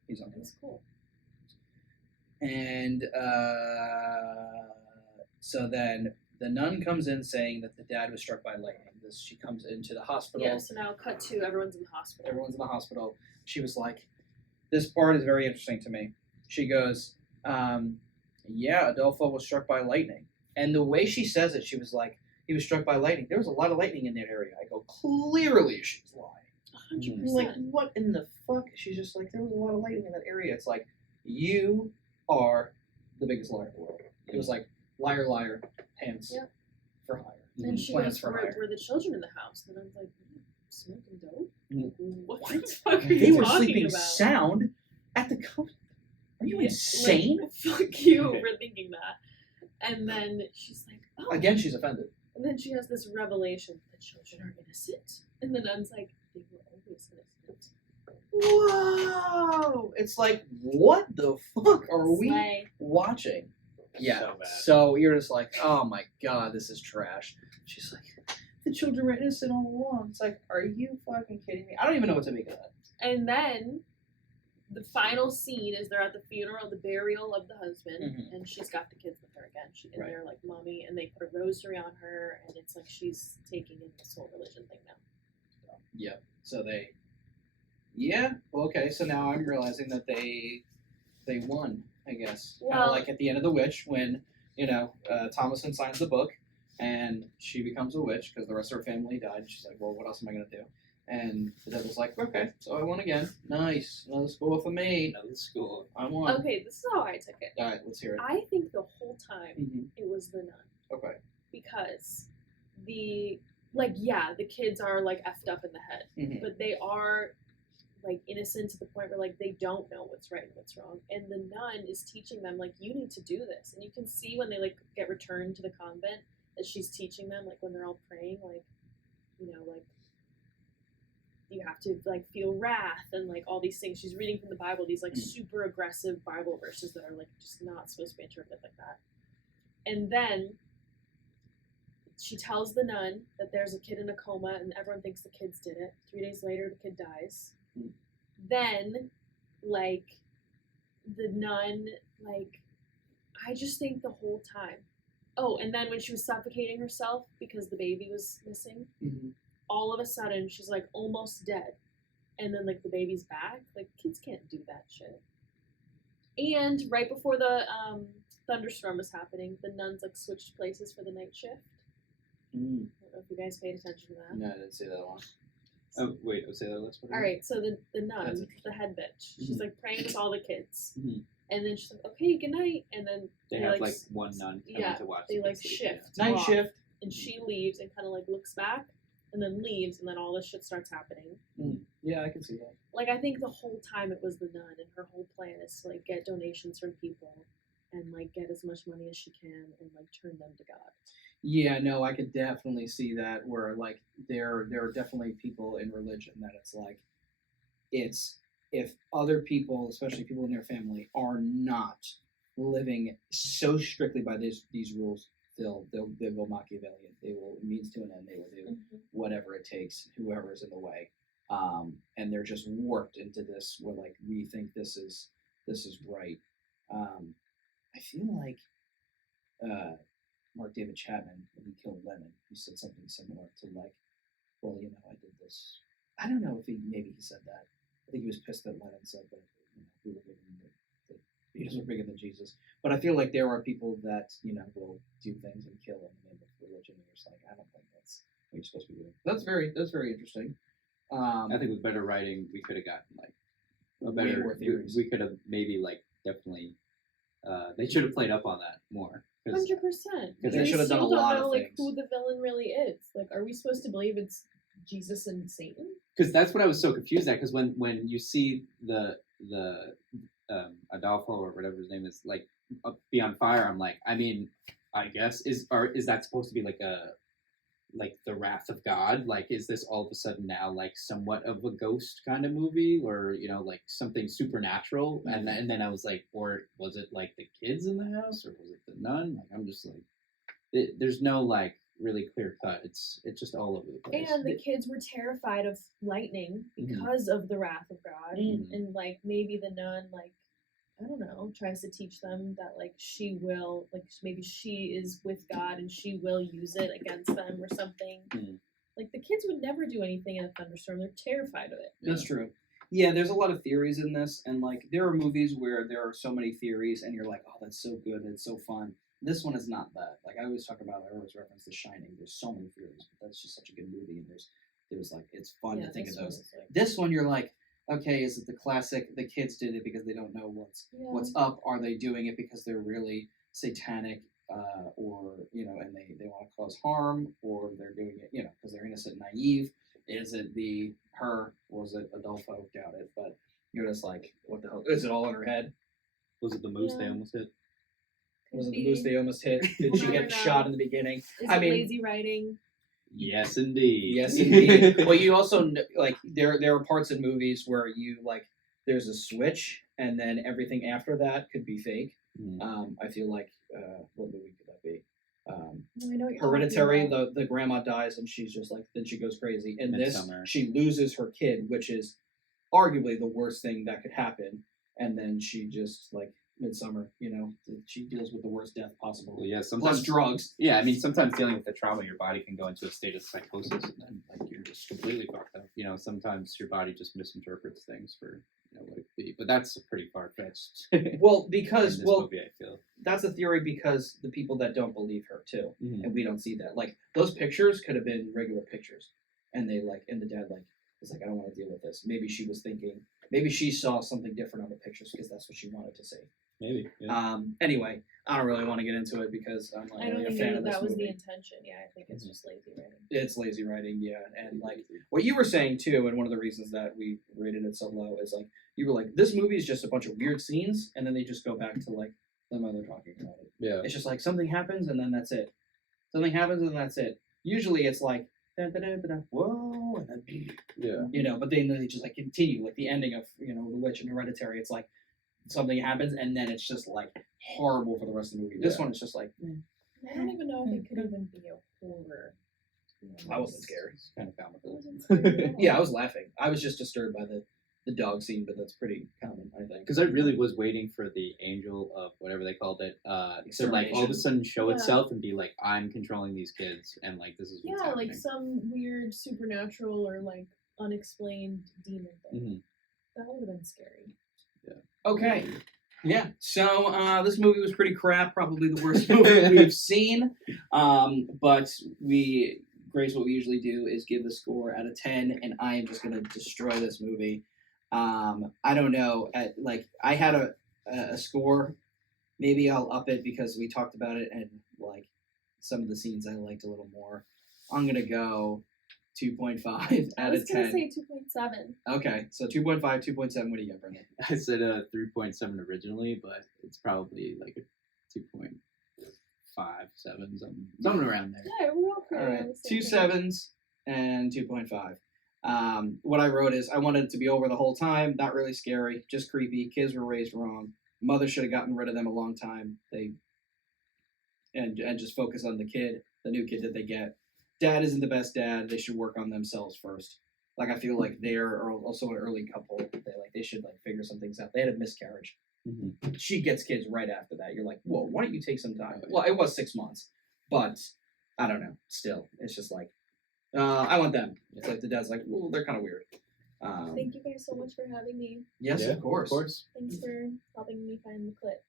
he's on this. That's cool. And so then the nun comes in saying that the dad was struck by lightning. She comes into the hospital. Yeah, so now cut to everyone's in the hospital. Everyone's in the hospital. She was like, this part is very interesting to me. She goes, yeah, Adolfo was struck by lightning. And the way she says it, she was like, he was struck by lightning. There was a lot of lightning in that area. I go, clearly she's lying. 100%. I'm like, what in the fuck? She's just like, there was a lot of lightning in that area. It's like, you are the biggest liar in the world. It was like, liar, liar, pants Yeah. for hire. And she Plans goes, for were hire. the children in the house? And I was like, smoking dope? Mm. What the fuck are They you were talking sleeping about? sound at the company. Are Are you Yeah, insane? Like, fuck you for thinking that. And then she's like, oh. Again, she's offended. And then she has this revelation: the children are innocent. And the nun's like, they were always innocent. Whoa! It's like, what the fuck are we Slay. watching? Yeah. So bad. So you're just like, oh my god, this is trash. She's like, the children were innocent all along. It's like, are you fucking kidding me? I don't even know what to make of that. And then the final scene is they're at the funeral, the burial of the husband, Mhm. and she's got the kids with her again. And Right. they're like, mommy, and they put a rosary on her, and it's like she's taking in this whole religion thing now. Yep. So they, yeah. Well, okay. So now I'm realizing that they won. I guess. Kind of Well- like at the end of The Witch when Thomason signs the book and she becomes a witch because the rest of her family died. And she's like, well, what else am I gonna do? And the devil's like, okay, so I won again. Nice. Another school for me. Another school. I won. Okay, this is how I took it. All right. Let's hear it. I think the whole time Mhm. it was the nun. Okay. Because the kids are like effed up in the head, Mhm. but they are like innocent to the point where like they don't know what's right and what's wrong, and the nun is teaching them like, you need to do this. And you can see when they like get returned to the convent that she's teaching them, like when they're all praying, like, like you have to like feel wrath and like all these things. She's reading from the Bible, these like super aggressive Bible verses that are like just not supposed to be interpreted like that. And then she tells the nun that there's a kid in a coma and everyone thinks the kids did it. 3 days later, the kid dies. Mm. Then, like, the nun, like, I just think the whole time. Oh, and then when she was suffocating herself because the baby was missing, Mhm. all of a sudden she's like almost dead. And then, like, the baby's back. Like, kids can't do that shit. And right before the thunderstorm was happening, the nuns, like, switched places for the night shift. Mm. I don't know if you guys paid attention to that. No, I didn't see that one. Oh wait, I'll say that last one. All right, so the nun, That's the head bitch, she's Mhm. like praying with all the kids, Mhm. and then she's like, "Okay, good night," and then They they, have like, like s- one nun coming yeah, to watch. they the like kids sleep, shift Night off, shift. and she leaves and kind of like looks back, and then leaves, and then all this shit starts happening. Yeah, I can see that. Like, I think the whole time it was the nun, and her whole plan is to like get donations from people, and like get as much money as she can, and like turn them to God. Yeah, no, I could definitely see that where like there are definitely people in religion that it's like it's if other people, especially people in their family, are not living so strictly by these rules, they'll go Machiavellian. They will means to an end. They will do whatever it takes, whoever's in the way, and they're just warped into this where like we think this is right. I feel like Mark David Chapman, when he killed Lennon, he said something similar to like, well, I did this. I don't know if maybe he said that. I think he was pissed that Lennon said that we were bigger than that Beatles were bigger than Jesus. But I feel like there are people that will do things and kill in the name of religion. And you're just like, I don't think that's what you're supposed to be doing. That's very interesting. I think with better writing, we could have gotten like a Way better. more theories. We could have maybe like definitely. They should have played up on that more. 'Cause 100%. They should have done a lot of don't know like things. who the villain really is. Like, are we supposed to believe it's Jesus and Satan? Because that's what I was so confused at. Because when you see the Adolfo or whatever his name is like be on fire, I'm like, I mean, I guess is that supposed to be like the wrath of God? Like, is this all of a sudden now like somewhat of a ghost kind of movie, or like something supernatural? Mm-hmm. And then I was like, or was it like the kids in the house, or was it the nun? Like, I'm just like, there's no like really clear cut. It's just all over the place. And the kids were terrified of lightning because of the wrath of God. Mhm. And like maybe the nun, like, I don't know, tries to teach them that like she will, like maybe she is with God and she will use it against them or something. Mhm. Like the kids would never do anything in a thunderstorm. They're terrified of it. That's true. Yeah, there's a lot of theories in this, and like there are movies where there are so many theories, and you're like, oh, that's so good, it's so fun. This one is not that. Like I always reference The Shining. There's so many theories, but that's just such a good movie, and there's like it's fun to think of this one those. was, like, This one, you're like, okay, is it the classic? The kids did it because they don't know what's up. Are they doing it because they're really satanic, or and they want to cause harm, or they're doing it because they're innocent and naive? Is it her? Was it Adolfo? Doubt it. But you're just like, what the hell? Is it all in her head? Was it the moose they Yeah. almost hit? Was it Could the moose be. they almost hit? Did she Never get know. shot in the beginning? Is I it mean- lazy writing? Yes, indeed. Yes, indeed. Well, you also like there are parts in movies where you like there's a switch, and then everything after that could be fake. Mm. I feel like what movie could that be? No, I know what you're Hereditary. talking about. The grandma dies, and she's just like then she goes crazy. In this, Midsummer. she loses her kid, which is arguably the worst thing that could happen. And then she just like Midsummer, she deals with the worst death possible. Well, yeah, Plus sometimes drugs. Yeah, I mean, sometimes dealing with the trauma, your body can go into a state of psychosis, and then like you're just completely fucked up. Sometimes your body just misinterprets things for what it could be. But that's pretty far fetched. Well, because movie, I feel. that's a theory because the people that don't believe her too, Mhm. and we don't see that. Like those pictures could have been regular pictures, and they and the dad is like, I don't want to deal with this. Maybe she was thinking, maybe she saw something different on the pictures because that's what she wanted to see. Maybe. Yeah. Anyway, I don't really want to get into it because I'm not I don't really a think fan of this that was movie. the intention. Yeah, I think it's Mhm. just lazy writing. It's lazy writing, yeah, and like what you were saying too, and one of the reasons that we rated it so low is like you were like, this movie is just a bunch of weird scenes, and then they just go back to like the mother talking about it. Yeah. It's just like something happens and then that's it. Something happens and that's it. Usually it's like da, da, da, da, da, whoa, and then, Yeah. but then they just like continue like the ending of The Witch and Hereditary. It's like something happens and then it's just like horrible for the rest of the movie. This Yeah. one is just like I don't even know if it could even be a horror. I wasn't scared. It's kind of I comical. wasn't scared at all. Yeah, I was laughing. I was just disturbed by the dog scene, but that's pretty common, I think. Because I really was waiting for the angel of whatever they called it to like all of a sudden show Yeah. itself and be like, I'm controlling these kids and like this is what's Yeah, happening. like some weird supernatural or like unexplained demon thing. Mhm. That would have been scary. Okay. Yeah. So this movie was pretty crap. Probably the worst movie we've seen. But Grace, what we usually do is give the score out of 10, and I am just gonna destroy this movie. I don't know. I had a score. Maybe I'll up it because we talked about it, and like some of the scenes I liked a little more. I'm gonna go 2.5 I out was of gonna 10. say 2.7. Okay, so 2.5, 2.7. What do you got, Brendan? I said 3.7 originally, but it's probably like a 2.5, 7, something around there. Yeah, we're all pretty All right, on the same 2 page. 7s and 2.5. What I wrote is I wanted it to be over the whole time. Not really scary, just creepy. Kids were raised wrong. Mother should have gotten rid of them a long time. And just focus on the kid, the new kid that they get. Dad isn't the best dad. They should work on themselves first. Like I feel like they're also an early couple. They should like figure some things out. They had a miscarriage. Mm-hmm. She gets kids right after that. You're like, whoa, why don't you take some time? Oh, yeah. Well, it was 6 months, but I don't know. Still, it's just like, I want them. It's like the dad's like, well, they're kind of weird. Thank you guys so much for having me. Yes, Yeah, of course. Thanks for helping me find the clip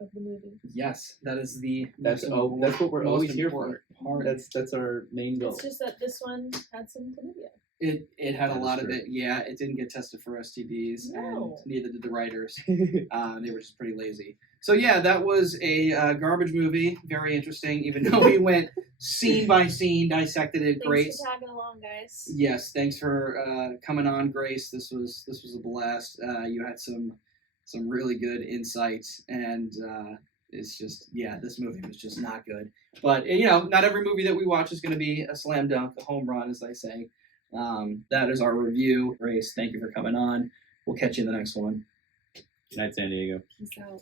of the movie. Yes, that is the That's most that's what we're most always here important for. part. That's our main goal. It's just that this one had some chlamydia. It had That a is lot of true. it. Yeah, it didn't get tested for STDs, No. and neither did the writers. They were just pretty lazy. So yeah, that was a garbage movie. Very interesting, even though we went scene by scene, dissected it. Thanks Grace. for tagging along, guys. Yes, thanks for coming on, Grace. This was a blast. You had some really good insights, and it's just this movie was just not good. But not every movie that we watch is going to be a slam dunk, a home run, as they say. That is our review. Grace, thank you for coming on. We'll catch you in the next one. Good night, San Diego. Peace out.